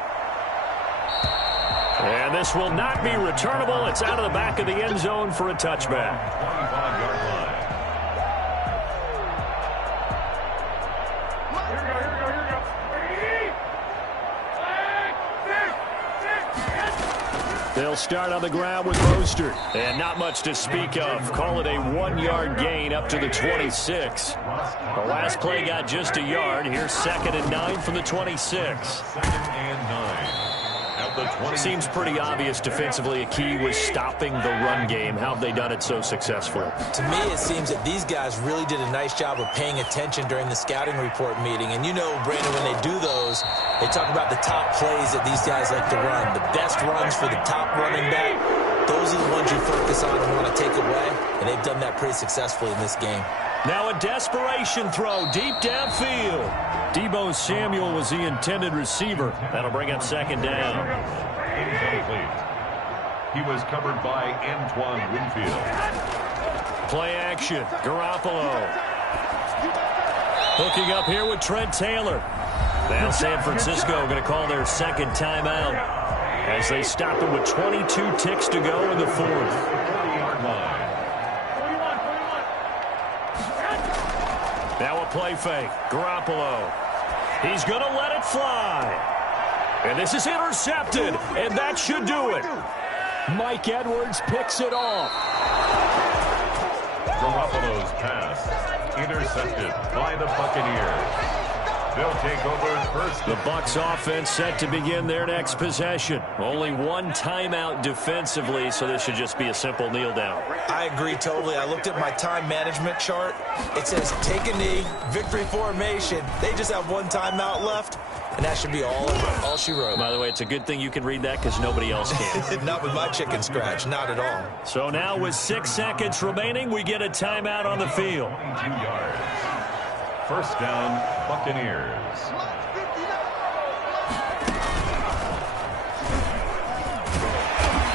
And this will not be returnable. It's out of the back of the end zone for a touchback. 25-yard line. They'll start on the ground with Mostert. And not much to speak of. Call it a 1-yard gain up to the 26. The last play got just a yard. Here's 2nd and 9 from the 26. 2nd and 9. Seems pretty obvious defensively a key was stopping the run game. How have they done it so successfully? To me, it seems that these guys really did a nice job of paying attention during the scouting report meeting. And you know, Brandon, when they do those, they talk about the top plays that these guys like to run. The best runs for the top running back. Those are the ones you focus on and want to take away. And they've done that pretty successfully in this game. Now a desperation throw deep downfield. Deebo Samuel was the intended receiver. That'll bring up 2nd down. Incomplete. He was covered by Antoine Winfield. Play action. Garoppolo. Hooking up here with Trent Taylor. Now San Francisco going to call their 2nd timeout as they stop it with 22 ticks to go in the 4th. 40-yard line. Now a play fake. Garoppolo. He's going to let it fly. And this is intercepted, and that should do it. Mike Edwards picks it off. Garoppolo's pass intercepted by the Buccaneers. They'll take over at 1st. The Bucs offense set to begin their next possession. Only one timeout defensively, so this should just be a simple kneel down. I agree totally. I looked at my time management chart. It says take a knee, victory formation. They just have one timeout left, and that should be all she wrote. By the way, it's a good thing you can read that because nobody else can. Not with my chicken scratch, not at all. So now with 6 seconds remaining, we get a timeout on the field. 22 yards. 1st down, Buccaneers.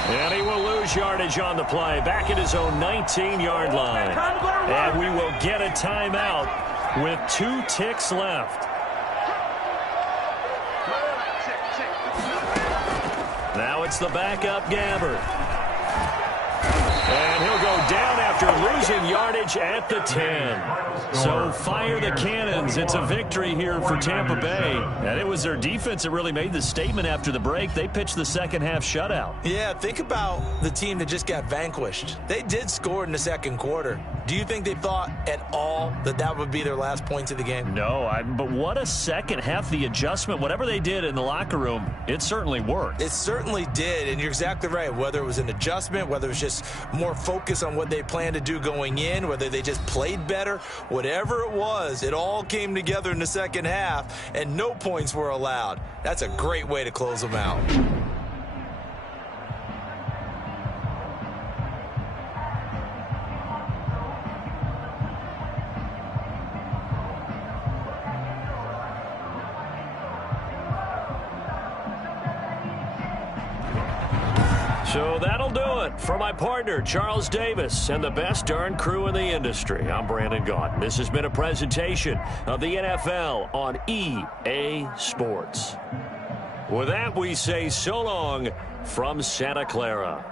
And he will lose yardage on the play. Back at his own 19-yard line. And we will get a timeout with 2 ticks left. Now it's the backup Gabbert. And he'll go down after losing losing yardage at the 10. So fire the cannons. It's a victory here for Tampa Bay. And it was their defense that really made the statement after the break. They pitched the second half shutout. Yeah, think about the team that just got vanquished. They did score in the second quarter. Do you think they thought at all that that would be their last points of the game? No, but what a second half. The adjustment, whatever they did in the locker room, it certainly worked. It certainly did, and you're exactly right. Whether it was an adjustment, whether it was just more focus on what they planned to do going in, whether they just played better, whatever it was, it all came together in the second half, and no points were allowed. That's a great way to close them out. So that'll do it for my partner, Charles Davis, and the best darn crew in the industry. I'm Brandon Gaudin. This has been a presentation of the NFL on EA Sports. With that, we say so long from Santa Clara.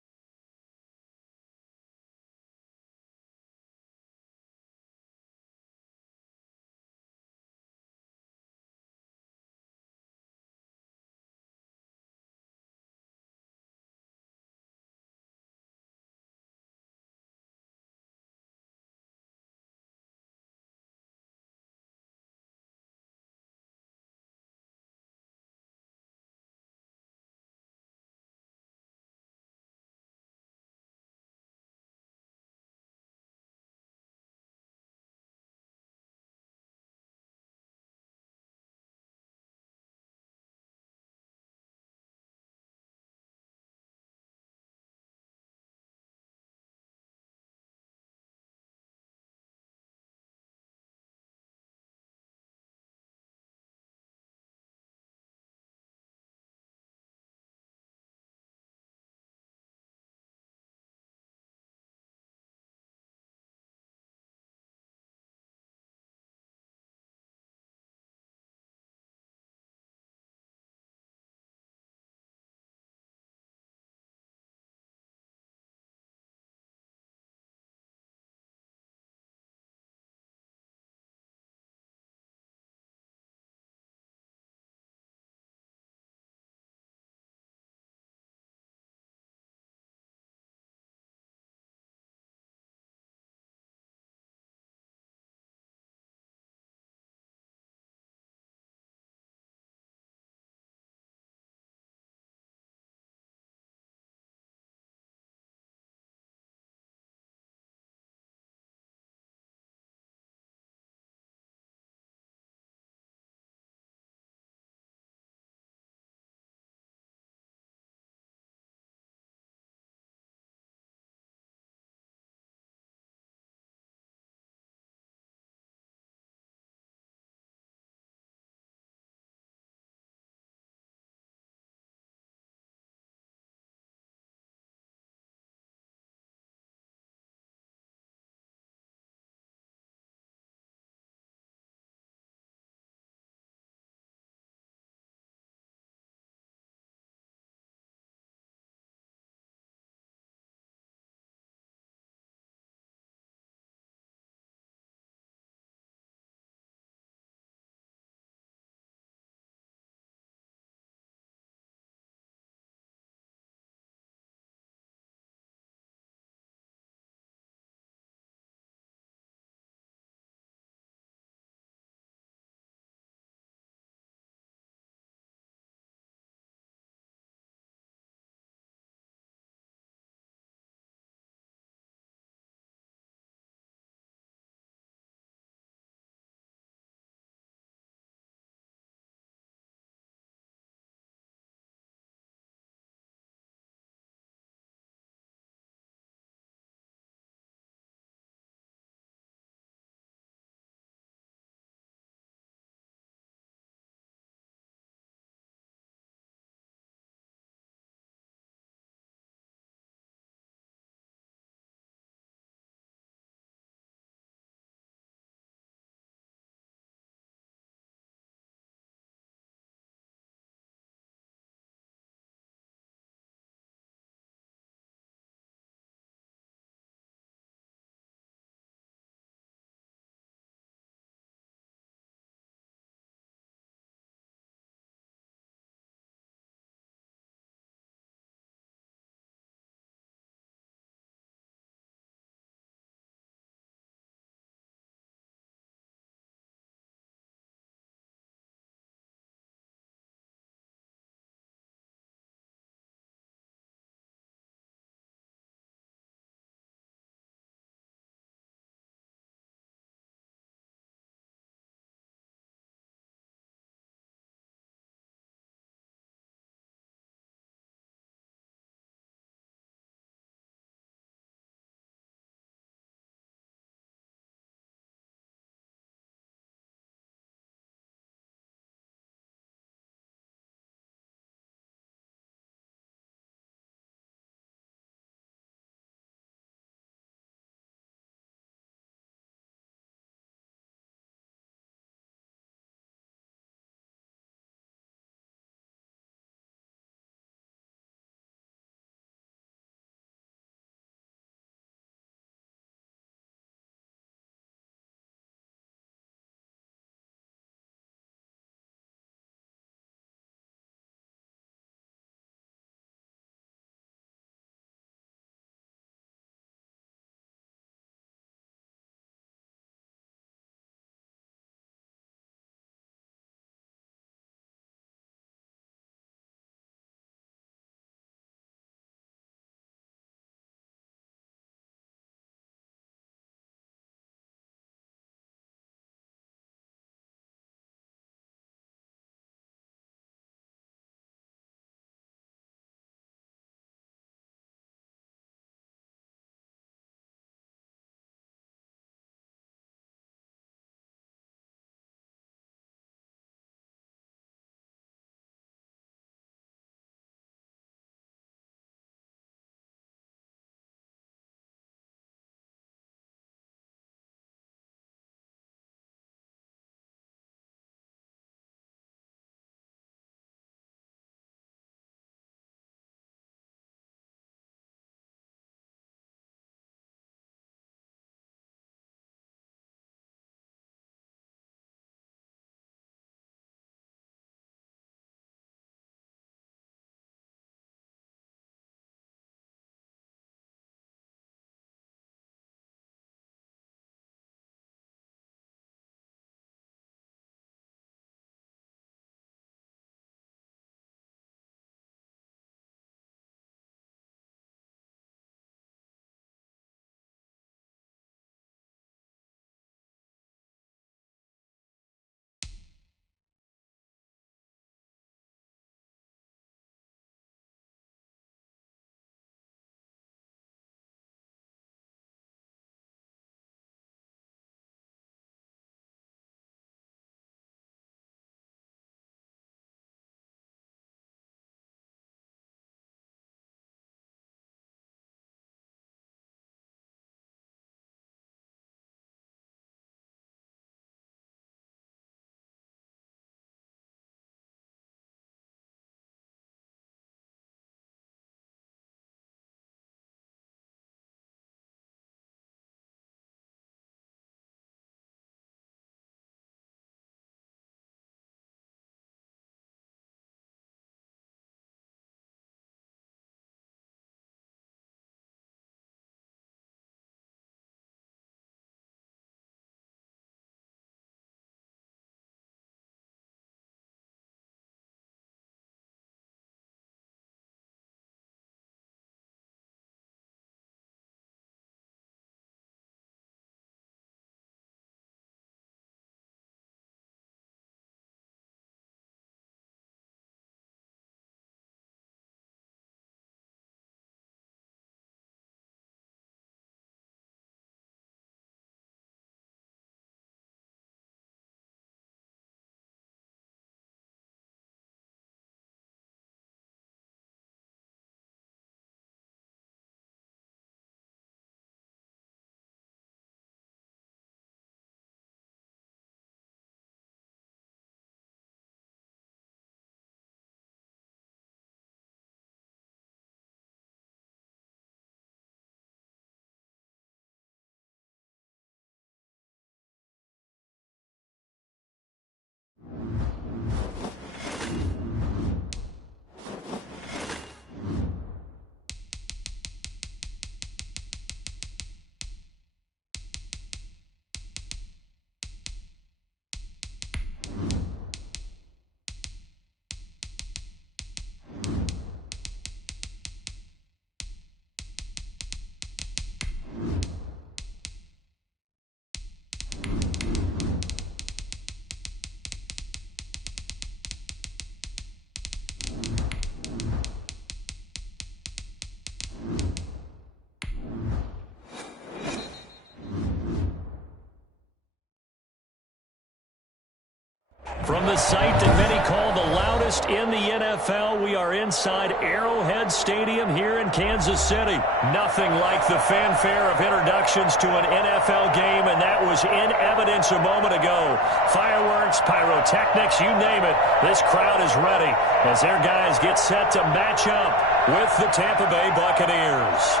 From the site that many call the loudest in the NFL, we are inside Arrowhead Stadium here in Kansas City. Nothing like the fanfare of introductions to an NFL game, and that was in evidence a moment ago. Fireworks, pyrotechnics, you name it. This crowd is ready as their guys get set to match up with the Tampa Bay Buccaneers.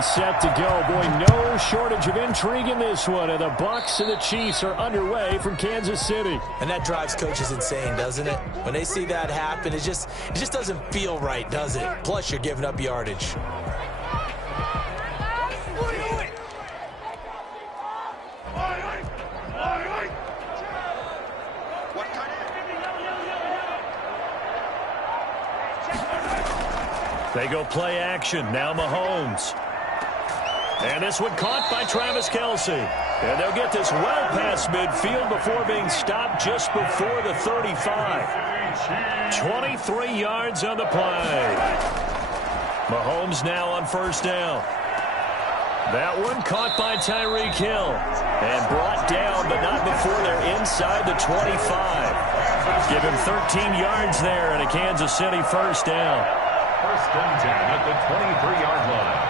Set to go. Boy, no shortage of intrigue in this one. And the Bucs and the Chiefs are underway from Kansas City. And that drives coaches insane, doesn't it? When they see that happen, it just doesn't feel right, does it? Plus, you're giving up yardage. They go play action. Now Mahomes. And this one caught by Travis Kelce. And they'll get this well past midfield before being stopped just before the 35. 23 yards on the play. Mahomes now on first down. That one caught by Tyreek Hill. And brought down, but not before they're inside the 25. Give him 13 yards there and a Kansas City first down. First and 10 at the 23-yard line.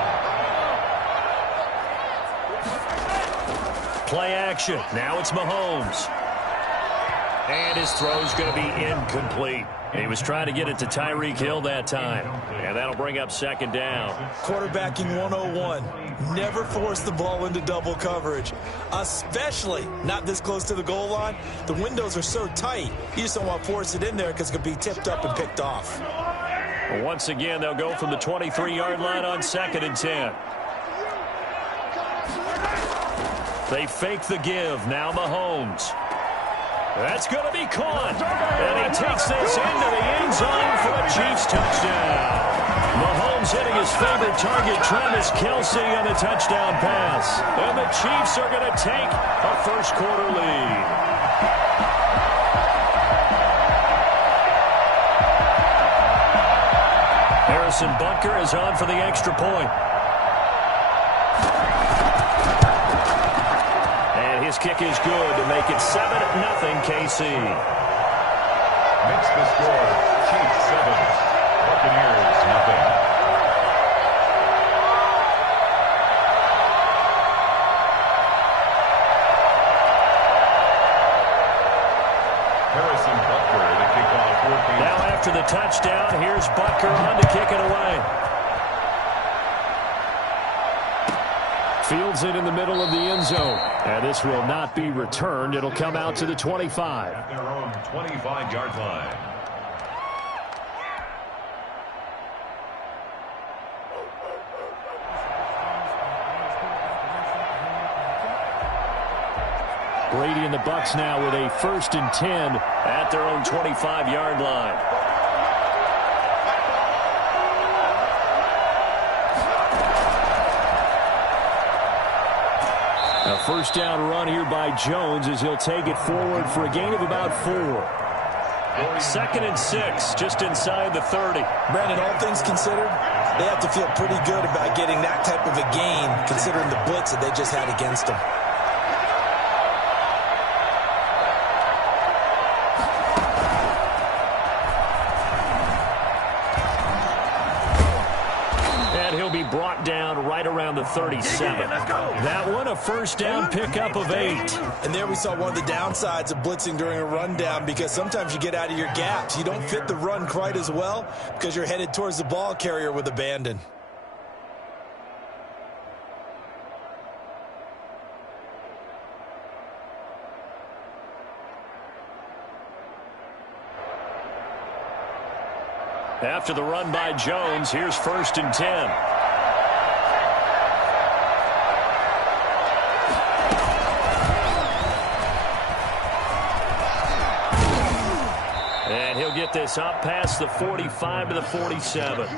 Play action. Now it's Mahomes. And his throw's going to be incomplete. He was trying to get it to Tyreek Hill that time. And that'll bring up second down. Quarterbacking 101. Never force the ball into double coverage, especially not this close to the goal line. The windows are so tight, you just don't want to force it in there because it could be tipped up and picked off. Once again, they'll go from the 23-yard line on second and 10. They fake the give. Now Mahomes. That's going to be caught. And he takes this into the end zone for a Chiefs touchdown. Mahomes hitting his favorite target, Travis Kelce, on the touchdown pass. And the Chiefs are going to take a first-quarter lead. Harrison Butker is on for the extra point. His kick is good to make it 7-0 KC. Makes the score Chiefs 7, Buccaneers 0. Harrison Butker to kick off. Now after the touchdown, here's Butker on to kick it away. Fields it in the middle of the end zone. And this will not be returned. It'll come out to the 25. At their own 25-yard line. Brady and the Bucs now with a 1st and 10 at their own 25-yard line. A first down run here by Jones as he'll take it forward for a gain of about 4. 2nd and 6, just inside the 30. Brandon, all things considered, they have to feel pretty good about getting that type of a gain, considering the blitz that they just had against them. Brought down right around the 37. That one a first down pickup of 8. And there we saw one of the downsides of blitzing during a rundown, because sometimes you get out of your gaps. You don't fit the run quite as well because you're headed towards the ball carrier with abandon. After the run by Jones, here's 1st and 10. And he'll get this up past the 45 to the 47.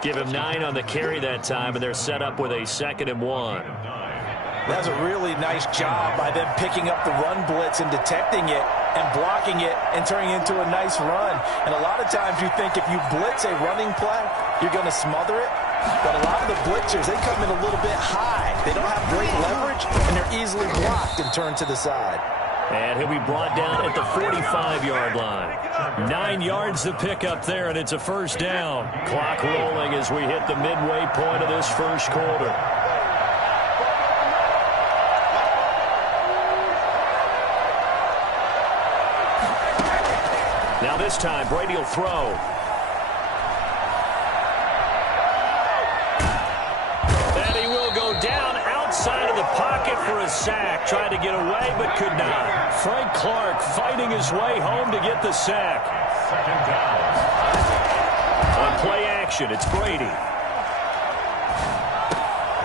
Give him 9 on the carry that time, and they're set up with a 2nd and 1. That's a really nice job by them picking up the run blitz and detecting it and blocking it and turning it into a nice run. And a lot of times you think if you blitz a running play, you're going to smother it. But a lot of the blitzers, they come in a little bit high. They don't have great leverage, and they're easily blocked and turned to the side. And he'll be brought down at the 45-yard line. 9 yards to pick up there, and it's a 1st down. Clock rolling as we hit the midway point of this 1st quarter. Now this time, Brady will throw. And he will go down outside of the pocket for a sack. Tried to get away, but could not. Frank Clark fighting his way home to get the sack. 2nd down. On play action, it's Brady.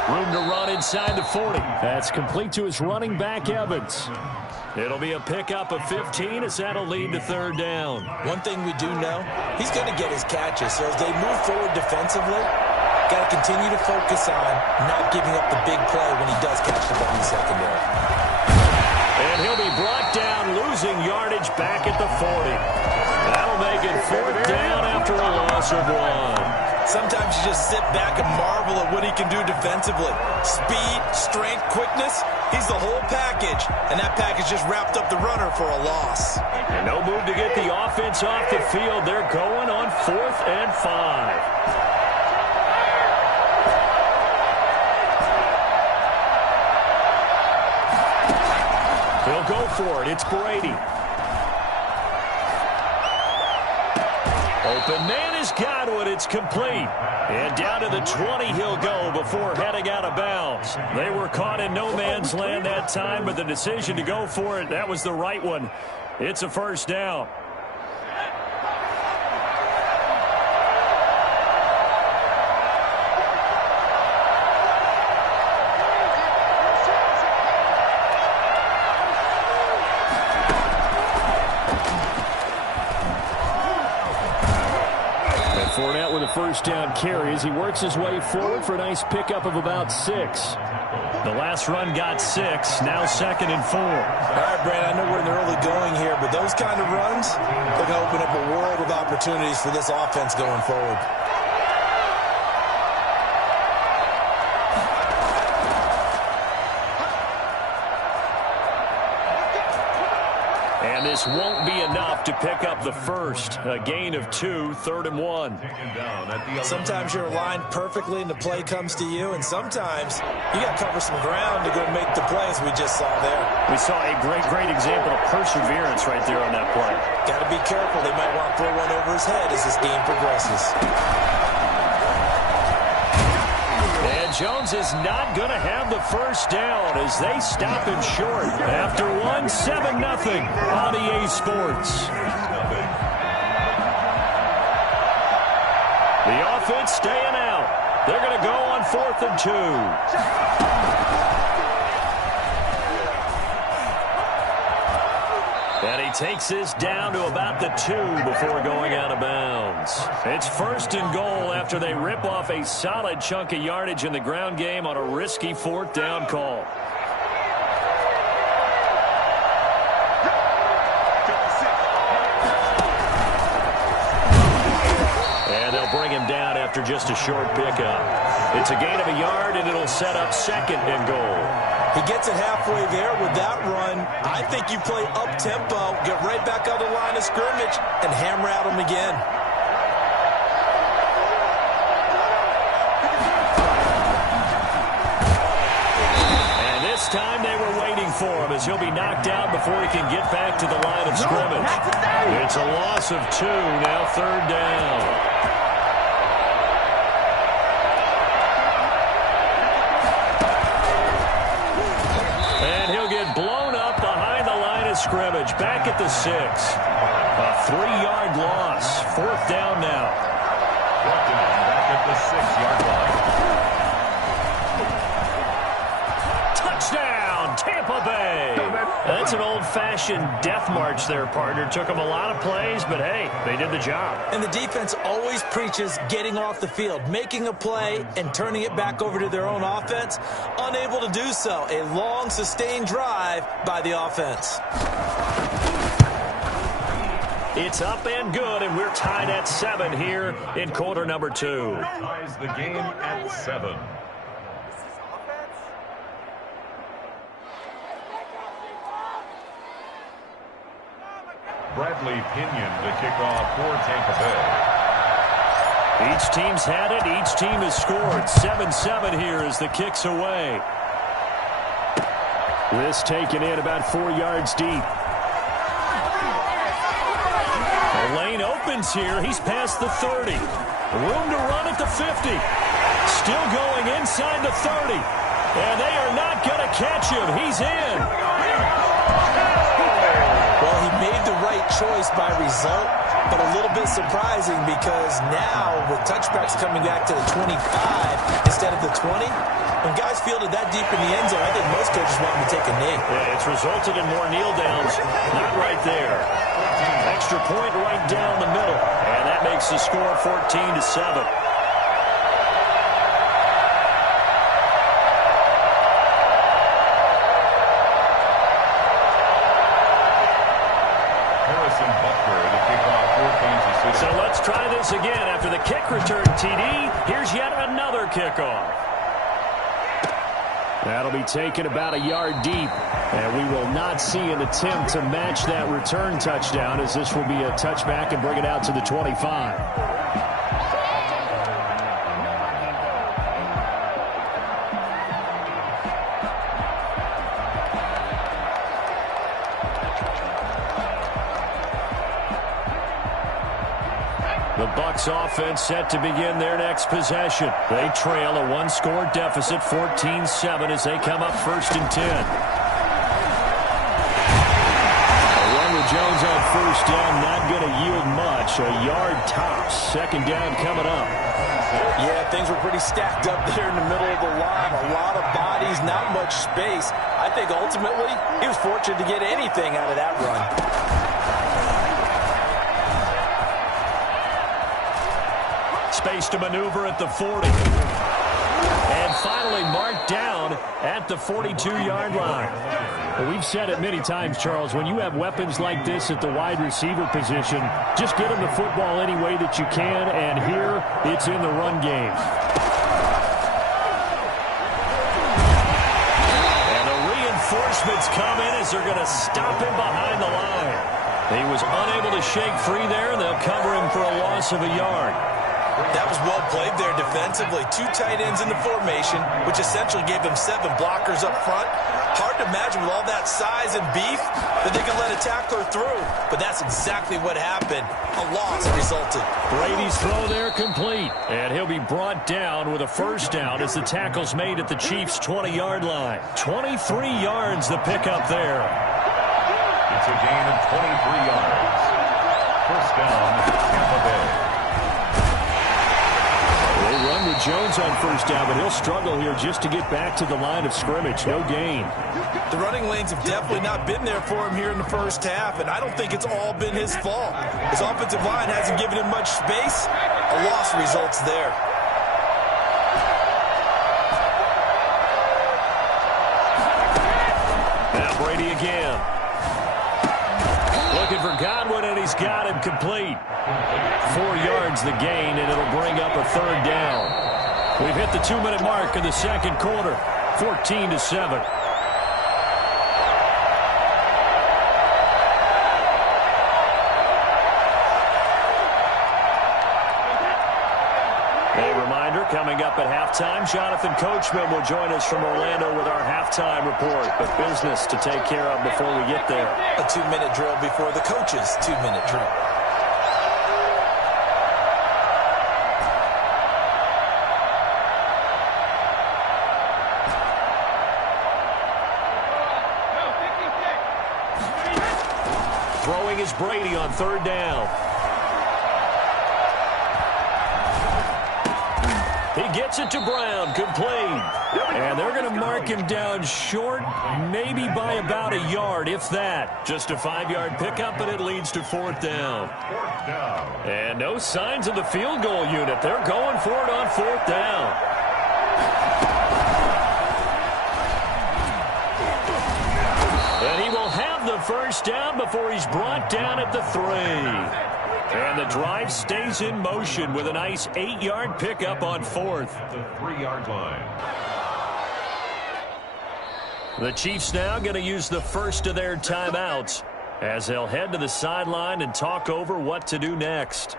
Room to run inside the 40. That's complete to his running back, Evans. It'll be a pickup of 15 as that'll lead to 3rd down. One thing we do know, he's going to get his catches. So as they move forward defensively, got to continue to focus on not giving up the big play when he does catch the ball in the secondary. And he'll be brought down, losing yardage back at the 40. That'll make it 4th down after a loss of 1. Sometimes you just sit back and marvel at what he can do defensively. Speed, strength, quickness, he's the whole package. And that package just wrapped up the runner for a loss. And no move to get the offense off the field. They're going on 4th and 5. He'll go for it. It's Brady. Open man has got it. It's complete. And down to the 20 he'll go before heading out of bounds. They were caught in no man's land that time, but the decision to go for it, that was the right one. It's a 1st down. Fournette with a 1st down carry as he works his way forward for a nice pickup of about 6. The last run got 6, now 2nd and 4. All right, Brandon, I know we're in the early going here, but those kind of runs, they're going to open up a world of opportunities for this offense going forward. And this won't be enough to pick up the 1st. A gain of 2, 3rd and 1. Sometimes you're aligned perfectly and the play comes to you, and sometimes you got to cover some ground to go make the play, as we just saw there. We saw a great example of perseverance right there on that play. Got to be careful. They might want to throw one over his head as this game progresses. And Jones is not going to have the 1st down as they stop him short. After 7-0 on EA Sports. The offense staying out. They're going to go on 4th and 2. And he takes this down to about the 2 before going out of bounds. It's 1st and goal after they rip off a solid chunk of yardage in the ground game on a risky 4th down call. And they'll bring him down after just a short pickup. It's a gain of a yard, and it'll set up 2nd and goal. He gets it halfway there with that run. I think you play up-tempo, get right back on the line of scrimmage, and hammer at him again. And this time they were waiting for him as he'll be knocked out before he can get back to the line of scrimmage. It's a loss of 2, now 3rd down. Scrimmage back at the 6. A 3-yard loss. 4th down now. Brought down back at the 6-yard line. Touchdown, Tampa Bay. That's an old-fashioned death march there, partner. Took them a lot of plays, but hey, they did the job. And the defense always preaches getting off the field, making a play, and turning it back over to their own offense. Unable to do so. A long, sustained drive by the offense. It's up and good, and we're tied at 7 here in quarter number 2. Ties the game at 7. Bradley Pinion to kick off for Tampa Bay. Each team's had it. Each team has scored. 7-7 here as the kick's away. This taken in about 4 yards deep. The lane opens here. He's past the 30. Room to run at the 50. Still going inside the 30. And they are not going to catch him. He's in. Well, he made the right choice by result, but a little bit surprising because now with touchbacks coming back to the 25 instead of the 20, when guys fielded that deep in the end zone, I think most coaches want him to take a knee. Yeah, it's resulted in more kneel downs. Not right there. Extra point right down the middle. And that makes the score 14-7. So let's try this again. After the kick return TD, here's yet another kickoff. That'll be taken about a yard deep. And we will not see an attempt to match that return touchdown, as this will be a touchback and bring it out to the 25. The Bucs offense set to begin their next possession. They trail a one-score deficit, 14-7, as they come up 1st and 10. A run with Jones on 1st down, not going to yield much. A yard tops. 2nd down coming up. Yeah, things were pretty stacked up there in the middle of the line. A lot of bodies, not much space. I think ultimately he was fortunate to get anything out of that run. Space to maneuver at the 40. And finally marked down at the 42-yard line. Well, we've said it many times, Charles, when you have weapons like this at the wide receiver position, just get them the football any way that you can, and here it's in the run game. And the reinforcements come in as they're going to stop him behind the line. He was unable to shake free there, and they'll cover him for a loss of a yard. That was well played there defensively. 2 tight ends in the formation, which essentially gave them 7 blockers up front. Hard to imagine with all that size and beef that they could let a tackler through. But that's exactly what happened. A loss resulted. Brady's throw there complete. And he'll be brought down with a 1st down as the tackle's made at the Chiefs' 20-yard line. 23 yards the pickup there. It's a gain of 23 yards. 1st down, Tampa Bay. They run with Jones on 1st down, but he'll struggle here just to get back to the line of scrimmage. No gain. The running lanes have definitely not been there for him here in the 1st half, and I don't think it's all been his fault. His offensive line hasn't given him much space. A loss results there. Now Brady again. Looking for Godwin, and he's got him complete. 4 yards the gain, and it'll bring up a 3rd down. We've hit the 2-minute mark in the 2nd quarter. 14-7. A reminder, coming up at halftime, Jonathan Coachman will join us from Orlando with our halftime report. But business to take care of before we get there. A 2-minute drill before the coach's 2-minute drill. Throwing is Brady on 3rd down. He gets it to Brown, complete. And they're going to mark him down short, maybe by about a yard, if that. Just a 5-yard pickup, and it leads to 4th down. And no signs of the field goal unit. They're going for it on 4th down. And he will have the first down before he's brought down at the 3. And the drive stays in motion with a nice 8-yard pickup on 4th. The 3-yard line. The Chiefs now going to use the first of their timeouts as they'll head to the sideline and talk over what to do next.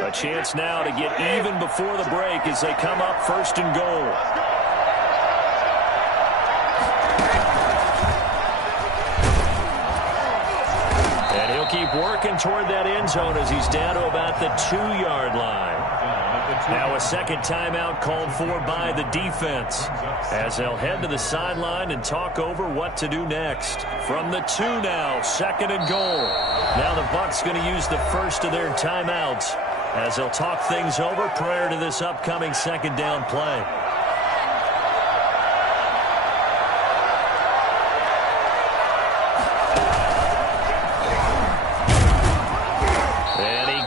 A chance now to get even before the break as they come up 1st and goal. And he'll keep working toward that end zone as he's down to about the 2-yard line. Now a second timeout called for by the defense as they'll head to the sideline and talk over what to do next. From the 2 now, 2nd and goal. Now the Bucs going to use the first of their timeouts as they'll talk things over prior to this upcoming 2nd down play.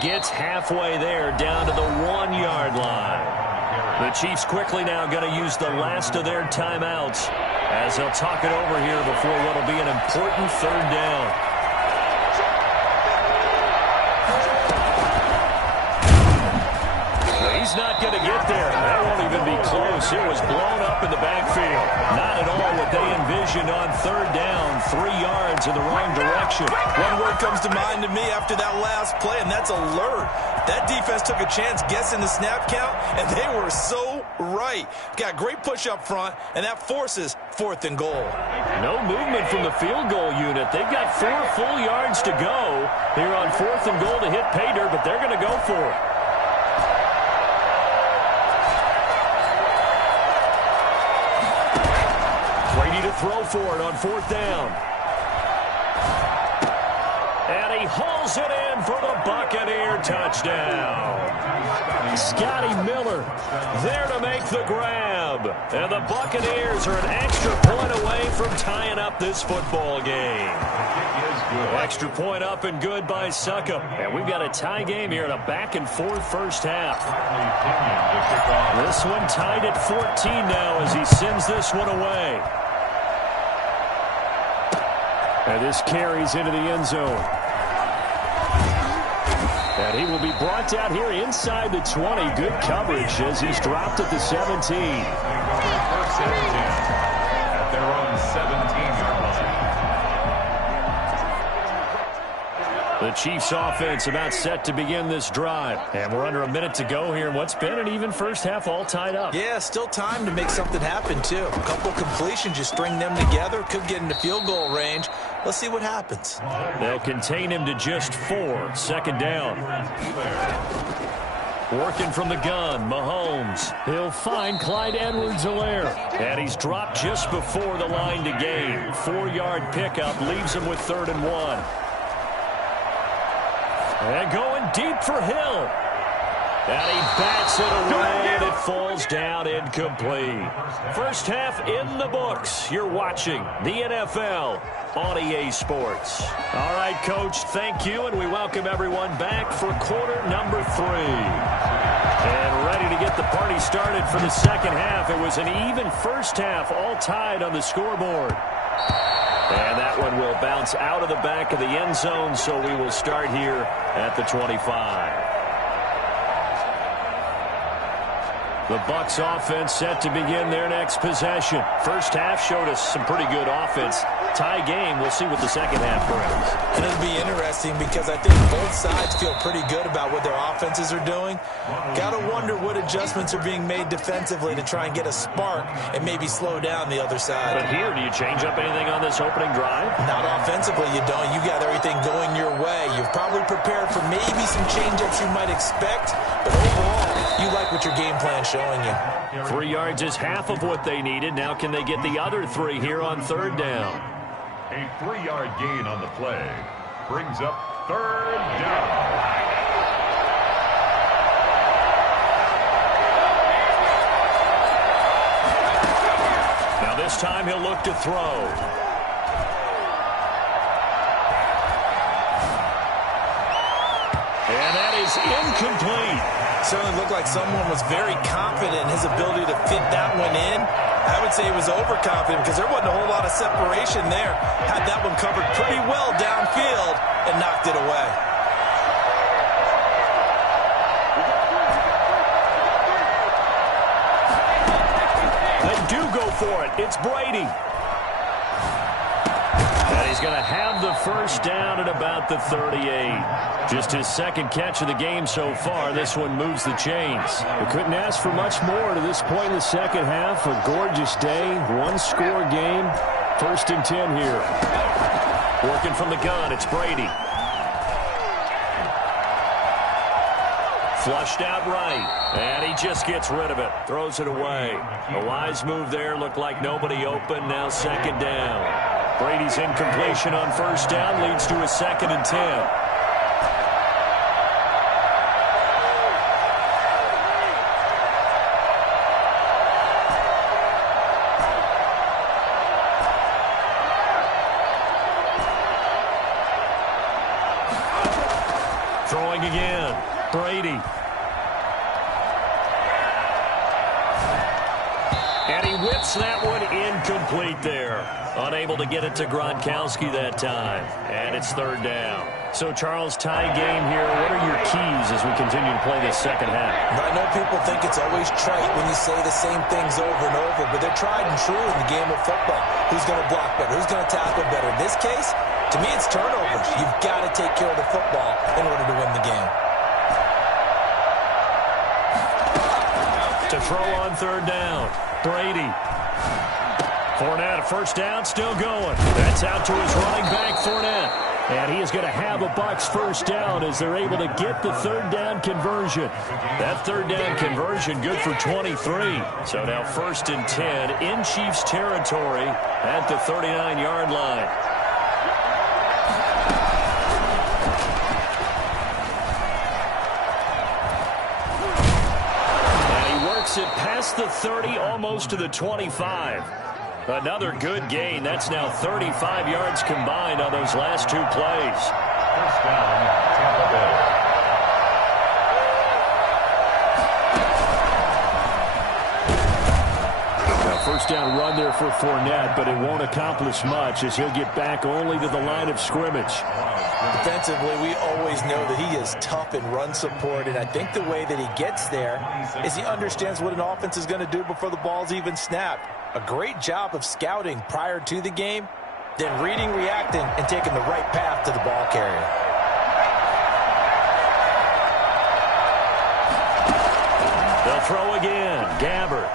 Gets halfway there, down to the 1-yard line. The Chiefs quickly now going to use the last of their timeouts as they'll talk it over here before what will be an important 3rd down. He's not going to get there. That won't even be close. It was blown up in the backfield. Not at all what they envisioned on 3rd down. 3 yards in the wrong direction. One word comes to mind to me after that last play, and that's alert. That defense took a chance guessing the snap count, and they were so right. Got great push up front, and that forces 4th and goal. No movement from the field goal unit. They've got 4 full yards to go here on 4th and goal to hit pay dirt, but they're going to go for it. Brady to throw for it on 4th down. And he hauls it in for the Buccaneer touchdown. Scotty Miller there to make the grab. And the Buccaneers are an extra point away from tying up this football game. Extra point up and good by Suckup. And we've got a tie game here in a back-and-forth first half. This one tied at 14 now as he sends this one away. And this carries into the end zone. And he will be brought down here inside the 20. Good coverage as he's dropped at the 17. First and 10 at their own 17-yard line. The Chiefs offense about set to begin this drive. And we're under a minute to go here in what's been an even first half, all tied up. Yeah, still time to make something happen, too. A couple completions, you string them together, could get into field goal range. Let's see what happens. They'll contain him to just 4. 2nd down. Working from the gun, Mahomes. He'll find Clyde Edwards-Helaire. And he's dropped just before the line to gain. 4-yard pickup leaves him with 3rd and 1. And going deep for Hill. And he bats it away, and it falls down incomplete. First half in the books. You're watching the NFL on EA Sports. All right, Coach, thank you, and we welcome everyone back for quarter number 3. And ready to get the party started for the second half. It was an even first half, all tied on the scoreboard. And that one will bounce out of the back of the end zone, so we will start here at the 25. The Bucs offense set to begin their next possession. First half showed us some pretty good offense. Tie game. We'll see what the second half brings. And it'll be interesting because I think both sides feel pretty good about what their offenses are doing. Got to wonder what adjustments are being made defensively to try and get a spark and maybe slow down the other side. But here, do you change up anything on this opening drive? Not offensively, you don't. You got everything going your way. You've probably prepared for maybe some change-ups you might expect, but overall, you like what your game plan showing you. 3 yards is half of what they needed. Now can they get the other 3 here on 3rd down? A 3-yard gain on the play. brings up third down. Now this time he'll look to throw. And that is incomplete. Certainly looked like someone was very confident in his ability to fit that one in. I would say he was overconfident because there wasn't a whole lot of separation there. Had that one covered pretty well downfield and knocked it away. They do go for it. It's Brady. And he's going to have the first down at about the 38. Just his second catch of the game so far. This one moves the chains. We couldn't ask for much more to this point in the second half. A gorgeous day, one-score game. 1st and 10 here. Working from the gun, it's Brady. Flushed out right, and he just gets rid of it. Throws it away. A wise move there. Looked like nobody open. Now 2nd down. Brady's incompletion on 1st down leads to a 2nd and 10. Throwing again. Brady. And he whips that one incomplete there. Unable to get it to Gronkowski that time. And it's 3rd down. So, Charles, tie game here. What are your keys as we continue to play this second half? I know people think it's always trite when you say the same things over and over, but they're tried and true in the game of football. Who's going to block better? Who's going to tackle better? In this case, to me, it's turnovers. You've got to take care of the football in order to win the game. To throw on 3rd down. Brady. Fournette, 1st down, still going. That's out to his running back, Fournette. And he is going to have a Bucs 1st down as they're able to get the 3rd down conversion. That 3rd down conversion good for 23. So now 1st and 10 in Chiefs territory at the 39-yard line. It past the 30, almost to the 25. Another good gain. That's now 35 yards combined on those last 2 plays. 1st down, Tampa Bay. Now, 1st down run there for Fournette, but it won't accomplish much as he'll get back only to the line of scrimmage. Defensively, we always know that he is tough in run support, and I think the way that he gets there is he understands what an offense is going to do before the ball's even snapped. A great job of scouting prior to the game, then reading, reacting, and taking the right path to the ball carrier. They'll throw again. Gabbert.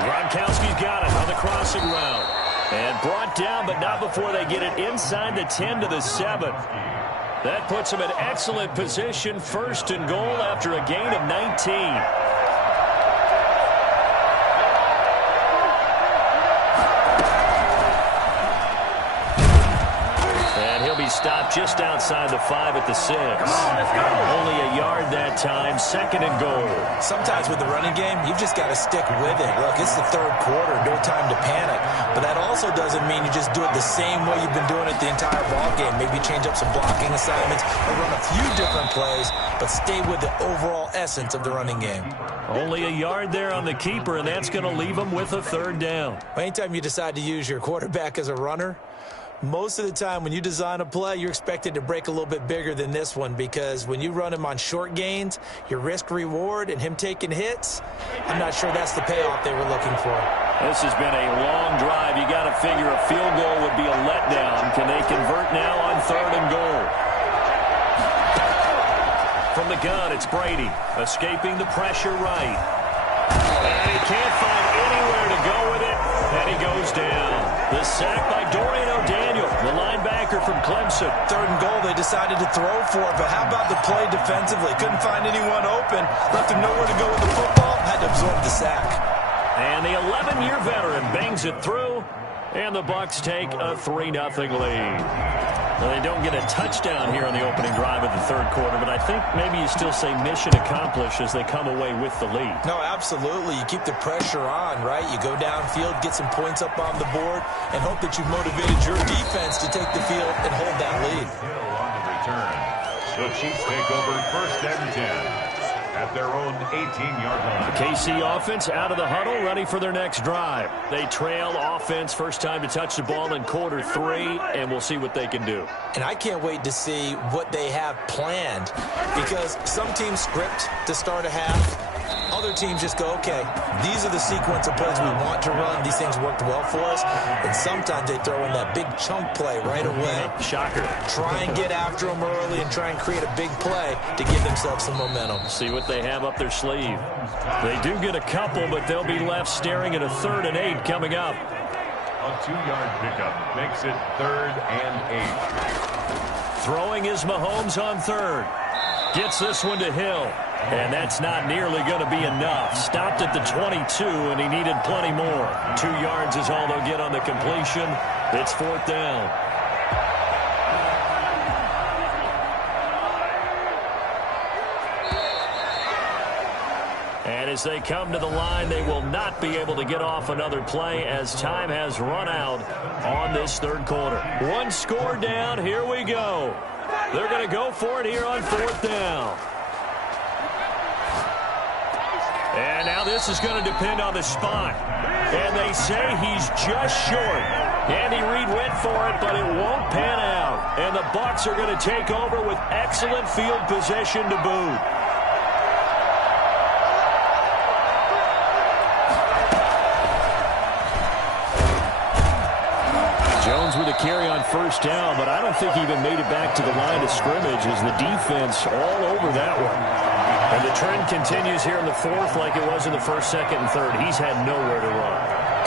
Gronkowski's got it on the crossing route. And brought down, but not before they get it inside the 10 to the 7. That puts them in excellent position. 1st and goal after a gain of 19. Stopped just outside the 5 at the 6. Only a yard that time. 2nd and goal. Sometimes with the running game, you've just got to stick with it. Look, it's the 3rd quarter. No time to panic. But that also doesn't mean you just do it the same way you've been doing it the entire ball game. Maybe change up some blocking assignments or run a few different plays, but stay with the overall essence of the running game. Only a yard there on the keeper, and that's going to leave them with a 3rd down. Anytime you decide to use your quarterback as a runner, most of the time when you design a play, you're expected to break a little bit bigger than this one, because when you run him on short gains, your risk-reward and him taking hits, I'm not sure that's the payoff they were looking for. This has been a long drive. You got to figure a field goal would be a letdown. Can they convert now on 3rd and goal? From the gun, it's Brady, escaping the pressure right. And he can't find anywhere to go with it, and he goes down. The sack by Dorian O'Daniel, the linebacker from Clemson. 3rd and goal, they decided to throw for it, but how about the play defensively? Couldn't find anyone open, left him nowhere to go with the football, had to absorb the sack. And the 11-year veteran bangs it through, And the Bucs take a 3-0 lead. Well, they don't get a touchdown here on the opening drive of the third quarter, but I think maybe you still say mission accomplished as they come away with the lead. No, absolutely. You keep the pressure on, right? You go downfield, get some points up on the board, and hope that you've motivated your defense to take the field and hold that lead. Hill on the return. The Chiefs take over 1st and 10 at their own 18-yard line. The KC offense out of the huddle, ready for their next drive. They trail offense, first time to touch the ball in quarter 3, and we'll see what they can do. And I can't wait to see what they have planned, because some teams script to start a half. Other teams just go, okay, these are the sequence of plays we want to run. These things worked well for us. And sometimes they throw in that big chunk play right away. Shocker. Try and get after them early and try and create a big play to give themselves some momentum. See what they have up their sleeve. They do get a couple, but they'll be left staring at a 3rd and 8 coming up. A 2-yard pickup makes it 3rd and 8. Throwing is Mahomes on 3rd. Gets this one to Hill. And that's not nearly going to be enough. Stopped at the 22, and he needed plenty more. 2 yards is all they'll get on the completion. It's 4th down. And as they come to the line, they will not be able to get off another play as time has run out on this third quarter. 1 score down. Here we go. They're going to go for it here on 4th down. And now this is going to depend on the spot. And they say he's just short. Andy Reid went for it, but it won't pan out. And the Bucs are going to take over with excellent field position to boot. Jones with a carry on 1st down, but I don't think he even made it back to the line of scrimmage as the defense all over that one. And the trend continues here in the 4th like it was in the 1st, 2nd, and 3rd. He's had nowhere to run.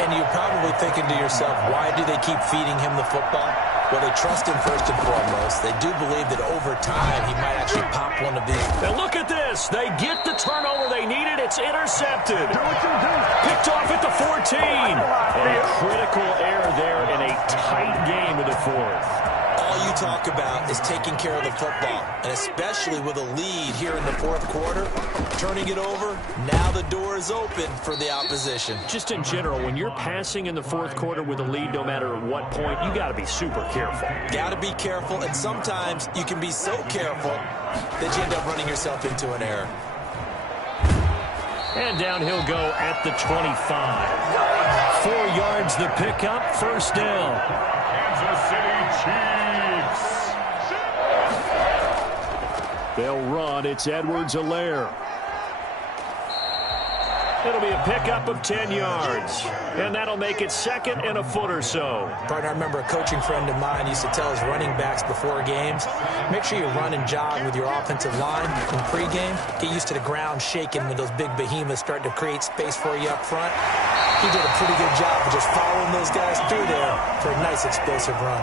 And you're probably thinking to yourself, why do they keep feeding him the football? Well, they trust him first and foremost. They do believe that over time he might actually pop one of these. And look at this. They get the turnover they needed. It's intercepted. Picked off at the 14. And a critical error there in a tight game in the 4th. All you talk about is taking care of the football, and especially with a lead here in the 4th quarter, turning it over, now the door is open for the opposition. Just in general, when you're passing in the 4th quarter with a lead, no matter at what point, you got to be super careful. Got to be careful, and sometimes you can be so careful that you end up running yourself into an error. And down he'll go at the 25. 4 yards the pickup, 1st down. Kansas City Chiefs. They'll run. It's Edwards-Helaire. It'll be a pickup of 10 yards. And that'll make it 2nd and a foot or so. Partner, I remember a coaching friend of mine used to tell his running backs before games, make sure you run and jog with your offensive line in pregame. Get used to the ground shaking when those big behemoths start to create space for you up front. He did a pretty good job of just following those guys through there for a nice explosive run.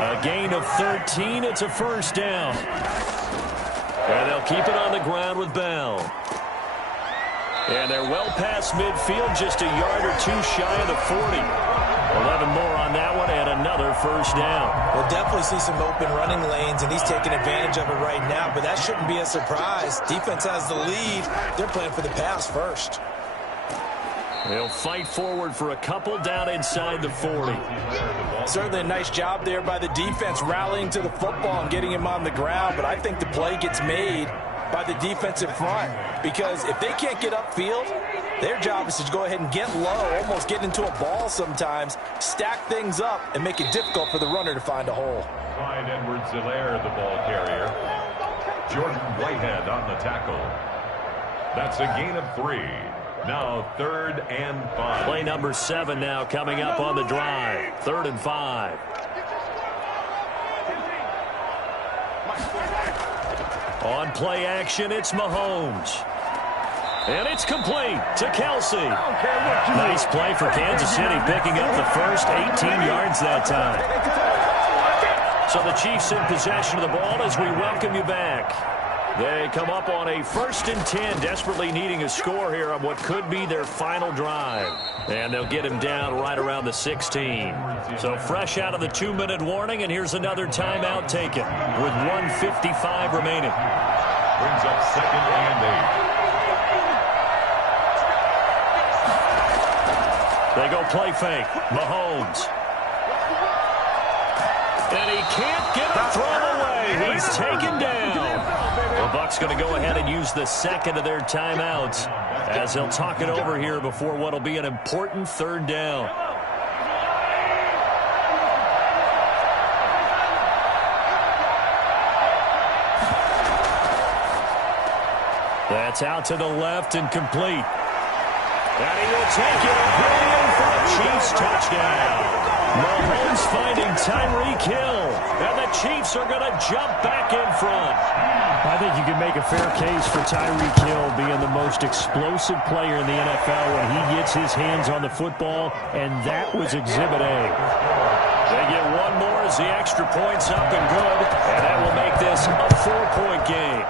A gain of 13. It's a 1st down. And they'll keep it on the ground with Bell. And they're well past midfield, just a yard or 2 shy of the 40. 11 more on that one, and another 1st down. We'll definitely see some open running lanes, and he's taking advantage of it right now, but that shouldn't be a surprise. Defense has the lead. They're playing for the pass first. They'll fight forward for a couple down inside the 40. Certainly a nice job there by the defense, rallying to the football and getting him on the ground, but I think the play gets made by the defensive front, because if they can't get upfield, their job is to go ahead and get low, almost get into a ball sometimes, stack things up, and make it difficult for the runner to find a hole. Clyde Edwards-Helaire, the ball carrier. Jordan Whitehead on the tackle. That's a gain of 3. Now 3rd and 5. Play number 7 now coming up on the drive. 3rd and 5. On play action, it's Mahomes. And it's complete to Kelsey. Nice play for Kansas City, picking up the first 18 yards that time. So the Chiefs in possession of the ball as we welcome you back. They come up on a 1st and 10, desperately needing a score here on what could be their final drive. And they'll get him down right around the 16. So fresh out of the 2-minute warning, and here's another timeout taken with 1:55 remaining. Brings up 2nd and 8. They go play fake. Mahomes. And he can't get a throw away. He's taken down. The Bucs going to go ahead and use the second of their timeouts as they'll talk it over here before what will be an important 3rd down. That's out to the left and complete. And he will take it all in for a Chiefs touchdown. Mahomes finding Tyreek Hill. And the Chiefs are going to jump back in front. I think you can make a fair case for Tyreek Hill being the most explosive player in the NFL when he gets his hands on the football, and that was Exhibit A. They get one more as the extra point's up and good, and that will make this a 4-point game.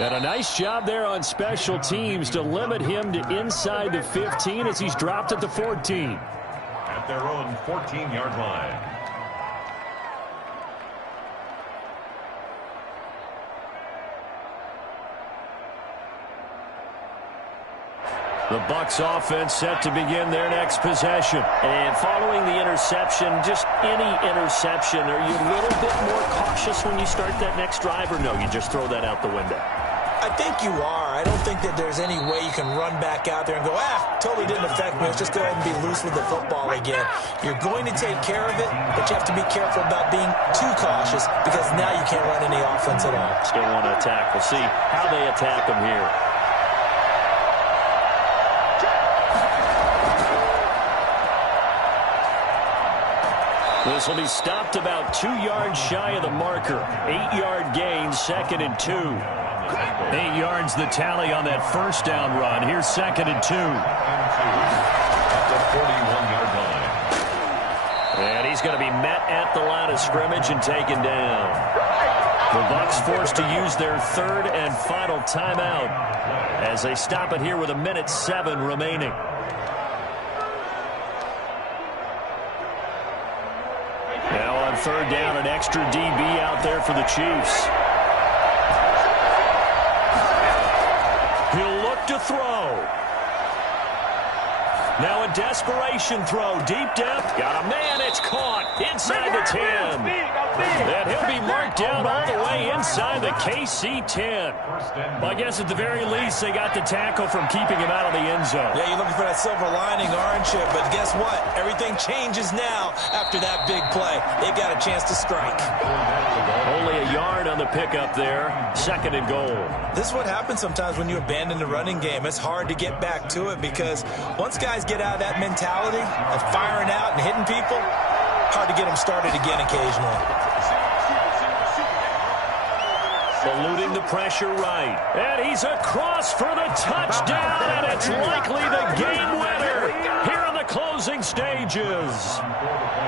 And a nice job there on special teams to limit him to inside the 15 as he's dropped at the 14. At their own 14-yard line. The Bucs offense set to begin their next possession. And following the interception, just any interception, are you a little bit more cautious when you start that next drive, or no, you just throw that out the window? I think you are. I don't think that there's any way you can run back out there and go, totally didn't affect me. Let's just go ahead and be loose with the football again. You're going to take care of it, but you have to be careful about being too cautious because now you can't run any offense at all. Still want to attack. We'll see how they attack them here. This will be stopped about 2 yards shy of the marker. 8-yard gain, 2nd and 2. 8 yards the tally on that 1st down run. Here's 2nd and 2. At the 41-yard line. And he's going to be met at the line of scrimmage and taken down. The Bucs forced to use their 3rd and final timeout as they stop it here with 1:07 remaining. Now on 3rd down, an extra DB out there for the Chiefs. He'll look to throw. Now a desperation throw. Deep depth. Got a man. It's caught inside the 10. And he'll be marked down all the way inside the KC 10. Well, I guess at the very least they got the tackle from keeping him out of the end zone. Yeah, you're looking for that silver lining, aren't you? But guess what? Everything changes now after that big play. They got a chance to strike. Only a yard on the pickup there. 2nd and goal. This is what happens sometimes when you abandon the running game. It's hard to get back to it because once guys get out of that mentality of firing out and hitting people, hard to get them started again occasionally. Eluding the pressure right. And he's across for the touchdown, and it's likely the game winner here in the closing stages.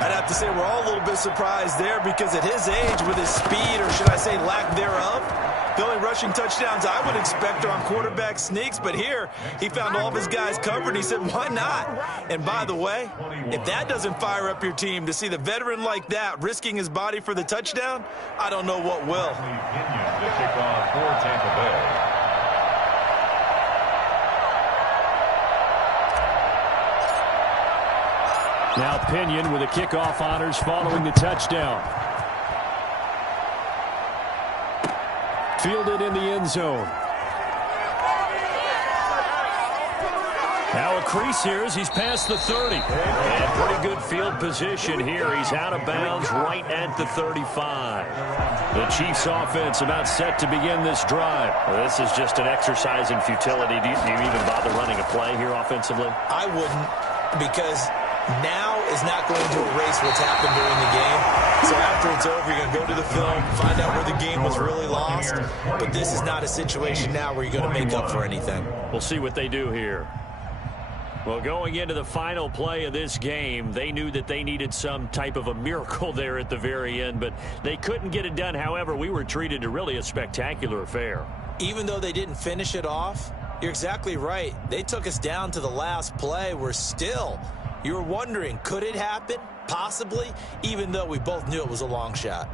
I'd have to say we're all a little bit surprised there because at his age, with his speed, or should I say lack thereof, the only rushing touchdowns I would expect are on quarterback sneaks, but here he found all of his guys covered. He said, why not? And by the way, if that doesn't fire up your team to see the veteran like that risking his body for the touchdown, I don't know what will. The kickoff for Tampa Bay. Now Pinion with the kickoff honors following the touchdown. Fielded in the end zone. Now a crease here as he's past the 30. And pretty good field position here. He's out of bounds right at the 35. The Chiefs offense about set to begin this drive. Well, this is just an exercise in futility. Do you even bother running a play here offensively? I wouldn't, because now is not going to erase what's happened during the game. So after it's over, you're going to go to the film, find out where the game was really lost. But this is not a situation now where you're going to make up for anything. We'll see what they do here. Well, going into the final play of this game, they knew that they needed some type of a miracle there at the very end, but they couldn't get it done. However, we were treated to really a spectacular affair. Even though they didn't finish it off, you're exactly right. They took us down to the last play. You were wondering, could it happen? Possibly, even though we both knew it was a long shot.